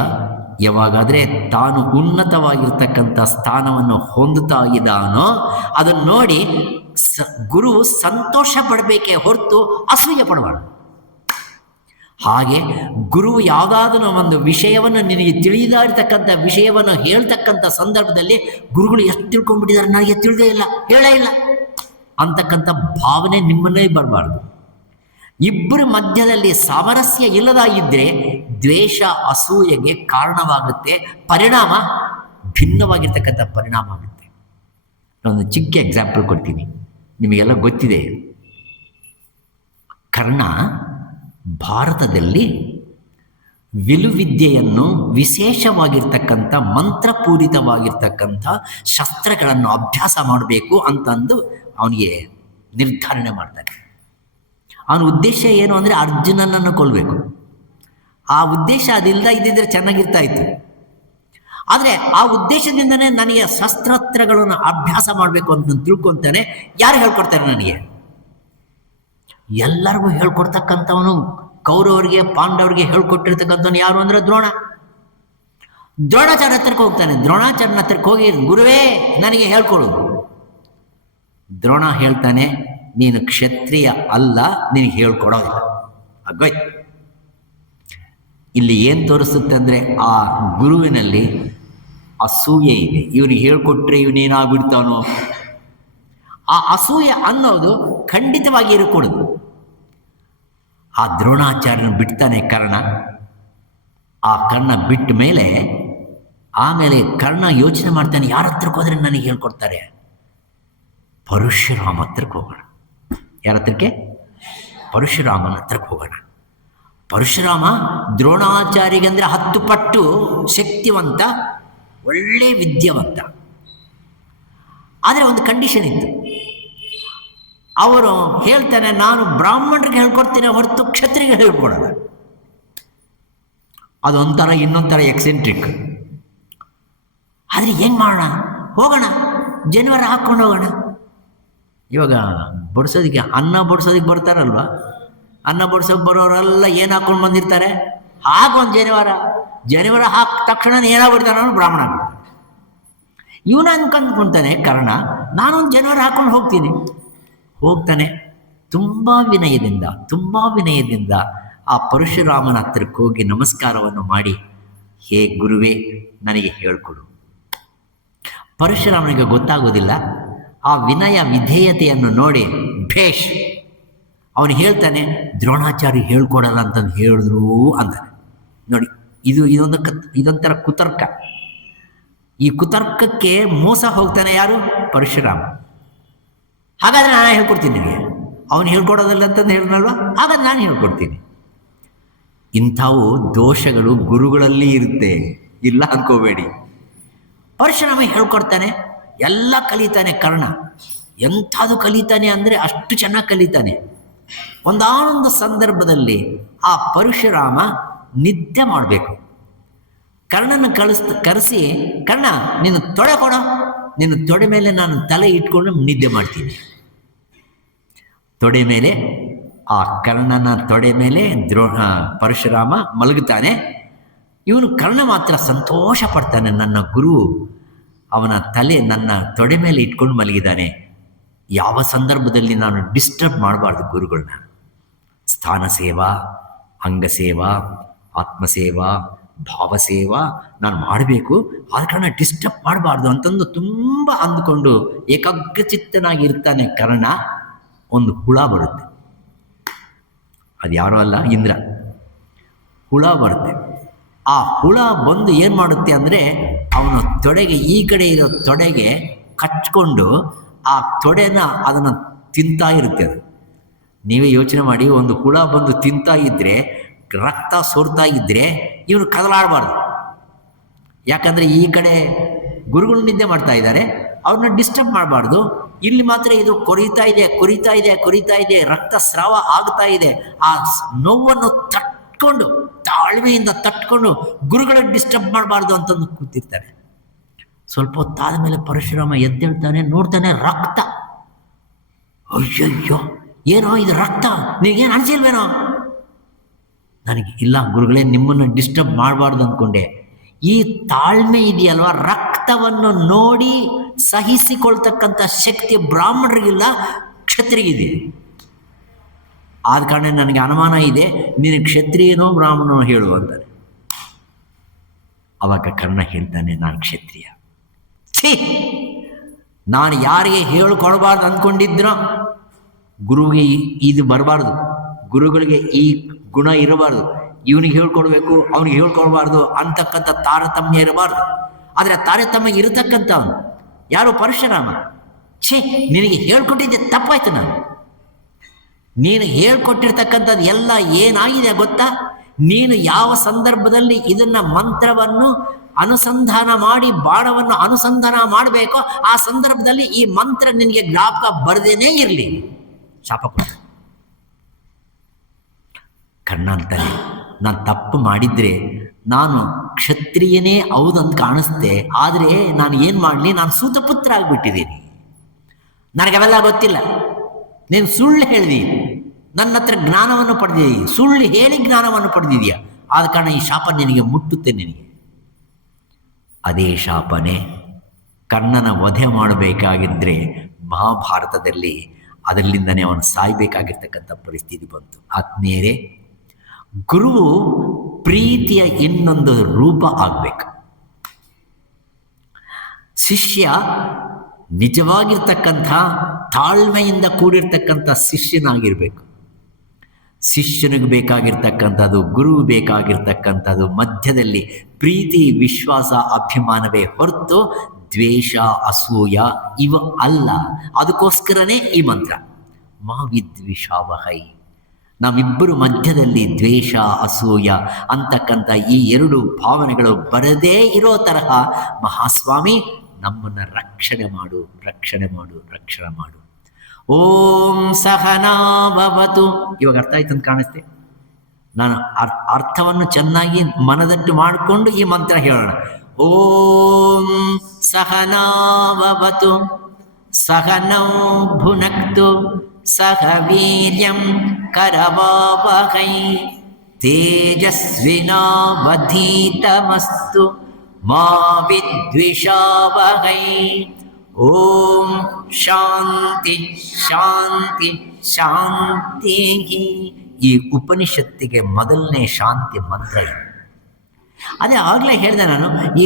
ಯಾವಾಗಾದರೆ ತಾನು ಉನ್ನತವಾಗಿರ್ತಕ್ಕಂಥ ಸ್ಥಾನವನ್ನು ಹೊಂದುತ್ತಾ ಇದ್ದಾನೋ ಅದನ್ನು ನೋಡಿ ಗುರು ಸಂತೋಷ ಪಡಬೇಕೇ ಹೊರತು ಅಸೂಯೆ ಪಡಬಾರ್ದು. ಹಾಗೆ ಗುರು ಯಾವುದಾದ್ರೂ ಒಂದು ವಿಷಯವನ್ನು, ನಿನಗೆ ತಿಳಿಯದ ಇರತಕ್ಕಂಥ ವಿಷಯವನ್ನು ಹೇಳ್ತಕ್ಕಂಥ ಸಂದರ್ಭದಲ್ಲಿ ಗುರುಗಳು ಎಷ್ಟು ತಿಳ್ಕೊಂಡ್ಬಿಟ್ಟಿದ್ದಾರೆ, ನನಗೆ ತಿಳಿದೇ ಇಲ್ಲ, ಹೇಳೇ ಇಲ್ಲ ಅಂತಕ್ಕಂಥ ಭಾವನೆ ನಿಮ್ಮನ್ನೇ ಬರಬಾರ್ದು. ಇಬ್ಬರ ಮಧ್ಯದಲ್ಲಿ ಸಾಮರಸ್ಯ ಇಲ್ಲದಾಗಿದ್ದರೆ ದ್ವೇಷ ಅಸೂಯೆಗೆ ಕಾರಣವಾಗುತ್ತೆ, ಪರಿಣಾಮ ಭಿನ್ನವಾಗಿರ್ತಕ್ಕಂಥ ಪರಿಣಾಮ ಆಗುತ್ತೆ. ಒಂದು ಚಿಕ್ಕ ಎಕ್ಸಾಂಪಲ್ ಕೊಡ್ತೀನಿ, ನಿಮಗೆಲ್ಲ ಗೊತ್ತಿದೆ. ಕರ್ಣ ಭಾರತದಲ್ಲಿ ವಿಲುವಿದ್ಯೆಯನ್ನು, ವಿಶೇಷವಾಗಿರ್ತಕ್ಕಂಥ ಮಂತ್ರಪೂರಿತವಾಗಿರ್ತಕ್ಕಂಥ ಶಸ್ತ್ರಗಳನ್ನು ಅಭ್ಯಾಸ ಮಾಡಬೇಕು ಅಂತಂದು ಅವನಿಗೆ ನಿರ್ಧಾರಣೆ ಮಾಡ್ತಾನೆ. ಅವನ ಉದ್ದೇಶ ಏನು ಅಂದರೆ ಅರ್ಜುನನನ್ನು ಕೊಲ್ಲಬೇಕು. ಆ ಉದ್ದೇಶ ಅದಿಲ್ಲದ ಇದ್ದಿದ್ರೆ ಚೆನ್ನಾಗಿರ್ತಾ ಇತ್ತು. ಆದರೆ ಆ ಉದ್ದೇಶದಿಂದನೇ ನನಗೆ ಶಸ್ತ್ರಾಸ್ತ್ರಗಳನ್ನು ಅಭ್ಯಾಸ ಮಾಡಬೇಕು ಅಂತ ತಿಳ್ಕೊತಾನೆ. ಯಾರು ಹೇಳ್ಕೊಡ್ತಾರೆ ನನಗೆ? ಎಲ್ಲರಿಗೂ ಹೇಳ್ಕೊಡ್ತಕ್ಕಂಥವನು, ಕೌರವರಿಗೆ ಪಾಂಡವರಿಗೆ ಹೇಳ್ಕೊಟ್ಟಿರ್ತಕ್ಕಂಥವನು ಯಾರು ಅಂದರೆ ದ್ರೋಣ. ದ್ರೋಣಾಚಾರ್ಯ ಹತ್ರಕ್ಕೆ ಹೋಗ್ತಾನೆ. ದ್ರೋಣಾಚಾರ್ಯನ ಹತ್ರಕ್ಕೆ ಹೋಗಿ, ಗುರುವೇ ನನಗೆ ಹೇಳ್ಕೊಡು. ದ್ರೋಣ ಹೇಳ್ತಾನೆ, ನೀನು ಕ್ಷತ್ರಿಯ ಅಲ್ಲ, ನಿನಗೆ ಹೇಳ್ಕೊಡೋದಿಲ್ಲ. ಆಗೋಯ್ತು. ಇಲ್ಲಿ ಏನು ತೋರಿಸುತ್ತೆ ಅಂದರೆ ಆ ಗುರುವಿನಲ್ಲಿ ಅಸೂಯೆ ಇದೆ. ಇವನಿಗೆ ಹೇಳ್ಕೊಟ್ರೆ ಇವನೇನಾಗ್ಬಿಡ್ತಾನೋ, ಆ ಅಸೂಯೆ ಅನ್ನೋದು ಖಂಡಿತವಾಗಿ ಇರಕೂಡದು. ಆ ದ್ರೋಣಾಚಾರ್ಯನ ಬಿಡ್ತಾನೆ ಕರ್ಣ. ಆ ಕರ್ಣ ಬಿಟ್ಟ ಮೇಲೆ ಆಮೇಲೆ ಕರ್ಣ ಯೋಚನೆ ಮಾಡ್ತಾನೆ, ಯಾರ ಹತ್ರಕ್ಕೆ ಹೋದರೆ ನನಗೆ ಹೇಳ್ಕೊಡ್ತಾರೆ? ಪರಶುರಾಮ ಹತ್ರಕ್ಕೆ ಹೋಗೋಣ. ಯಾರ ಹತ್ರಕ್ಕೆ? ಪರಶುರಾಮನ ಹತ್ರಕ್ಕೆ ಹೋಗೋಣ. ಪರಶುರಾಮ ದ್ರೋಣಾಚಾರ್ಯಗಂದರೆ 10 ಪಟ್ಟು ಶಕ್ತಿವಂತ, ಒಳ್ಳೆ ವಿದ್ಯಾವಂತ. ಆದರೆ ಒಂದು ಕಂಡೀಷನ್ ಇತ್ತು. ಅವರು ಹೇಳ್ತಾನೆ, ನಾನು ಬ್ರಾಹ್ಮಣರಿಗೆ ಹೇಳ್ಕೊಡ್ತೀನಿ ಹೊರತು ಕ್ಷತ್ರಿಗೆ ಹೇಳ್ಕೊಡೋಲ್ಲ. ಅದೊಂಥರ ಇನ್ನೊಂಥರ ಎಕ್ಸೆಂಟ್ರಿಕ್. ಆದರೆ ಏನು ಮಾಡೋಣ? ಹೋಗೋಣ, ಜನವರ ಹಾಕ್ಕೊಂಡು ಹೋಗೋಣ. ಇವಾಗ ಬಡಿಸೋದಕ್ಕೆ, ಅನ್ನ ಬಡಿಸೋದಕ್ಕೆ ಬರ್ತಾರಲ್ವ, ಅನ್ನ ಬಡಿಸೋಕೆ ಬರೋರೆಲ್ಲ ಏನು ಹಾಕ್ಕೊಂಡು ಬಂದಿರ್ತಾರೆ? ಹಾಕೊಂದು ಜನಿವಾರ ಹಾಕಿ ತಕ್ಷಣ ಏನಾಗ್ಬಿಡ್ತಾನೆ? ಅವನು ಬ್ರಾಹ್ಮಣ ಆಗ್ಬಿಡ್ತಾನೆ. ಇವನು ಅನ್ಕೊಂಡ್ಕೊಂತಾನೆ ಕರ್ಣ, ನಾನೊಂದು ಜನಿವಾರ ಹಾಕ್ಕೊಂಡು ಹೋಗ್ತಾನೆ. ತುಂಬ ವಿನಯದಿಂದ ಆ ಪರಶುರಾಮನ ಹತ್ರಕ್ಕೆ ಹೋಗಿ ನಮಸ್ಕಾರವನ್ನು ಮಾಡಿ, ಹೇ ಗುರುವೇ ನನಗೆ ಹೇಳ್ಕೊಡು. ಪರಶುರಾಮನಿಗೆ ಗೊತ್ತಾಗೋದಿಲ್ಲ. ಆ ವಿನಯ ವಿಧೇಯತೆಯನ್ನು ನೋಡಿ ಭೇಷ್ ಅವನು ಹೇಳ್ತಾನೆ, ದ್ರೋಣಾಚಾರ್ಯ ಹೇಳ್ಕೊಡಲ್ಲ ಅಂತಂದು ಹೇಳಿದ್ರು ಅಂತಾನೆ. ನೋಡಿ, ಇದೊಂಥರ ಕುತರ್ಕ. ಈ ಕುತರ್ಕಕ್ಕೆ ಮೋಸ ಹೋಗ್ತಾನೆ ಯಾರು? ಪರಶುರಾಮ. ಹಾಗಾದರೆ ನಾನು ಹೇಳ್ಕೊಡ್ತೀನಿ ನಿಮಗೆ. ಅವನು ಹೇಳ್ಕೊಡೋದಲ್ಲ ಅಂತಂದು ಹೇಳಿದ್ನಲ್ವ, ಹಾಗಾದ್ರೆ ನಾನು ಹೇಳ್ಕೊಡ್ತೀನಿ. ಇಂಥವು ದೋಷಗಳು ಗುರುಗಳಲ್ಲಿ ಇರುತ್ತೆ, ಇಲ್ಲ ಅನ್ಕೋಬೇಡಿ. ಪರಶುರಾಮ ಹೇಳ್ಕೊಡ್ತಾನೆ, ಎಲ್ಲ ಕಲಿತಾನೆ. ಕರ್ಣ ಎಂಥದ್ದು ಕಲಿತಾನೆ ಅಂದರೆ ಅಷ್ಟು ಚೆನ್ನಾಗಿ ಕಲಿತಾನೆ. ಒಂದಾನೊಂದು ಸಂದರ್ಭದಲ್ಲಿ ಆ ಪರಶುರಾಮ ನಿದ್ದೆ ಮಾಡಬೇಕು. ಕರ್ಣನ ಕರೆಸಿ, ಕರ್ಣ ನೀನು ತೊಡೆ ಕೊಡೋ, ನಿನ್ನ ತೊಡೆ ಮೇಲೆ ನಾನು ತಲೆ ಇಟ್ಕೊಂಡು ನಿದ್ದೆ ಮಾಡ್ತೀನಿ. ತೊಡೆ ಮೇಲೆ, ಆ ಕರ್ಣನ ತೊಡೆ ಮೇಲೆ ಪರಶುರಾಮ ಮಲಗುತ್ತಾನೆ. ಇವನು ಕರ್ಣ ಮಾತ್ರ ಸಂತೋಷ ಪಡ್ತಾನೆ. ನನ್ನ ಗುರು ಅವನ ತಲೆ ನನ್ನ ತೊಡೆ ಮೇಲೆ ಇಟ್ಕೊಂಡು ಮಲಗಿದ್ದಾನೆ, ಯಾವ ಸಂದರ್ಭದಲ್ಲಿ ನಾನು ಡಿಸ್ಟರ್ಬ್ ಮಾಡಬಾರ್ದು ಗುರುಗಳನ್ನ. ಸ್ಥಾನ ಸೇವಾ, ಅಂಗಸೇವಾ, ಆತ್ಮಸೇವಾ, ಭಾವಸೇವಾ ನಾನು ಮಾಡಬೇಕು, ಆದ ಕಾರಣ ಡಿಸ್ಟರ್ಬ್ ಮಾಡಬಾರ್ದು ಅಂತಂದು ತುಂಬ ಅಂದ್ಕೊಂಡು ಏಕಾಗ್ರಚಿತ್ತನಾಗಿರ್ತಾನೆ ಕರ್ಣ. ಒಂದು ಹುಳ ಬರುತ್ತೆ, ಅದು ಯಾರೋ ಅಲ್ಲ, ಇಂದ್ರ. ಹುಳ ಬರುತ್ತೆ. ಆ ಹುಳ ಬಂದು ಏನು ಮಾಡುತ್ತೆ ಅಂದರೆ ಅವನ ತೊಡೆಗೆ, ಈ ಕಡೆ ಇರೋ ತೊಡೆಗೆ ಕಚ್ಕೊಂಡು ಆ ತೊಡೆನ ಅದನ್ನು ತಿಂತಾ ಇರುತ್ತೆ. ಅದು ನೀವೇ ಯೋಚನೆ ಮಾಡಿ, ಒಂದು ಹುಳ ಬಂದು ತಿಂತಾ ಇದ್ದರೆ, ರಕ್ತ ಸೋರ್ತಾ ಇದ್ದರೆ ಇವನು ಕದಲಾಡಬಾರ್ದು. ಯಾಕಂದರೆ ಈ ಕಡೆ ಗುರುಗಳು ನಿದ್ದೆ ಮಾಡ್ತಾ ಇದ್ದಾರೆ, ಅವ್ರನ್ನ ಡಿಸ್ಟರ್ಬ್ ಮಾಡಬಾರ್ದು. ಇಲ್ಲಿ ಮಾತ್ರ ಇದು ಕೊರಿತಾ ಇದೆ, ಕೊರಿತಾ ಇದೆ, ಕೊರಿತಾ ಇದೆ, ರಕ್ತ ಸ್ರಾವ ಆಗ್ತಾ ಇದೆ. ಆ ನೋವನ್ನು ತಟ್ಕೊಂಡು, ತಾಳ್ಮೆಯಿಂದ ತಟ್ಕೊಂಡು ಗುರುಗಳಿಗೆ ಡಿಸ್ಟರ್ಬ್ ಮಾಡಬಾರ್ದು ಅಂತಂದು ಕೂತಿರ್ತಾರೆ. ಸ್ವಲ್ಪ ಹೊತ್ತಾದ ಮೇಲೆ ಪರಶುರಾಮ ಎದ್ದೇಳ್ತಾನೆ, ನೋಡ್ತಾನೆ ರಕ್ತ. ಅಯ್ಯಯ್ಯೋ, ಏನೋ ಇದು ರಕ್ತ, ನಿನಗೇನು ಅನಿಸಿಲ್ವೇನೋ? ನನಗೆ ಇಲ್ಲ ಗುರುಗಳೇ, ನಿಮ್ಮನ್ನು ಡಿಸ್ಟರ್ಬ್ ಮಾಡಬಾರ್ದು ಅಂದ್ಕೊಂಡೆ. ಈ ತಾಳ್ಮೆ ಇದೆಯಲ್ವ, ರಕ್ತವನ್ನು ನೋಡಿ ಸಹಿಸಿಕೊಳ್ತಕ್ಕಂಥ ಶಕ್ತಿ ಬ್ರಾಹ್ಮಣರಿಗಿಲ್ಲ, ಕ್ಷತ್ರಿಗಿದೆ. ಆದ ಕಾರಣ ನನಗೆ ಅನುಮಾನ ಇದೆ, ನೀನು ಕ್ಷತ್ರಿಯನೋ ಬ್ರಾಹ್ಮಣನೋ ಹೇಳು ಅಂತಾನೆ. ಅವಾಗ ಕರ್ಣ ಹೇಳ್ತಾನೆ, ನಾನು ಕ್ಷತ್ರಿಯ. ಛೀ, ನಾನು ಯಾರಿಗೆ ಹೇಳ್ಕೊಳ್ಬಾರ್ದು ಅಂದ್ಕೊಂಡಿದ್ರೋ, ಗುರುವಿಗೆ ಇದು ಬರಬಾರ್ದು, ಗುರುಗಳಿಗೆ ಈ ಗುಣ ಇರಬಾರ್ದು, ಇವನಿಗೆ ಹೇಳ್ಕೊಡ್ಬೇಕು ಅವನಿಗೆ ಹೇಳ್ಕೊಡ್ಬಾರ್ದು ಅಂತಕ್ಕಂಥ ತಾರತಮ್ಯ ಇರಬಾರ್ದು. ಆದರೆ ಆ ತಾರತಮ್ಯ ಇರತಕ್ಕಂಥವನು ಯಾರು? ಪರಶುರಾಮ. ಛೇ, ನಿನಗೆ ಹೇಳ್ಕೊಟ್ಟಿದ್ದೆ ತಪ್ಪಾಯ್ತು. ನೀನು ಹೇಳ್ಕೊಟ್ಟಿರ್ತಕ್ಕಂಥದ್ದು ಎಲ್ಲ ಏನಾಗಿದೆ ಗೊತ್ತಾ? ನೀನು ಯಾವ ಸಂದರ್ಭದಲ್ಲಿ ಇದನ್ನ ಮಂತ್ರವನ್ನು ಅನುಸಂಧಾನ ಮಾಡಿ ಬಾಣವನ್ನು ಅನುಸಂಧಾನ ಮಾಡಬೇಕೋ ಆ ಸಂದರ್ಭದಲ್ಲಿ ಈ ಮಂತ್ರ ನಿನಗೆ ಜ್ಞಾಪಕ ಬರದೇನೇ ಇರಲಿ. ಶಾಪ ಕೊಡ. ಕರ್ಣ ಅಂತಾನೆ, ನಾನು ತಪ್ಪು ಮಾಡಿದ್ರೆ ನಾನು ಕ್ಷತ್ರಿಯನೇ ಹೌದಂತ ಕಾಣಿಸ್ತೆ, ಆದರೆ ನಾನು ಏನು ಮಾಡಲಿ, ನಾನು ಸೂತಪುತ್ರ ಆಗಿಬಿಟ್ಟಿದ್ದೀನಿ, ನನಗವೆಲ್ಲ ಗೊತ್ತಿಲ್ಲ. ನೀನು ಸುಳ್ಳು ಹೇಳಿದಿ, ನನ್ನ ಹತ್ರ ಜ್ಞಾನವನ್ನು ಪಡೆದಿದ್ದೀಯ, ಸುಳ್ಳು ಹೇಳಿ ಜ್ಞಾನವನ್ನು ಪಡೆದಿದೆಯಾ, ಆದ ಕಾರಣ ಈ ಶಾಪ ನಿನಗೆ ಮುಟ್ಟುತ್ತೆ. ನಿನಗೆ ಅದೇ ಶಾಪನೆ ಕರ್ಣನ ವಧೆ ಮಾಡಬೇಕಾಗಿದ್ದರೆ ಮಹಾಭಾರತದಲ್ಲಿ ಅದರಲ್ಲಿಂದನೇ ಅವನು ಸಾಯ್ಬೇಕಾಗಿರ್ತಕ್ಕಂಥ ಪರಿಸ್ಥಿತಿ ಬಂತು. ಆತ್ಮೀಯರೇ, ಗುರುವು ಪ್ರೀತಿಯ ಇನ್ನೊಂದು ರೂಪ ಆಗಬೇಕು. ಶಿಷ್ಯ ನಿಜವಾಗಿರ್ತಕ್ಕಂಥ ತಾಳ್ಮೆಯಿಂದ ಕೂಡಿರ್ತಕ್ಕಂಥ ಶಿಷ್ಯನಾಗಿರ್ಬೇಕು. ಶಿಷ್ಯನಿಗೆ ಬೇಕಾಗಿರ್ತಕ್ಕಂಥದ್ದು, ಗುರುವು ಬೇಕಾಗಿರ್ತಕ್ಕಂಥದ್ದು ಮಧ್ಯದಲ್ಲಿ ಪ್ರೀತಿ, ವಿಶ್ವಾಸ, ಅಭಿಮಾನವೇ ಹೊರತು ದ್ವೇಷ, ಅಸೂಯ ಇವು ಅಲ್ಲ. ಅದಕ್ಕೋಸ್ಕರನೇ ಈ ಮಂತ್ರ ಮಾ ವಿದ್ವಿಷಾವಹೈ. ನಾವಿಬ್ಬರು ಮಧ್ಯದಲ್ಲಿ ದ್ವೇಷ, ಅಸೂಯ ಅಂತಕ್ಕಂಥ ಈ ಎರಡು ಭಾವನೆಗಳು ಬರದೇ ಇರೋ ತರಹ ಮಹಾಸ್ವಾಮಿ ನಮ್ಮನ್ನು ರಕ್ಷಣೆ ಮಾಡು, ರಕ್ಷಣೆ ಮಾಡು, ರಕ್ಷಣೆ ಮಾಡು. ಓಂ ಸಹನಾ ಭವತು. ಇವಾಗ ಅರ್ಥ ಆಯ್ತು ಅಂತ ಕಾಣಿಸ್ತೆ. ನಾನು ಅರ್ಥವನ್ನು ಚೆನ್ನಾಗಿ ಮನದಟ್ಟು ಮಾಡಿಕೊಂಡು ಈ ಮಂತ್ರ ಹೇಳೋಣ. ಓಂ ಸಹನಾ ಭವತು ಸಹನೌ ಭುನಕ್ತು ಸಹ ವೀರ್ಯಂ ಕರವಾವಹೈ ತೇಜಸ್ವಿನಾವಧೀತಮಸ್ತು ಮಾ ವಿದ್ವಿಷಾವಹೈ. ಓಂ ಶಾಂತಿ ಶಾಂತಿ ಶಾಂತಿ. ಈ ಉಪನಿಷತ್ತಿಗೆ ಮೊದಲನೇ ಶಾಂತಿ ಮಂತ್ರ ಇದೆ. ಅದೇ ಆಗಲೇ ಹೇಳಿದೆ ನಾನು, ಈ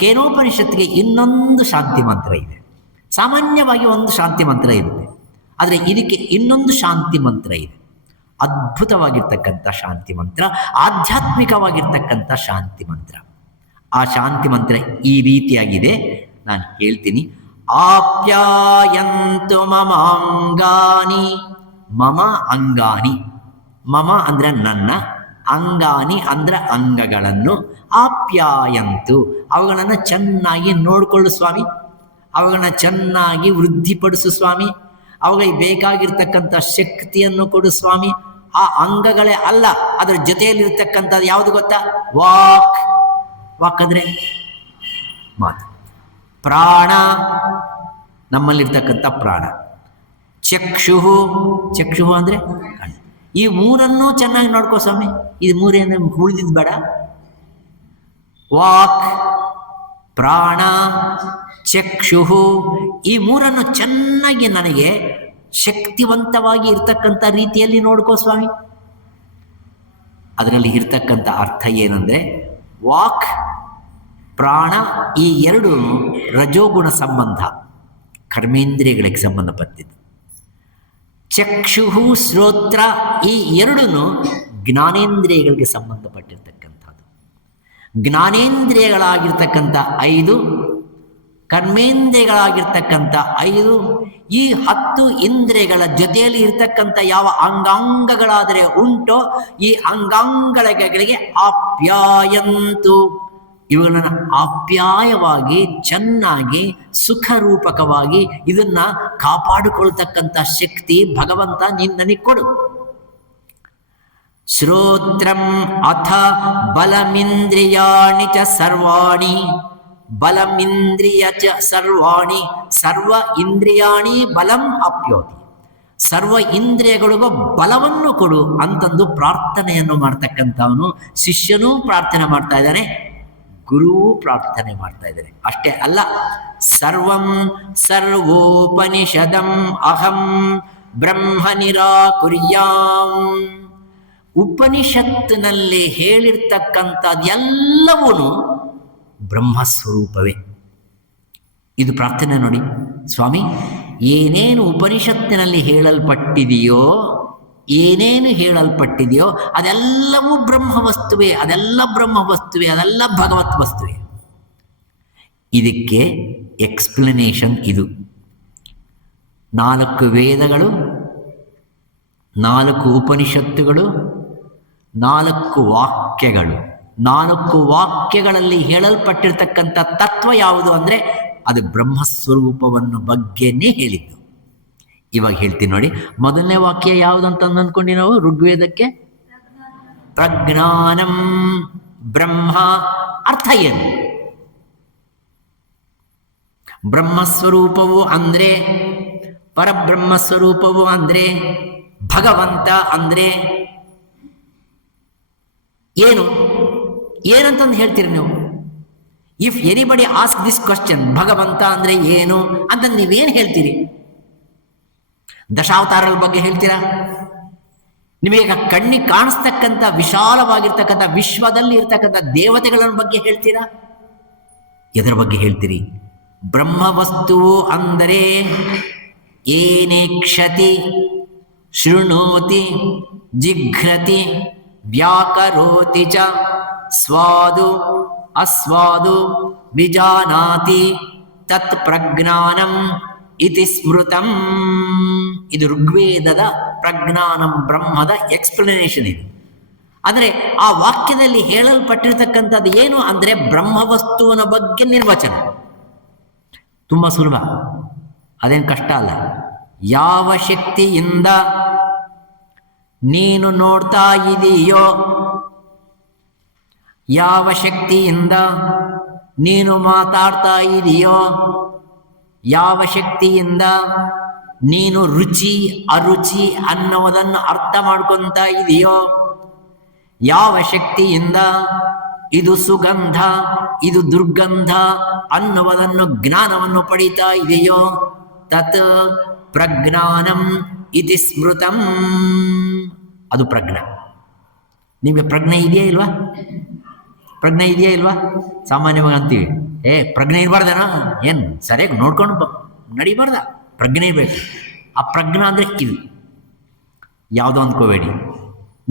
ಕೇನೋಪನಿಷತ್ತಿಗೆ ಇನ್ನೊಂದು ಶಾಂತಿ ಮಂತ್ರ ಇದೆ. ಸಾಮಾನ್ಯವಾಗಿ ಒಂದು ಶಾಂತಿ ಮಂತ್ರ ಇರುತ್ತೆ, ಆದರೆ ಇದಕ್ಕೆ ಇನ್ನೊಂದು ಶಾಂತಿ ಮಂತ್ರ ಇದೆ. ಅದ್ಭುತವಾಗಿರ್ತಕ್ಕಂಥ ಶಾಂತಿ ಮಂತ್ರ, ಆಧ್ಯಾತ್ಮಿಕವಾಗಿರ್ತಕ್ಕಂಥ ಶಾಂತಿ ಮಂತ್ರ. ಆ ಶಾಂತಿ ಮಂತ್ರ ಈ ರೀತಿಯಾಗಿದೆ, ನಾನು ಹೇಳ್ತೀನಿ. ಆಪ್ಯಾಯಂತು ಮಮಾಂಗಾನಿ. ಮಮ ಅಂಗಾನಿ, ಮಮ ಅಂದರೆ ನನ್ನ, ಅಂಗಾನಿ ಅಂದರೆ ಅಂಗಗಳನ್ನು. ಆಪ್ಯಾಯಂತು, ಅವುಗಳನ್ನು ಚೆನ್ನಾಗಿ ನೋಡಿಕೊಳ್ಳು ಸ್ವಾಮಿ, ಅವುಗಳನ್ನ ಚೆನ್ನಾಗಿ ವೃದ್ಧಿಪಡಿಸು ಸ್ವಾಮಿ, ಅವುಗಳಿಗೆ ಬೇಕಾಗಿರ್ತಕ್ಕಂಥ ಶಕ್ತಿಯನ್ನು ಕೊಡು ಸ್ವಾಮಿ. ಆ ಅಂಗಗಳೇ ಅಲ್ಲ, ಅದರ ಜೊತೆಯಲ್ಲಿರ್ತಕ್ಕಂಥದ್ದು ಯಾವುದು ಗೊತ್ತಾ? ವಾಕ್. ವಾಕ್ ಅಂದರೆ ಮಾತು. ಪ್ರಾಣ, ನಮ್ಮಲ್ಲಿರ್ತಕ್ಕಂಥ ಪ್ರಾಣ. ಚಕ್ಷುಹು, ಚಕ್ಷುಹು ಅಂದರೆ ಕಣ್ಣು. ಈ ಮೂರನ್ನೂ ಚೆನ್ನಾಗಿ ನೋಡ್ಕೋ ಸ್ವಾಮಿ. ಇದು ಮೂರೇನು ಉಳಿದಿದ್ದು ಬೇಡ. ವಾಕ್, ಪ್ರಾಣ, ಚಕ್ಷು, ಈ ಮೂರನ್ನು ಚೆನ್ನಾಗಿ ನನಗೆ ಶಕ್ತಿವಂತವಾಗಿ ಇರ್ತಕ್ಕಂಥ ರೀತಿಯಲ್ಲಿ ನೋಡ್ಕೋ ಸ್ವಾಮಿ. ಅದರಲ್ಲಿ ಇರ್ತಕ್ಕಂಥ ಅರ್ಥ ಏನಂದರೆ ವಾಕ್, ಪ್ರಾಣ ಈ ಎರಡು ರಜೋಗುಣ ಸಂಬಂಧ, ಕರ್ಮೇಂದ್ರಿಯಗಳಿಗೆ ಸಂಬಂಧಪಟ್ಟಿದ್ದು. ಚಕ್ಷು, ಶ್ರೋತ್ರ ಈ ಎರಡೂ ಜ್ಞಾನೇಂದ್ರಿಯಗಳಿಗೆ ಸಂಬಂಧಪಟ್ಟಿರ್ತಕ್ಕಂಥದ್ದು. ಜ್ಞಾನೇಂದ್ರಿಯಗಳಾಗಿರ್ತಕ್ಕಂಥ 5, ಕರ್ಮೇಂದ್ರಿಯಗಳಾಗಿರ್ತಕ್ಕಂಥ 5, ಈ 10 ಇಂದ್ರಿಯಗಳ ಜೊತೆಯಲ್ಲಿ ಇರ್ತಕ್ಕಂಥ ಯಾವ ಅಂಗಾಂಗಗಳಾದರೆ ಉಂಟೋ ಈ ಅಂಗಾಂಗಗಳಿಗೆ ಆಪ್ಯಾಯಂತು, ಇವುಗಳನ್ನು ಆಪ್ಯಾಯವಾಗಿ ಚೆನ್ನಾಗಿ ಸುಖರೂಪಕವಾಗಿ ಇದನ್ನ ಕಾಪಾಡಿಕೊಳ್ತಕ್ಕಂಥ ಶಕ್ತಿ ಭಗವಂತ ನಿನ್ನನಿಗೆ ಕೊಡು. ಶ್ರೋತ್ರಂ ಅಥ ಬಲಮಿಂದ್ರಿಯಾಣಿ ಚ ಸರ್ವಾಣಿ, ಬಲಮಿಂದ್ರಿಯ ಚ ಸರ್ವಾಣಿ, ಸರ್ವ ಇಂದ್ರಿಯಾಣಿ ಬಲಂ ಅಪ್ಯೋತಿ, ಸರ್ವ ಇಂದ್ರಿಯಗಳಿಗೂ ಬಲವನ್ನು ಕೊಡು ಅಂತಂದು ಪ್ರಾರ್ಥನೆಯನ್ನು ಮಾಡ್ತಕ್ಕಂಥವನು. ಶಿಷ್ಯನೂ ಪ್ರಾರ್ಥನೆ ಮಾಡ್ತಾ ಇದ್ದಾನೆ, ಗುರುವೂ ಪ್ರಾರ್ಥನೆ ಮಾಡ್ತಾ ಇದ್ದಾರೆ. ಅಷ್ಟೇ ಅಲ್ಲ, ಸರ್ವಂ ಸರ್ವೋಪನಿಷದಂ ಅಹಂ ಬ್ರಹ್ಮ ನಿರಾಕುರ್ಯಾಂ, ಉಪನಿಷತ್ತಿನಲ್ಲಿ ಹೇಳಿರ್ತಕ್ಕಂಥದ್ದೆಲ್ಲವೂ ಬ್ರಹ್ಮಸ್ವರೂಪವೇ. ಇದು ಪ್ರಾರ್ಥನೆ ನೋಡಿ, ಸ್ವಾಮಿ ಏನೇನು ಉಪನಿಷತ್ತಿನಲ್ಲಿ ಹೇಳಲ್ಪಟ್ಟಿದೆಯೋ ಅದೆಲ್ಲವೂ ಬ್ರಹ್ಮವಸ್ತುವೇ, ಅದೆಲ್ಲ ಬ್ರಹ್ಮವಸ್ತುವೇ, ಅದೆಲ್ಲ ಭಗವತ್ ವಸ್ತುವೇ. ಇದಕ್ಕೆ ಎಕ್ಸ್ಪ್ಲನೇಷನ್ ಇದು. 4 ವೇದಗಳು, 4 ಉಪನಿಷತ್ತುಗಳು, 4 ವಾಕ್ಯಗಳು. 4 ವಾಕ್ಯಗಳಲ್ಲಿ ಹೇಳಲ್ಪಟ್ಟಿರ್ತಕ್ಕಂಥ ತತ್ವ ಯಾವುದು ಅಂದರೆ ಅದು ಬ್ರಹ್ಮಸ್ವರೂಪವನ್ನು ಬಗ್ಗೆನೇ ಹೇಳಿದ್ದು. ಇವಾಗ ಹೇಳ್ತೀನಿ ನೋಡಿ, ಮೊದಲನೇ ವಾಕ್ಯ ಯಾವುದು ಅಂತ ಅಂದ್ಕೊಂಡಿ ನಾವು ಋಗ್ವೇದಕ್ಕೆ? ಪ್ರಜ್ಞಾನಂ ಬ್ರಹ್ಮ. ಅರ್ಥ ಏನು? ಬ್ರಹ್ಮಸ್ವರೂಪವು ಅಂದರೆ, ಪರಬ್ರಹ್ಮಸ್ವರೂಪವು ಅಂದರೆ, ಭಗವಂತ ಅಂದರೆ ಏನು? ಏನಂತಂದು ಹೇಳ್ತೀರಿ ನೀವು? If anybody ask this question, ಭಗವಂತ ಅಂದರೆ ಏನು ಅಂತ ನೀವೇನು ಹೇಳ್ತೀರಿ? ದಶಾವತಾರಗಳ ಬಗ್ಗೆ ಹೇಳ್ತೀರಾ? ನಿಮಗೆ ಕಣ್ಣಿಗೆ ಕಾಣಿಸ್ತಕ್ಕಂಥ ವಿಶಾಲವಾಗಿರ್ತಕ್ಕಂಥ ವಿಶ್ವದಲ್ಲಿ ಇರ್ತಕ್ಕಂಥ ದೇವತೆಗಳ ಬಗ್ಗೆ ಹೇಳ್ತೀರಾ? ಎದರ ಬಗ್ಗೆ ಹೇಳ್ತೀರಿ? ಬ್ರಹ್ಮವಸ್ತುವು ಅಂದರೆ ಏನೇಕ್ಷತಿ ಶೃಣೋತಿ ಜಿಘ್ರತಿ ವ್ಯಾಕರೋತಿ ಚ ಸ್ವಾದು ಅಸ್ವಾದು ವಿಜಾನಾತಿ ತತ್ ಪ್ರಜ್ಞಾನಂ ಇತಿ ಸ್ಮೃತಂ. ಇದು ಋಗ್ವೇದದ ಪ್ರಜ್ಞಾನಂ ಬ್ರಹ್ಮದ ಎಕ್ಸ್ಪ್ಲನೇಷನ್ ಇದು. ಅಂದರೆ ಆ ವಾಕ್ಯದಲ್ಲಿ ಹೇಳಲ್ಪಟ್ಟಿರ್ತಕ್ಕಂಥದ್ದು ಏನು ಅಂದರೆ ಬ್ರಹ್ಮವಸ್ತುವಿನ ಬಗ್ಗೆ ನಿರ್ವಚನ. ತುಂಬ ಸುಲಭ, ಅದೇನು ಕಷ್ಟ ಅಲ್ಲ. ಯಾವ ಶಕ್ತಿಯಿಂದ ನೀನು ನೋಡ್ತಾ ಇದೆಯೋ, ಯಾವ ಶಕ್ತಿಯಿಂದ ನೀನು ಮಾತಾಡ್ತಾ ಇದೆಯೋ, ಯಾವ ಶಕ್ತಿಯಿಂದ ನೀನು ರುಚಿ ಅರುಚಿ ಅನ್ನೋದನ್ನು ಅರ್ಥ ಮಾಡ್ಕೊತ ಇದೆಯೋ, ಯಾವ ಶಕ್ತಿಯಿಂದ ಇದು ಸುಗಂಧ ಇದು ದುರ್ಗಂಧ ಅನ್ನುವುದನ್ನು ಜ್ಞಾನವನ್ನು ಪಡೀತಾ ಇದೆಯೋ, ತತ್ ಪ್ರಜ್ಞಾನಂ ಇತಿ ಸ್ಮೃತಂ. ಅದು ಪ್ರಜ್ಞೆ. ನಿಮಗೆ ಪ್ರಜ್ಞೆ ಇದೆಯಾ ಇಲ್ವಾ? ಪ್ರಜ್ಞೆ ಇದೆಯಾ ಇಲ್ವಾ? ಸಾಮಾನ್ಯವಾಗಿ ಅಂತೀವಿ, ಪ್ರಜ್ಞೆ ಇರಬಾರ್ದೇನೋ, ಏನು ಸರಿಯಾಗಿ ನೋಡ್ಕೊಂಡು ನಡಿಬಾರ್ದ, ಪ್ರಜ್ಞೆ ಇರಬೇಕು. ಆ ಪ್ರಜ್ಞೆ ಅಂದರೆ ಇದು. ಯಾವುದೋ ಅಂದ್ಕೋಬೇಡಿ,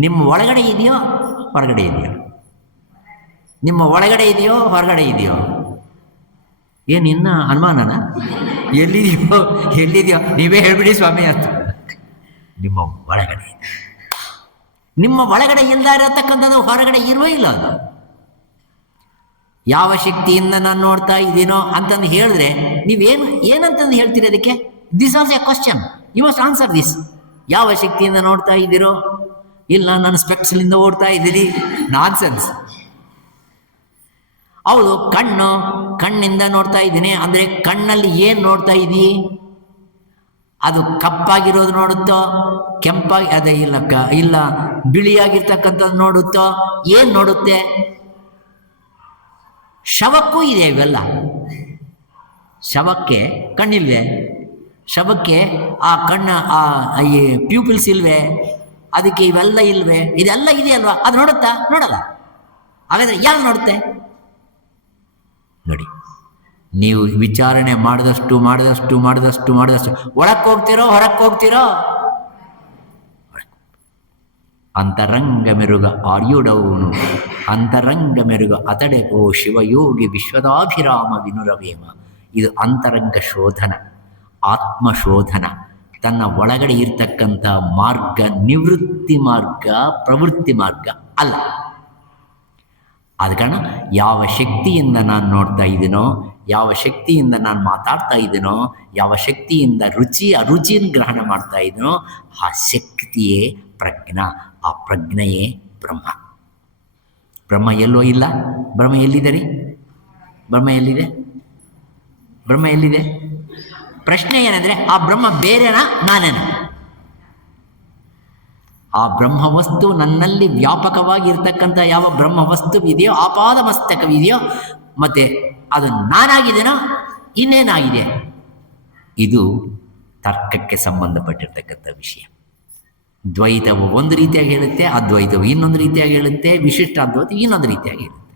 ನಿಮ್ಮ ಒಳಗಡೆ ಇದೆಯೋ ಹೊರಗಡೆ ಇದೆಯೋ, ನಿಮ್ಮ ಒಳಗಡೆ ಇದೆಯೋ ಹೊರಗಡೆ ಇದೆಯೋ, ಏನು ಇನ್ನ ಅನುಮಾನನ? ಎಲ್ಲಿದೆಯೋ ನೀವೇ ಹೇಳ್ಬಿಡಿ ಸ್ವಾಮಿ ಅಂತ. ನಿಮ್ಮ ಒಳಗಡೆ, ನಿಮ್ಮ ಒಳಗಡೆ ಇಲ್ದ ಇರತಕ್ಕಂಥದ್ದು ಹೊರಗಡೆ ಇರುವೇ ಇಲ್ಲ. ಅದು ಯಾವ ಶಕ್ತಿಯಿಂದ ನಾನು ನೋಡ್ತಾ ಇದ್ದೀನೋ ಅಂತಂದು ಹೇಳಿದ್ರೆ ಏನಂತಂದು ಹೇಳ್ತೀರಿ ಅದಕ್ಕೆ? This also a question, you must answer this. ಯಾವ ಶಕ್ತಿಯಿಂದ ನೋಡ್ತಾ ಇದ್ದೀರೋ? ಇಲ್ಲ, ನಾನು ಸ್ಪೆಕ್ಸ್ಲಿಂದ ಓಡ್ತಾ ಇದ್ದೀನಿ. ನಾನ್ಸೆನ್ಸ್. ಹೌದು, ಕಣ್ಣಿಂದ ನೋಡ್ತಾ ಇದ್ದೀನಿ ಅಂದರೆ ಕಣ್ಣಲ್ಲಿ ಏನು ನೋಡ್ತಾ ಇದ್ದೀ? ಅದು ಕಪ್ಪಾಗಿರೋದು ನೋಡುತ್ತೋ, ಕೆಂಪಾಗಿ ಅದೇ ಇಲ್ಲ ಬಿಳಿಯಾಗಿರ್ತಕ್ಕಂಥದ್ದು ನೋಡುತ್ತೋ? ಏನು ನೋಡುತ್ತೆ? ಶವಕ್ಕೂ ಇದೆ ಇವೆಲ್ಲ. ಶವಕ್ಕೆ ಕಣ್ಣಿಲ್ವೇ? ಶವಕ್ಕೆ ಆ ಕಣ್ಣ ಈ ಪ್ಯೂಪಿಲ್ಸ್ ಇಲ್ವೇ? ಅದಕ್ಕೆ ಇವೆಲ್ಲ ಇಲ್ವೇ? ಇದೆಲ್ಲ ಇದೆಯಲ್ವಾ? ಅದು ನೋಡುತ್ತಾ? ನೋಡಲ್ಲ. ಹಾಗಾದರೆ ಯಾರು ನೋಡುತ್ತೆ? ನೋಡಿ, ನೀವು ವಿಚಾರಣೆ ಮಾಡಿದಷ್ಟು ಒಳಕ್ಕೆ ಹೋಗ್ತಿರೋ ಹೊರಕ್ಕೆ ಹೋಗ್ತಿರೋ? ಅಂತರಂಗ ಮೆರುಗ ಆರ್ಯುಡೌನು ಅಂತರಂಗ ಮೆರುಗ ಅತಡೆ ಓ ಶಿವಯೋಗಿ ವಿಶ್ವದಾಭಿರಾಮ ವಿನುರವೇಮ. ಇದು ಅಂತರಂಗ ಶೋಧನ, ಆತ್ಮಶೋಧನ. ತನ್ನ ಒಳಗಡೆ ಇರ್ತಕ್ಕಂಥ ಮಾರ್ಗ ನಿವೃತ್ತಿ ಮಾರ್ಗ, ಪ್ರವೃತ್ತಿ ಮಾರ್ಗ ಅಲ್ಲ. ಆದ ಕಾರಣ ಯಾವ ಶಕ್ತಿಯಿಂದ ನಾನು ನೋಡ್ತಾ ಇದ್ದೀನೋ, ಯಾವ ಶಕ್ತಿಯಿಂದ ನಾನು ಮಾತಾಡ್ತಾ ಇದ್ದೀನೋ, ಯಾವ ಶಕ್ತಿಯಿಂದ ಅರುಚಿಯನ್ನು ಗ್ರಹಣ ಮಾಡ್ತಾ ಇದ್ದೀನೋ, ಆ ಶಕ್ತಿಯೇ ಪ್ರಜ್ಞಾ. ಆ ಪ್ರಜ್ಞೆಯೇ ಬ್ರಹ್ಮ. ಬ್ರಹ್ಮ ಎಲ್ಲೋ ಇಲ್ಲ. ಬ್ರಹ್ಮ ಎಲ್ಲಿದೆ ರೀ? ಬ್ರಹ್ಮ ಎಲ್ಲಿದೆ? ಬ್ರಹ್ಮ ಎಲ್ಲಿದೆ? ಪ್ರಶ್ನೆ ಏನಂದರೆ, ಆ ಬ್ರಹ್ಮ ಬೇರೆನಾ ನಾನೇನಾ? ಆ ಬ್ರಹ್ಮವಸ್ತು ನನ್ನಲ್ಲಿ ವ್ಯಾಪಕವಾಗಿ ಇರ್ತಕ್ಕಂಥ ಯಾವ ಬ್ರಹ್ಮವಸ್ತುವಿದೆಯೋ, ಆಪಾದ ಮಸ್ತಕವಿದೆಯೋ, ಮತ್ತು ಅದು ನಾನಾಗಿದೆನೋ ಇನ್ನೇನಾಗಿದೆ? ಇದು ತರ್ಕಕ್ಕೆ ಸಂಬಂಧಪಟ್ಟಿರ್ತಕ್ಕಂಥ ವಿಷಯ. ದ್ವೈತವು ಒಂದು ರೀತಿಯಾಗಿ ಹೇಳುತ್ತೆ, ಅದ್ವೈತವು ಇನ್ನೊಂದು ರೀತಿಯಾಗಿ ಹೇಳುತ್ತೆ, ವಿಶಿಷ್ಟ ಅದ್ವೈತ ಇನ್ನೊಂದು ರೀತಿಯಾಗಿ ಹೇಳುತ್ತೆ.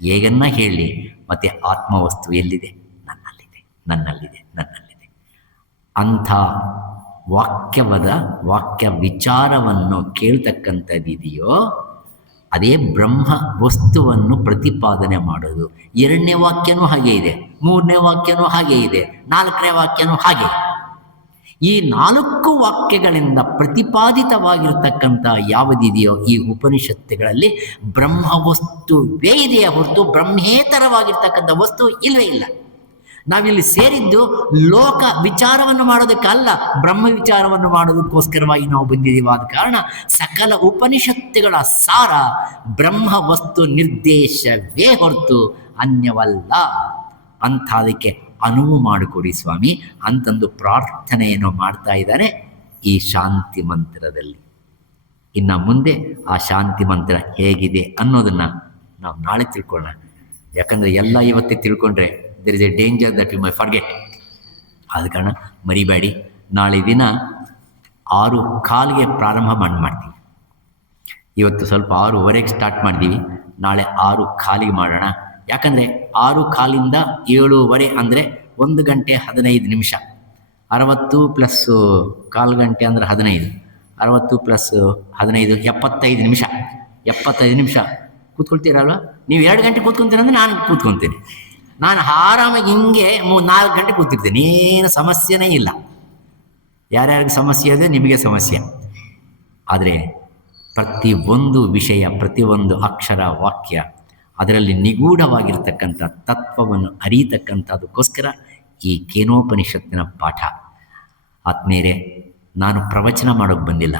ಹೇಗನ್ನ ಹೇಳಿ, ಮತ್ತು ಆತ್ಮವಸ್ತು ಎಲ್ಲಿದೆ? ನನ್ನಲ್ಲಿದೆ. ಅಂಥ ವಾಕ್ಯ ವಿಚಾರವನ್ನು ಕೇಳ್ತಕ್ಕಂಥದ್ದಿದೆಯೋ ಅದೇ ಬ್ರಹ್ಮ ವಸ್ತುವನ್ನು ಪ್ರತಿಪಾದನೆ ಮಾಡೋದು. 2ನೇ ವಾಕ್ಯನೂ ಹಾಗೆ ಇದೆ, 3ನೇ ವಾಕ್ಯನೂ ಹಾಗೆ ಇದೆ, 4ನೇ ವಾಕ್ಯನೂ ಹಾಗೆ. ಈ 4 ವಾಕ್ಯಗಳಿಂದ ಪ್ರತಿಪಾದಿತವಾಗಿರ್ತಕ್ಕಂಥ ಯಾವುದಿದೆಯೋ ಈ ಉಪನಿಷತ್ತುಗಳಲ್ಲಿ ಬ್ರಹ್ಮವಸ್ತುವೇ ಇದೆಯೇ ಹೊರತು ಬ್ರಹ್ಮೇತರವಾಗಿರ್ತಕ್ಕಂಥ ವಸ್ತು ಇಲ್ಲವೇ ಇಲ್ಲ. ನಾವಿಲ್ಲಿ ಸೇರಿದ್ದು ಲೋಕ ವಿಚಾರವನ್ನು ಮಾಡೋದಕ್ಕಲ್ಲ, ಬ್ರಹ್ಮ ವಿಚಾರವನ್ನು ಮಾಡೋದಕ್ಕೋಸ್ಕರವಾಗಿ ನಾವು ಬಂದಿದ್ದೀವಿ. ಆದ ಕಾರಣ ಸಕಲ ಉಪನಿಷತ್ತುಗಳ ಸಾರ ಬ್ರಹ್ಮ ವಸ್ತು ನಿರ್ದೇಶವೇ ಹೊರತು ಅನ್ಯವಲ್ಲ ಅಂತ ಅದಕ್ಕೆ ಅನುವು ಮಾಡಿಕೊಡಿ ಸ್ವಾಮಿ ಅಂತಂದು ಪ್ರಾರ್ಥನೆಯನ್ನು ಮಾಡ್ತಾ ಇದ್ದಾರೆ ಈ ಶಾಂತಿ ಮಂತ್ರದಲ್ಲಿ. ಇನ್ನು ಮುಂದೆ ಆ ಶಾಂತಿ ಮಂತ್ರ ಹೇಗಿದೆ ಅನ್ನೋದನ್ನು ನಾವು ನಾಳೆ ತಿಳ್ಕೊಳ್ಳೋಣ. ಯಾಕಂದರೆ ಎಲ್ಲ ಇವತ್ತೇ ತಿಳ್ಕೊಂಡ್ರೆ there is a danger that you may forget. ಆದ ಕಾರಣ ಮರಿಬೇಡಿ. ನಾಳೆ ದಿನ 6:15 ಪ್ರಾರಂಭ ಮಾಡ್ತೀವಿ. ಇವತ್ತು ಸ್ವಲ್ಪ 6:15 ಸ್ಟಾರ್ಟ್ ಮಾಡಿದ್ದೀವಿ. ನಾಳೆ 6:15 ಮಾಡೋಣ. ಯಾಕಂದರೆ 6:15 7:15 ಅಂದರೆ 1 ಗಂಟೆ 15 ನಿಮಿಷ. 60 ಪ್ಲಸ್ 1/4 ಗಂಟೆ ಅಂದರೆ 15, 60 ಪ್ಲಸ್ 15 75 ನಿಮಿಷ. 75 ನಿಮಿಷ ಕೂತ್ಕೊಳ್ತೀರಲ್ವ? ನೀವು 2 ಗಂಟೆ ಕೂತ್ಕೊತೀರಂದರೆ ನಾನು ಕೂತ್ಕೊತೀನಿ. ನಾನು ಆರಾಮಾಗಿ ಹಿಂಗೆ 4 ಗಂಟೆ ಕೂತಿರ್ತೀನಿ, ಏನು ಸಮಸ್ಯೆನೇ ಇಲ್ಲ. ಯಾರ್ಯಾರಿಗೆ ಸಮಸ್ಯೆ ಇದೆ ನಿಮಗೆ ಸಮಸ್ಯೆ. ಆದರೆ ಪ್ರತಿಯೊಂದು ವಿಷಯ, ಪ್ರತಿಯೊಂದು ಅಕ್ಷರ ವಾಕ್ಯ ಅದರಲ್ಲಿ ನಿಗೂಢವಾಗಿರ್ತಕ್ಕಂಥ ತತ್ವವನ್ನು ಅರಿಯತಕ್ಕಂಥದಕ್ಕೋಸ್ಕರ ಈ ಕೇನೋಪನಿಷತ್ತಿನ ಪಾಠ. ಆತ್ಮೀಯರೇ, ನಾನು ಪ್ರವಚನ ಮಾಡೋಕ್ಕೆ ಬಂದಿಲ್ಲ,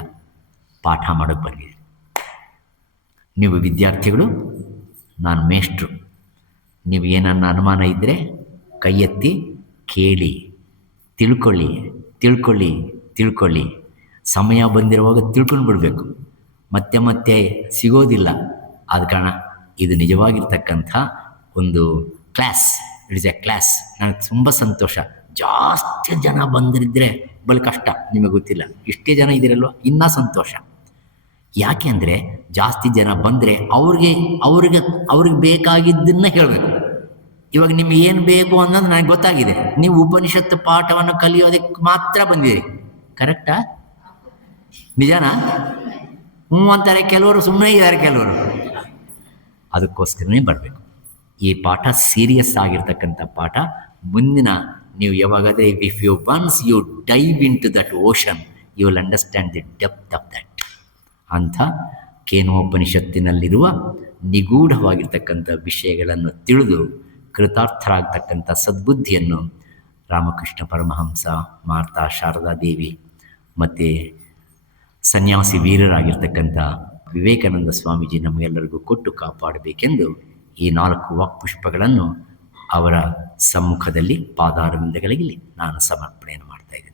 ಪಾಠ ಮಾಡೋಕ್ಕೆ ಬಂದಿದೆ. ನೀವು ವಿದ್ಯಾರ್ಥಿಗಳು, ನಾನು ಮೇಷ್ಟ್ರು. ನೀವು ಏನನ್ನ ಅನುಮಾನ ಇದ್ದರೆ ಕೈ ಎತ್ತಿ ಕೇಳಿ, ತಿಳ್ಕೊಳ್ಳಿ. ಸಮಯ ಬಂದಿರುವಾಗ ತಿಳ್ಕೊಂಡು ಬಿಡಬೇಕು, ಮತ್ತೆ ಸಿಗೋದಿಲ್ಲ. ಆದ ಕಾರಣ ಇದು ನಿಜವಾಗಿರ್ತಕ್ಕಂಥ ಒಂದು class. It is A class. ನನಗೆ ತುಂಬ ಸಂತೋಷ. ಜಾಸ್ತಿ ಜನ ಬಂದಿರಿದ್ರೆ ಬಲ್ ಕಷ್ಟ, ನಿಮಗೆ ಗೊತ್ತಿಲ್ಲ. ಇಷ್ಟೇ ಜನ ಇದ್ದೀರಲ್ವ, ಇನ್ನೂ ಸಂತೋಷ. ಯಾಕೆ ಅಂದರೆ ಜಾಸ್ತಿ ಜನ ಬಂದರೆ ಅವ್ರಿಗೆ ಬೇಕಾಗಿದ್ದನ್ನು ಹೇಳಬೇಕು. ಇವಾಗ ನಿಮಗೆ ಏನು ಬೇಕು ಅನ್ನೋದು ನನಗೆ ಗೊತ್ತಾಗಿದೆ. ನೀವು ಉಪನಿಷತ್ತು ಪಾಠವನ್ನು ಕಲಿಯೋದಕ್ಕೆ ಮಾತ್ರ ಬಂದಿದ್ದೀರಿ. ಕರೆಕ್ಟಾ? ನಿಜನಾ? ಅಂತಾರೆ ಕೆಲವರು, ಸುಮ್ಮನೆ ಇದ್ದಾರೆ ಕೆಲವರು. ಅದಕ್ಕೋಸ್ಕರನೇ ಬರಬೇಕು. ಈ ಪಾಠ ಸೀರಿಯಸ್ ಆಗಿರ್ತಕ್ಕಂಥ ಪಾಠ. ಮುಂದಿನ ನೀವು ಯಾವಾಗಾದರೆ if you once you dive into that ocean you will understand the depth of that. ಅಂಥ ಕೇನೋಪನಿಷತ್ತಿನಲ್ಲಿರುವ ನಿಗೂಢವಾಗಿರ್ತಕ್ಕಂಥ ವಿಷಯಗಳನ್ನು ತಿಳಿದು ಕೃತಾರ್ಥರಾಗ್ತಕ್ಕಂಥ ಸದ್ಬುದ್ಧಿಯನ್ನು ರಾಮಕೃಷ್ಣ ಪರಮಹಂಸ, ಮಾರ್ತಾ ಶಾರದಾದೇವಿ ಮತ್ತು ಸನ್ಯಾಸಿ ವೀರರಾಗಿರ್ತಕ್ಕಂಥ ವಿವೇಕಾನಂದ ಸ್ವಾಮೀಜಿ ನಮಗೆಲ್ಲರಿಗೂ ಕೊಟ್ಟು ಕಾಪಾಡಬೇಕೆಂದು ಈ 4 ವಾಕ್ಪುಷ್ಪಗಳನ್ನು ಅವರ ಸಮ್ಮುಖದಲ್ಲಿ ಪಾದಾರವಿಂದಗಳಿಗೆ ನಾನು ಸಮರ್ಪಣೆಯನ್ನು ಮಾಡ್ತಾಯಿದ್ದೇನೆ.